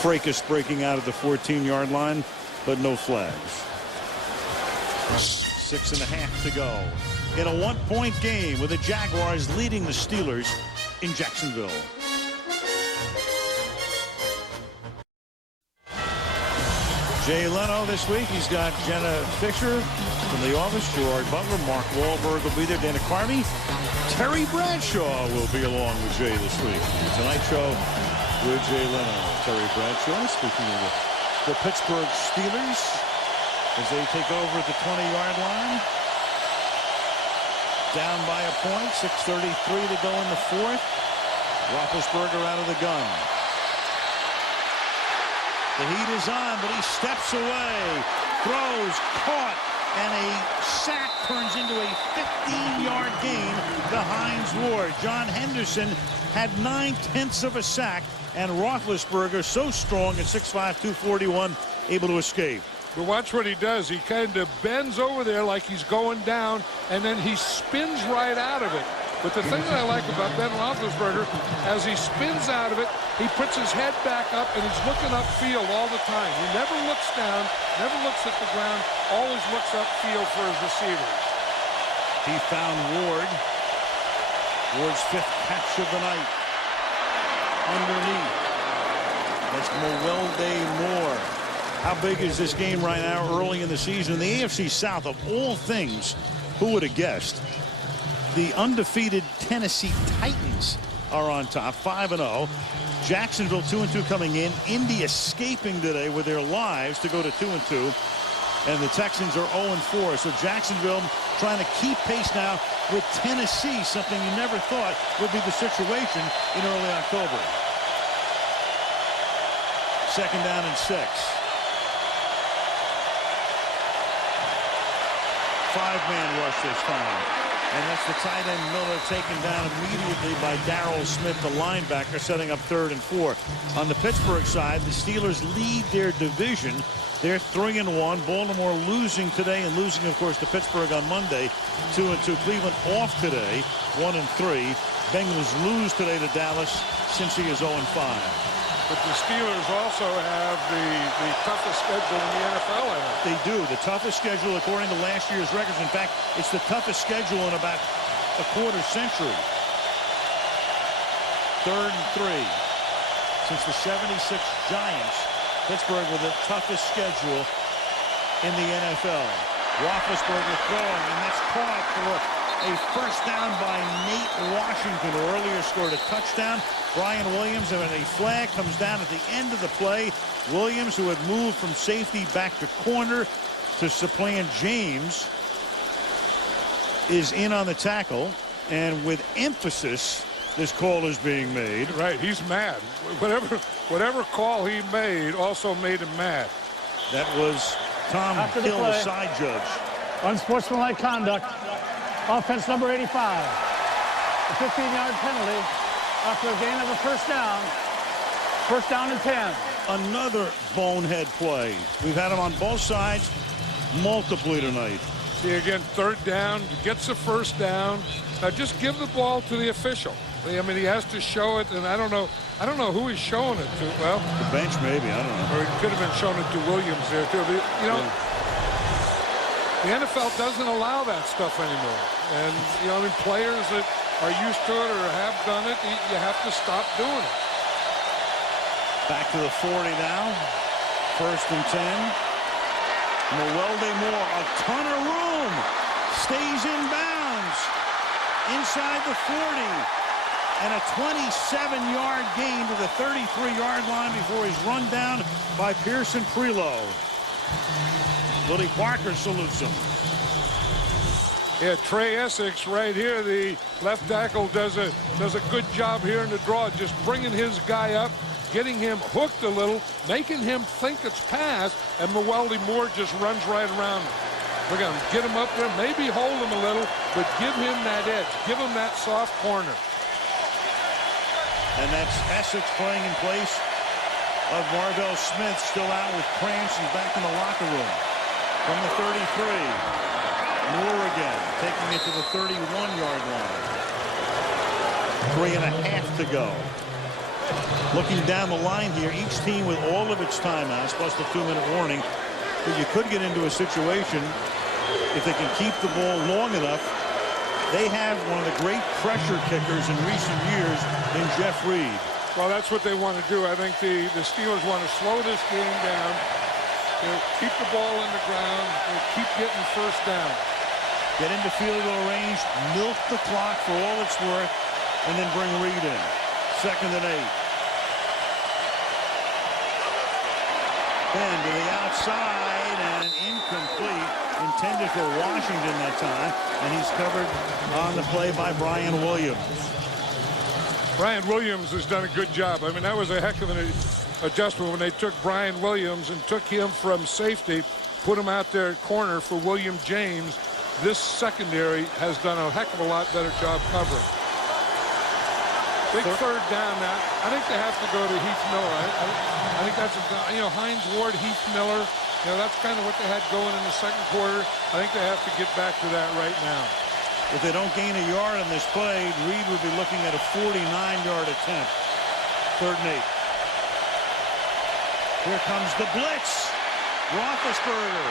fracas breaking out at the 14-yard line, but no flags. 6.5 to go in a 1-point game with the Jaguars leading the Steelers in Jacksonville. Jay Leno this week. He's got Jenna Fisher from The Office, Gerard Butler, Mark Wahlberg will be there, Dana Carvey. Terry Bradshaw will be along with Jay this week. Tonight show with Jay Leno. Terry Bradshaw speaking of the Pittsburgh Steelers as they take over at the 20-yard line. Down by a point, 6:33 to go in the 4th. Roethlisberger out of the gun. The heat is on, but he steps away, throws, caught, and a sack turns into a 15-yard gain to Hines Ward. John Henderson had 9/10 of a sack, and Roethlisberger, so strong at 6'5", 241, able to escape. But watch what he does. He kind of bends over there like he's going down, and then he spins right out of it. But the thing that I like about Ben Roethlisberger, as he spins out of it, he puts his head back up and he's looking upfield all the time. He never looks down, never looks at the ground, always looks upfield for his receivers. He found Ward. Ward's 5th catch of the night. Underneath. That's Woodley Moore. How big is this game right now early in the season? In the AFC South, of all things, who would have guessed? The undefeated Tennessee Titans are on top, 5-0. Jacksonville 2-2 coming in. Indy escaping today with their lives to go to 2-2. And the Texans are 0-4. So Jacksonville trying to keep pace now with Tennessee, something you never thought would be the situation in early October. 2nd down and 6. 5-man rush this time. And that's the tight end Miller taken down immediately by Darrell Smith, the linebacker, setting up 3rd and 4. On the Pittsburgh side, the Steelers lead their division. They're 3-1. Baltimore losing today and losing, of course, to Pittsburgh on Monday. 2-2. Cleveland off today, 1-3. Bengals lose today to Dallas. Cincy is 0-5. But the Steelers also have the toughest schedule in the NFL. They do. The toughest schedule according to last year's records. In fact, it's the toughest schedule in about a quarter century. 3rd and 3. Since the 76 Giants, Pittsburgh with the toughest schedule in the NFL. Roethlisberger throwing, and that's caught for a 1st down by Nate Washington, who earlier scored a touchdown. Brian Williams, and a flag comes down at the end of the play. Williams, who had moved from safety back to corner to supplant James, is in on the tackle, and with emphasis, this call is being made. Right, he's mad. Whatever call he made also made him mad. That was Tom Hill, the side judge. Unsportsmanlike conduct. Offense number 85. A 15-yard penalty after a gain of a 1st down. 1st down and 10. Another bonehead play. We've had him on both sides multiply tonight. See, again, 3rd down, gets a 1st down. Now just give the ball to the official. I mean, he has to show it, and I don't know who he's showing it to. Well, the bench maybe, I don't know. Or he could have been showing it to Williams there too. But, you know, the NFL doesn't allow that stuff anymore. And, you know, I mean, players that are used to it or have done it, you have to stop doing it. Back to the 40 now. 1st and 10. Woodley Moore, a ton of room. Stays in bounds. Inside the 40. And a 27-yard gain to the 33-yard line before he's run down by Pearson Prelow. Willie Parker salutes him. Yeah, Trey Essex right here, the left tackle, does a good job here in the draw, just bringing his guy up, getting him hooked a little, making him think it's pass, and Woodley Moore just runs right around him. We're going to get him up there, maybe hold him a little, but give him that edge, give him that soft corner. And that's Essex playing in place of Marvell Smith, still out with cramps and back in the locker room. From the 33. Moore again, taking it to the 31-yard line. 3.5 to go. Looking down the line here, each team with all of its timeouts, plus the 2-minute warning, but you could get into a situation, if they can keep the ball long enough. They have one of the great pressure kickers in recent years in Jeff Reed. Well, that's what they want to do. I think the Steelers want to slow this game down. They'll keep the ball in the ground. They'll keep getting first down. Get into field goal range, milk the clock for all it's worth, and then bring Reed in. 2nd and 8. Ben to the outside and incomplete. Intended for Washington that time, and he's covered on the play by Brian Williams. Brian Williams has done a good job. I mean, that was a heck of an adjustment when they took Brian Williams and took him from safety, put him out there at corner for William James. This secondary has done a heck of a lot better job covering. Big third down now. I think they have to go to Heath Miller. I think that's, Hines Ward, Heath Miller. That's kind of what they had going in the second quarter. I think they have to get back to that right now. If they don't gain a yard on this play, Reed would be looking at a 49-yard attempt. 3rd and 8. Here comes the blitz. Roethlisberger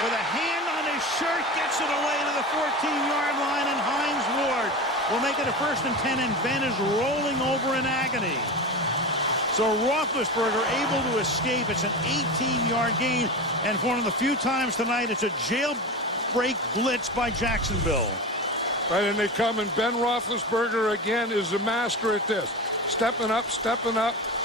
with a hand on his shirt gets it away to the 14-yard line, and Hines Ward will make it a 1st and 10, and Ben is rolling over in agony. So Roethlisberger able to escape. It's an 18-yard gain, and for one of the few times tonight, it's a jailbreak blitz by Jacksonville. Right, and they come, and Ben Roethlisberger again is a master at this. Stepping up,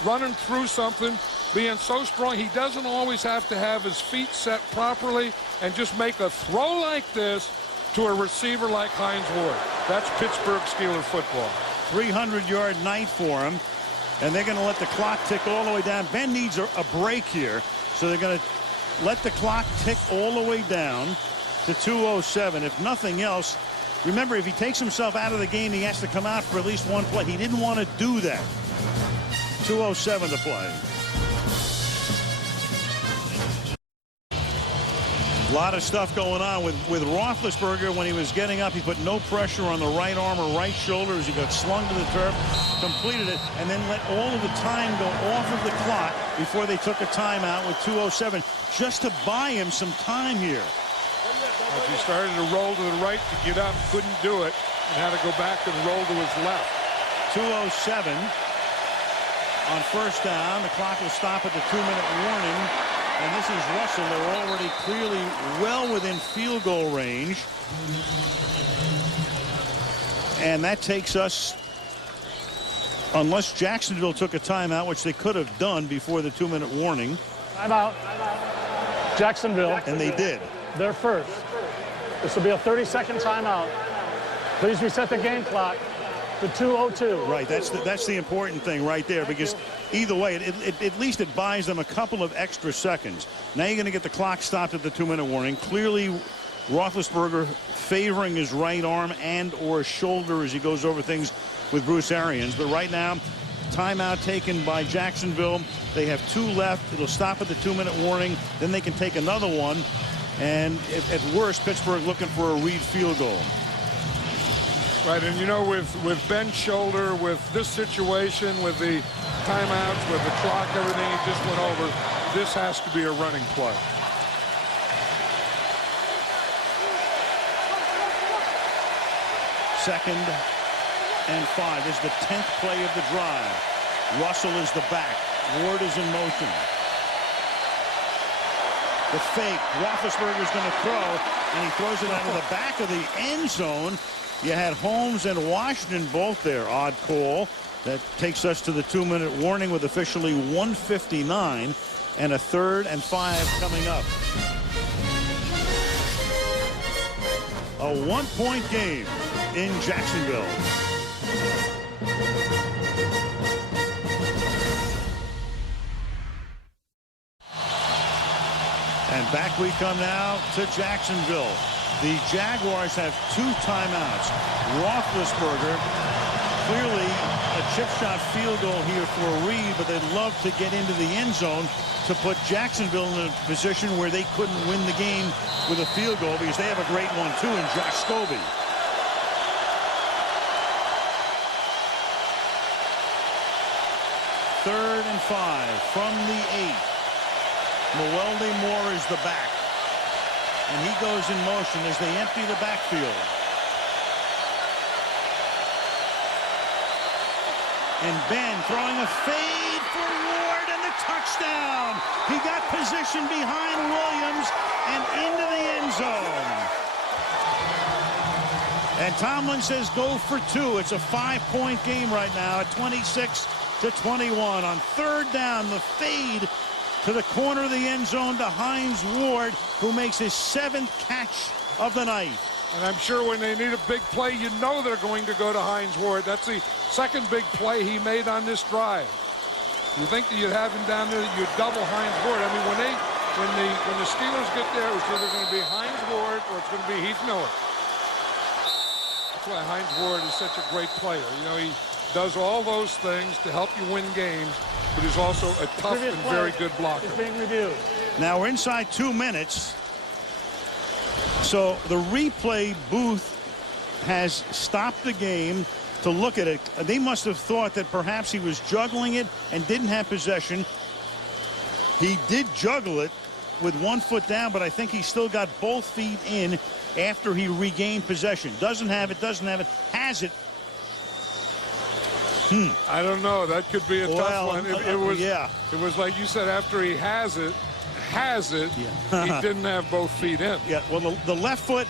running through something, being so strong. He doesn't always have to have his feet set properly and just make a throw like this to a receiver like Hines Ward. That's Pittsburgh Steelers football. 300-yard night for him. And they're going to let the clock tick all the way down. Ben needs a break here. So they're going to let the clock tick all the way down to 2:07. If nothing else, remember, if he takes himself out of the game, he has to come out for at least one play. He didn't want to do that. 2:07 to play. A lot of stuff going on with Roethlisberger. When he was getting up, he put no pressure on the right arm or right shoulder as he got slung to the turf, completed it, and then let all of the time go off of the clock before they took a timeout with 2:07, just to buy him some time here. As he started to roll to the right to get up, couldn't do it, and had to go back and roll to his left. 2:07 on 1st down. The clock will stop at the 2-minute warning. And this is Russell. They're already clearly well within field goal range. And that takes us, unless Jacksonville took a timeout, which they could have done before the 2-minute warning. Timeout. Jacksonville. And they did. They're first. This will be a 30-second timeout. Please reset the game clock to 2:02. Right, that's the important thing right there, because either way, at least it buys them a couple of extra seconds. Now you're going to get the clock stopped at the 2-minute warning. Clearly, Roethlisberger favoring his right arm and or shoulder as he goes over things with Bruce Arians. But right now, timeout taken by Jacksonville. They have 2 left. It'll stop at the 2-minute warning. Then they can take another one. And at worst, Pittsburgh looking for a Reed field goal. Right, and with Ben's shoulder, with this situation, with the timeouts, with the clock, everything he just went over, this has to be a running play. Second and 5. This is the 10th play of the drive. Russell is the back. Ward is in motion. The fake. Roethlisberger's going to throw, and he throws it out of the back of the end zone. You had Holmes and Washington both there. Odd call. That takes us to the 2-minute warning with officially 1:59 and a 3rd and 5 coming up. A 1-point game in Jacksonville. And back we come now to Jacksonville. The Jaguars have 2 timeouts. Roethlisberger, clearly a chip shot field goal here for Reed, but they'd love to get into the end zone to put Jacksonville in a position where they couldn't win the game with a field goal, because they have a great one too in Josh Scobie. Third and 5 from the 8. Woodley Moore is the back, and he goes in motion as they empty the backfield. And Ben throwing a fade for Ward, and the touchdown. He got position behind Williams and into the end zone. And Tomlin says go for 2. It's a 5-point game right now at 26-21. On 3rd down, the fade to the corner of the end zone to Hines Ward, who makes his 7th catch of the night. And I'm sure when they need a big play, you know they're going to go to Hines Ward. That's the 2nd big play he made on this drive. You think that you'd have him down there, you'd double Hines Ward. I mean, when the Steelers get there, it's either going to be Hines Ward or it's going to be Heath Miller. That's why Hines Ward is such a great player. You know, he does all those things to help you win games, but he's also a tough and very good blocker. Is being reviewed. Now we're inside 2 minutes. So the replay booth has stopped the game to look at it. They must have thought that perhaps he was juggling it and didn't have possession. He did juggle it with 1 foot down, but I think he still got both feet in after he regained possession. Doesn't have it, has it. I don't know. That could be a tough one. It was like you said, after he has it, he didn't have both feet in. Yeah, well, the left foot,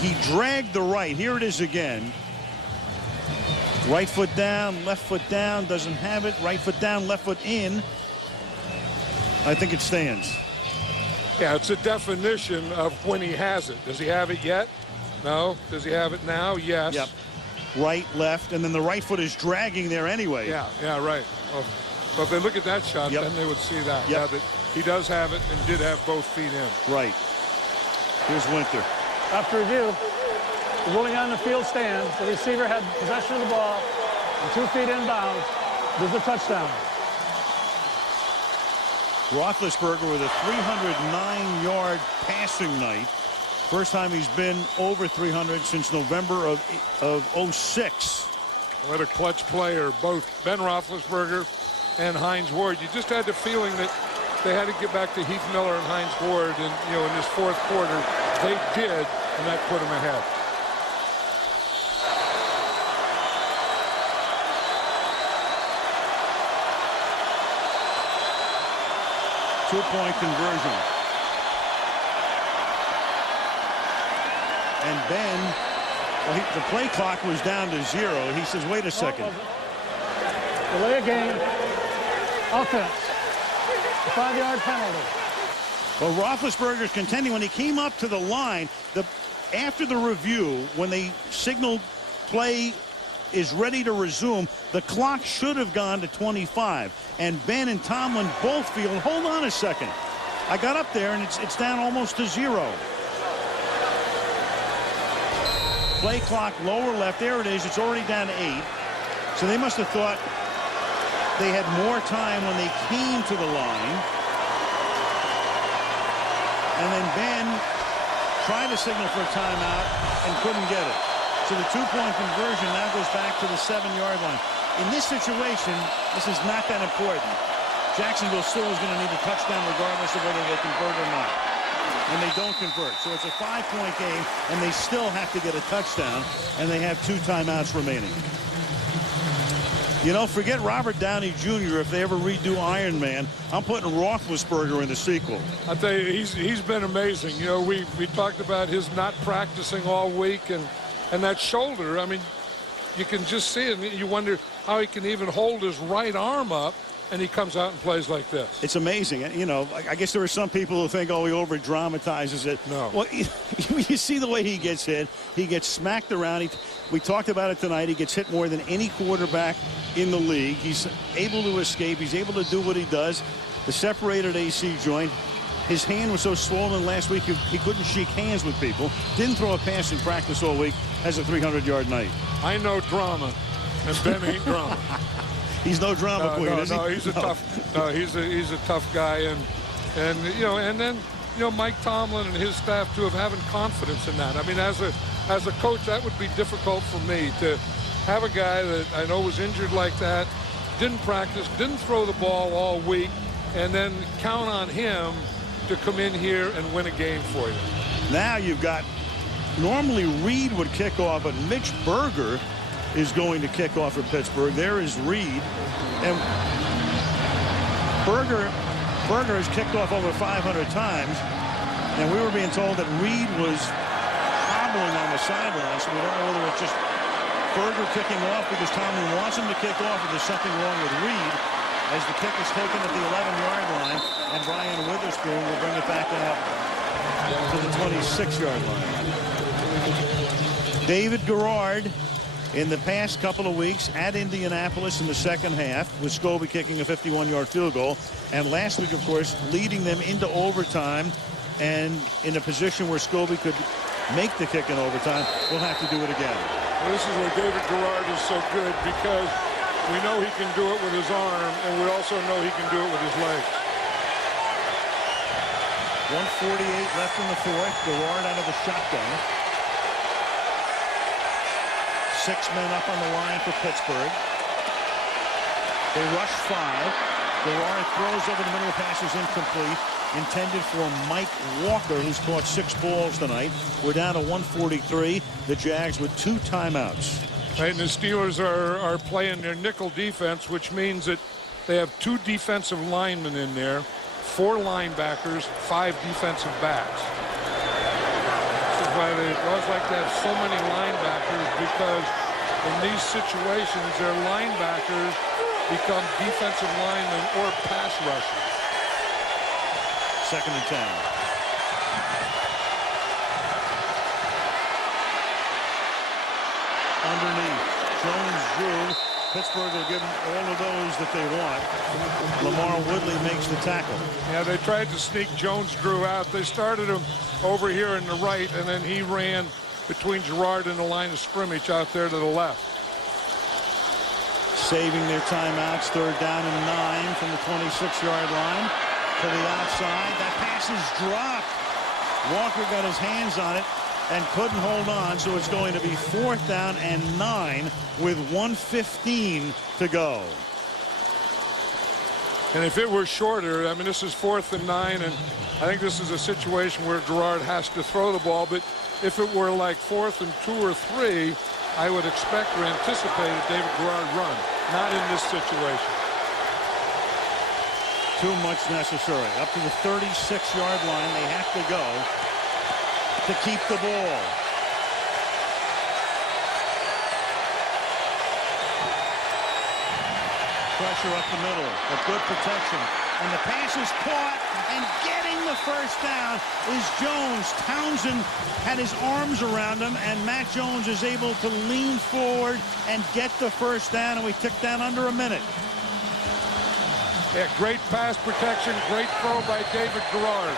he dragged the right. Here it is again. Right foot down, left foot down, doesn't have it. Right foot down, left foot in. I think it stands. Yeah, it's a definition of when he has it. Does he have it yet? No. Does he have it now? Yes. Yep. Right, left, and then the right foot is dragging there anyway. Yeah, right. Well, if they look at that shot, then they would see that. Yeah, that he does have it and did have both feet in. Right. Here's Winter. After review, the ruling on the field stands. The receiver had possession of the ball and 2 feet inbounds. There's a touchdown. Roethlisberger with a 309-yard passing night. First time he's been over 300 since November of 06. What a clutch player, both Ben Roethlisberger and Hines Ward. You just had the feeling that they had to get back to Heath Miller and Hines Ward, and in this 4th quarter, they did, and that put them ahead. Two-point conversion. And Ben, the play clock was down to 0. He says, wait a second. Delay a game. Offense. A 5-yard penalty. Well, Roethlisberger's contending when he came up to the line, after the review, when they signaled play is ready to resume, the clock should have gone to 25. And Ben and Tomlin both feel, hold on a second. I got up there and it's down almost to 0. Play clock lower left. There it is. It's already down to 8. So they must have thought they had more time when they came to the line. And then Ben tried to signal for a timeout and couldn't get it. So the 2-point conversion now goes back to the 7-yard line. In this situation, this is not that important. Jacksonville still is going to need a touchdown regardless of whether they convert or not. And they don't convert. So it's a 5-point game, and they still have to get a touchdown, and they have 2 timeouts remaining. Forget Robert Downey Jr. if they ever redo Iron Man. I'm putting Roethlisberger in the sequel. I'll tell you, he's been amazing. We talked about his not practicing all week and that shoulder. I mean, you can just see it, and you wonder how he can even hold his right arm up, and he comes out and plays like this. It's amazing. You know, I guess there are some people who think, oh, he over-dramatizes it. No. Well, you see the way he gets hit. He gets smacked around. We talked about it tonight. He gets hit more than any quarterback in the league. He's able to escape. He's able to do what he does. The separated AC joint. His hand was so swollen last week he couldn't shake hands with people. Didn't throw a pass in practice all week. Has a 300-yard night. I know drama, and Ben ain't drama. He's no drama queen, is he? No, he's a tough. No, he's a tough guy, and you know, and then Mike Tomlin and his staff too of having confidence in that. I mean, as a coach, that would be difficult for me to have a guy that I know was injured like that, didn't practice, didn't throw the ball all week, and then count on him to come in here and win a game for you. Now you've got, normally Reed would kick off, but Mitch Berger is going to kick off for Pittsburgh. There is Reed, and Berger has kicked off over 500 times, and we were being told that Reed was hobbling on the sideline, so we don't know whether it's just Berger kicking off because Tomlin wants him to kick off, or there's something wrong with Reed, as the kick is taken at the 11-yard line, and Brian Witherspoon will bring it back out to the 26-yard line. David Garrard, in the past couple of weeks at Indianapolis in the second half, with Scobie kicking a 51-yard field goal, and last week, of course, leading them into overtime, and in a position where Scobie could make the kick in overtime. We'll have to do it again. Well, this is where David Garrard is so good, because we know he can do it with his arm, and we also know he can do it with his legs. 1:48 left in the fourth. Garrard out of the shotgun. 6 men up on the line for Pittsburgh. They rush 5. Garrard throws over the middle. Pass is incomplete. Intended for Mike Walker, who's caught 6 balls tonight. We're down to 1:43. The Jags with 2 timeouts. Right, and the Steelers are playing their nickel defense, which means that they have 2 defensive linemen in there, 4 linebackers, 5 defensive backs. This is why they always like to have so many linebackers, because in these situations, their linebackers become defensive linemen or pass rushers. 2nd and 10. Underneath, Jones-Drew. Pittsburgh will give them all of those that they want. Lamar Woodley makes the tackle. Yeah, they tried to sneak Jones-Drew out. They started him over here in the right, and then he ran between Garrard and the line of scrimmage out there to the left. Saving their timeouts. 3rd down and 9 from the 26-yard line to the outside. That pass is dropped. Walker got his hands on it and couldn't hold on, so it's going to be 4th down and 9 with 1:15 to go. And if it were shorter, I mean, this is 4th and 9, and I think this is a situation where Garrard has to throw the ball, but if it were like 4th and 2 or 3, I would expect or anticipate a David Garrard run. Not in this situation. Too much necessary. Up to the 36-yard line they have to go to keep the ball. Pressure up the middle, but good protection. And the pass is caught, and getting the first down is Jones. Townsend had his arms around him, and Matt Jones is able to lean forward and get the first down, and we tick down under a minute. Yeah, great pass protection, great throw by David Garrard.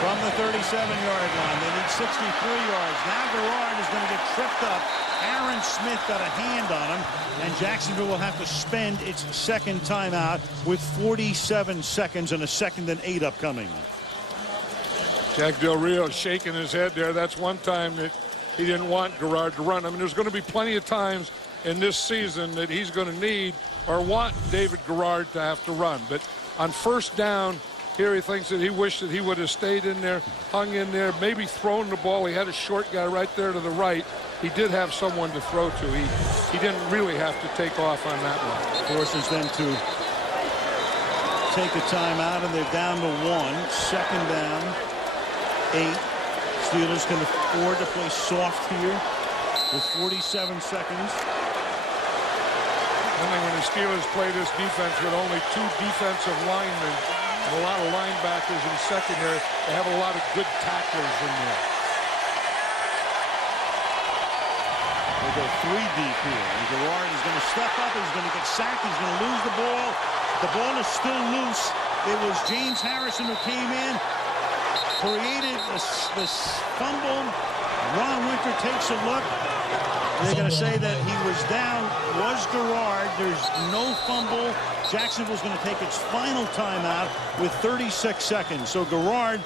From the 37-yard line, they need 63 yards. Now Garrard is going to get tripped up. Aaron Smith got a hand on him, and Jacksonville will have to spend its 2nd timeout with 47 seconds and a 2nd and 8 upcoming. Jack Del Rio shaking his head there. That's one time that he didn't want Garrard to run. I mean, there's going to be plenty of times in this season that he's going to need or want David Garrard to have to run. But on 1st down, here he thinks that he wished that he would have stayed in there, hung in there, maybe thrown the ball. He had a short guy right there to the right. He did have someone to throw to. He didn't really have to take off on that one. Forces them to take a timeout, and they're down to 1. 2nd down, 8. Steelers can afford to play soft here with 47 seconds. Steelers play this defense with only 2 defensive linemen and a lot of linebackers in secondary. They have a lot of good tacklers in there. They go 3 deep here. And Garrard is going to step up. He's going to get sacked. He's going to lose the ball. The ball is still loose. It was James Harrison who came in, created this fumble. Ron Winter takes a look. They're going to say that he was down. Was Garrard. There's no fumble. Jacksonville's going to take its final timeout with 36 seconds. So Garrard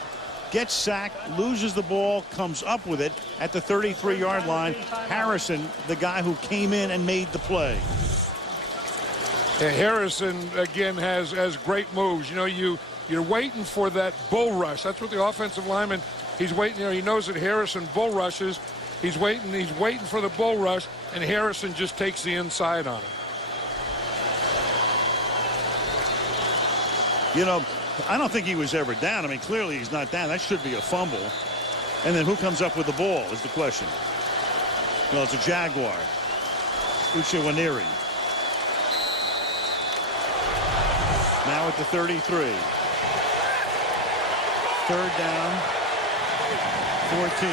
gets sacked, loses the ball, comes up with it at the 33-yard line. Harrison, the guy who came in and made the play. Yeah, Harrison, again, has great moves. You know, you're waiting for that bull rush. That's what the offensive lineman, he's waiting. You know, he knows that Harrison bull rushes. He's waiting for the bull rush, and Harrison just takes the inside on him. You know, I don't think he was ever down. I mean, clearly he's not down. That should be a fumble. And then who comes up with the ball is the question. Well, it's a Jaguar. Uche Nwaneri. Now at the 33. 3rd down. 14.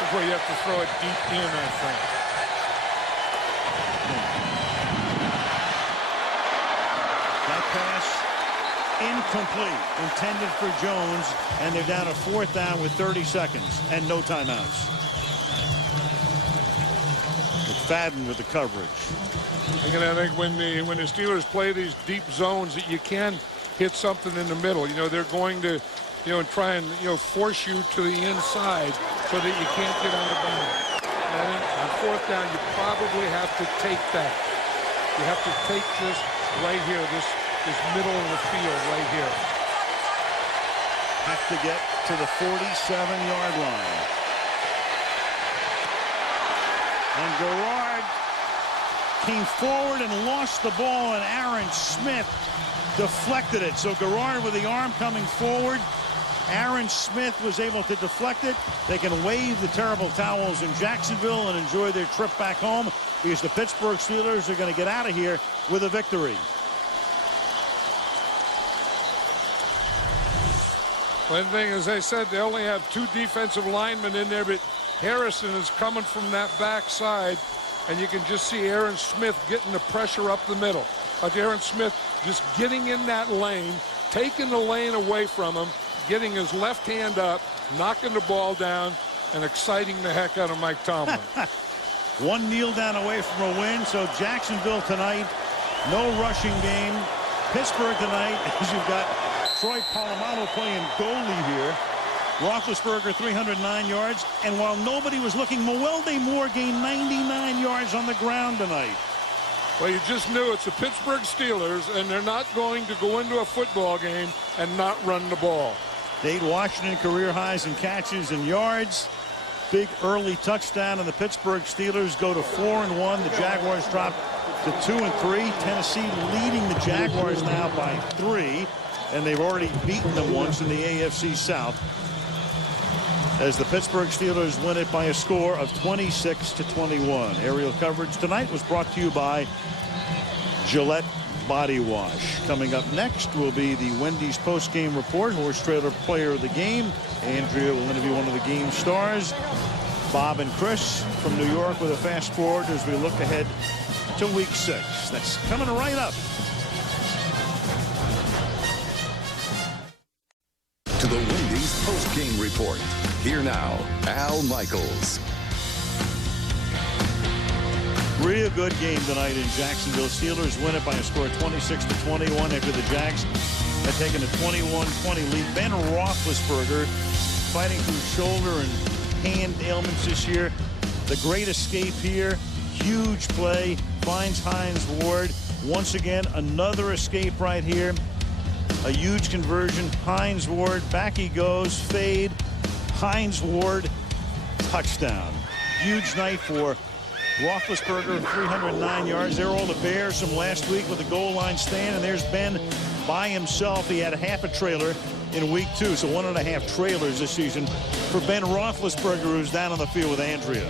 That's where you have to throw it deep in, I think. That pass incomplete, intended for Jones, and they're down a 4th down with 30 seconds and no timeouts. McFadden with the coverage. Again, I think when the Steelers play these deep zones, that you can hit something in the middle. You know, they're going to, try and, force you to the inside so that you can't get out of bounds. And on 4th down, you probably have to take that. You have to take this right here, this middle of the field right here. Have to get to the 47-yard line. And Garrard came forward and lost the ball, and Aaron Smith deflected it. So Garrard with the arm coming forward. Aaron Smith was able to deflect it. They can wave the terrible towels in Jacksonville and enjoy their trip back home, because the Pittsburgh Steelers are going to get out of here with a victory. One thing, as I said, they only have 2 defensive linemen in there, but Harrison is coming from that backside, and you can just see Aaron Smith getting the pressure up the middle. Like Aaron Smith just getting in that lane, taking the lane away from him, getting his left hand up, knocking the ball down, and exciting the heck out of Mike Tomlin. 1 kneel down away from a win. So Jacksonville tonight, no rushing game. Pittsburgh tonight, as you've got Troy Polamalu playing goalie here. Roethlisberger 309 yards, and while nobody was looking, Mewelde Moore gained 99 yards on the ground tonight. Well, you just knew it's the Pittsburgh Steelers, and they're not going to go into a football game and not run the ball. Nate Washington career highs in catches and yards. Big early touchdown, and the Pittsburgh Steelers go to 4-1. The Jaguars drop to 2-3. Tennessee leading the Jaguars now by 3, and they've already beaten them once in the AFC South, as the Pittsburgh Steelers win it by a score of 26-21. Aerial coverage tonight was brought to you by Gillette Body Wash. Coming up next will be the Wendy's post-game report. Horse Trailer Player of the Game. Andrea will interview one of the game stars. Bob and Chris from New York with a fast forward as we look ahead to Week 6. That's coming right up. To the Wendy's post-game report. Here now, Al Michaels. Real good game tonight in Jacksonville. Steelers win it by a score of 26-21 after the Jags had taken a 21-20 lead. Ben Roethlisberger fighting through shoulder and hand ailments this year. The great escape here. Huge play. Finds Hines Ward. Once again, another escape right here. A huge conversion. Hines Ward. Back he goes. Fade. Hines Ward. Touchdown. Huge night for Roethlisberger, 309 yards. They're all the Bears from last week with the goal line stand, and there's Ben by himself. He had half a trailer in Week 2, so 1.5 trailers this season for Ben Roethlisberger, who's down on the field with Andrea.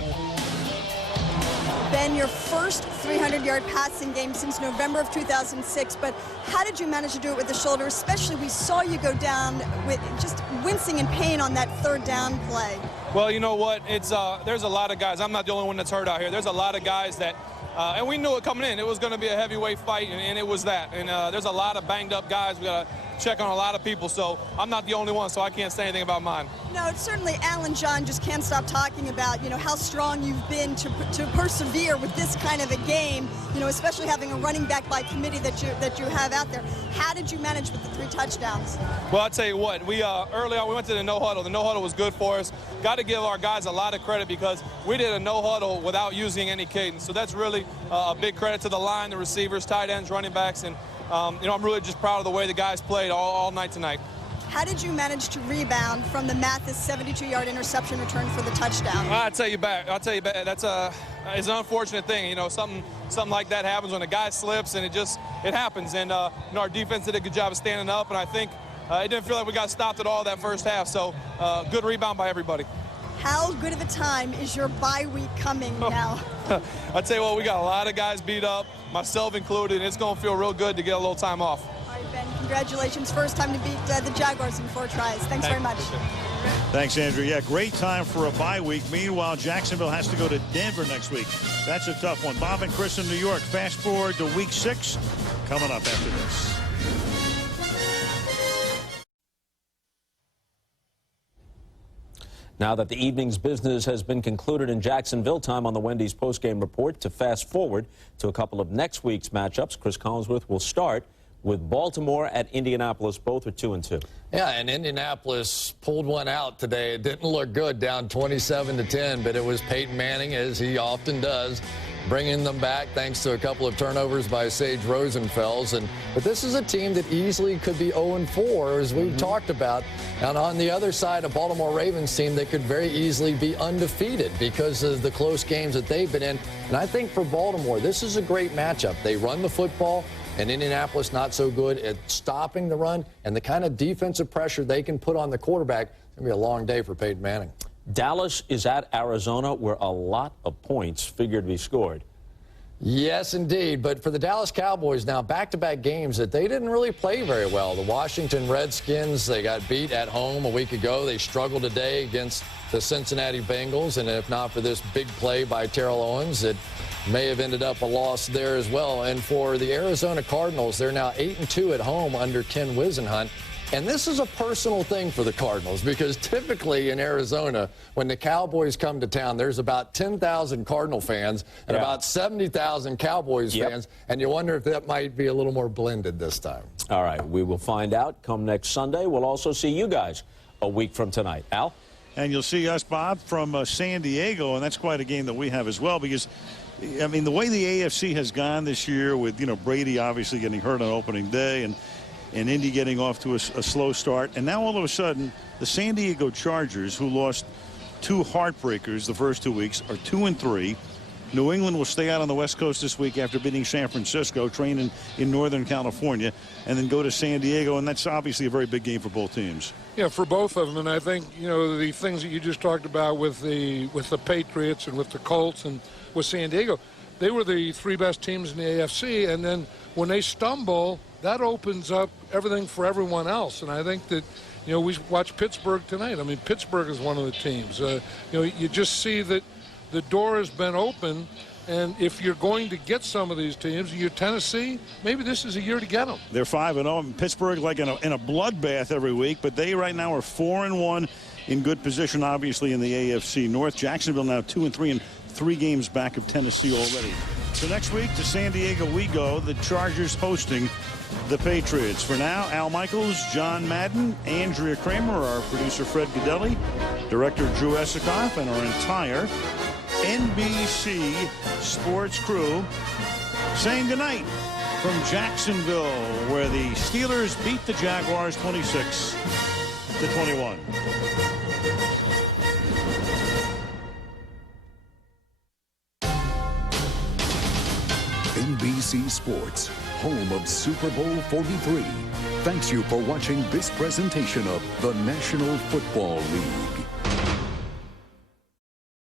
Ben Ben, your first 300-yard passing game since November of 2006, but how did you manage to do it with the shoulder? Especially, we saw you go down with just wincing in pain on that third down play. Well, you know what? It's there's a lot of guys. I'm not the only one that's hurt out here. There's a lot of guys that, and we knew it coming in. It was going to be a heavyweight fight, and it was that. And there's a lot of banged-up guys. We got to check on a lot of people, so I'm not the only one, so I can't say anything about mine. No, it's certainly Alan John just can't stop talking about, how strong you've been to persevere with this kind of a game, especially having a running back by committee that you have out there. How did you manage with the 3 touchdowns? Well, I'll tell you what, we early on we went to the no-huddle. The no-huddle was good for us. Got to give our guys a lot of credit because we did a no-huddle without using any cadence. So that's really a big credit to the line, the receivers, tight ends, running backs, and I'm really just proud of the way the guys played all night tonight. How did you manage to rebound from the Mathis 72-yard interception return for the touchdown? I'll tell you back. That's it's an unfortunate thing. Something like that happens when a guy slips, and it happens. And our defense did a good job of standing up, and I think it didn't feel like we got stopped at all that first half. So good rebound by everybody. How good of a time is your bye week coming now? I'll tell you what, we got a lot of guys beat up, myself included, and it's going to feel real good to get a little time off. All right, Ben, congratulations. First time to beat the Jaguars in 4 tries. Thanks very much. Thanks, Andrew. Yeah, great time for a bye week. Meanwhile, Jacksonville has to go to Denver next week. That's a tough one. Bob and Chris in New York. Fast forward to week 6 coming up after this. Now that the evening's business has been concluded in Jacksonville, time on the Wendy's postgame report to fast forward to a couple of next week's matchups. Chris Collinsworth will start with Baltimore at Indianapolis. Both are 2-2. Yeah, and Indianapolis pulled one out today. It didn't look good, down 27-10, but it was Peyton Manning, as he often does, bringing them back thanks to a couple of turnovers by Sage Rosenfels. But this is a team that easily could be 0-4, as we've talked about. And on the other side, a Baltimore Ravens team that could very easily be undefeated because of the close games that they've been in. And I think for Baltimore, this is a great matchup. They run the football, and Indianapolis not so good at stopping the run, and the kind of defensive pressure they can put on the quarterback. It's going to be a long day for Peyton Manning. Dallas is at Arizona, where a lot of points figure to be scored. Yes, indeed. But for the Dallas Cowboys now, back-to-back games that they didn't really play very well. The Washington Redskins, they got beat at home a week ago. They struggled today against the Cincinnati Bengals. And if not for this big play by Terrell Owens, it may have ended up a loss there as well. And for the Arizona Cardinals, they're now 8-2 at home under Ken Wisenhunt. And this is a personal thing for the Cardinals because typically in Arizona, when the Cowboys come to town, there's about 10,000 Cardinal fans and about 70,000 Cowboys fans. And you wonder if that might be a little more blended this time. All right, we will find out come next Sunday. We'll also see you guys a week from tonight. Al? And you'll see us, Bob, from San Diego, and that's quite a game that we have as well because, I mean, the way the AFC has gone this year with, Brady obviously getting hurt on opening day and Indy getting off to a slow start. And now all of a sudden, the San Diego Chargers, who lost 2 heartbreakers the first 2 weeks, are 2-3. New England will stay out on the West Coast this week after beating San Francisco, train in Northern California, and then go to San Diego. And that's obviously a very big game for both teams. Yeah, for both of them. And I think, the things that you just talked about with the Patriots and with the Colts and with San Diego, they were the 3 best teams in the AFC. And then when they stumble, that opens up everything for everyone else. And I think that, we watch Pittsburgh tonight. I mean, Pittsburgh is one of the teams. You just see that the door has been open. And if you're going to get some of these teams, you're Tennessee, maybe this is a year to get them. They're 5-0. Pittsburgh like in a bloodbath every week, but they right now are 4-1 in good position, obviously, in the AFC North. Jacksonville now 2-3 and 3 games back of Tennessee already. So next week to San Diego we go, the Chargers hosting the Patriots. For now, Al Michaels, John Madden, Andrea Kramer, our producer Fred Godelli, director Drew Esikoff, and our entire NBC Sports crew saying goodnight from Jacksonville, where the Steelers beat the Jaguars 26-21. NBC Sports, home of Super Bowl 43. Thanks you for watching this presentation of the National Football League.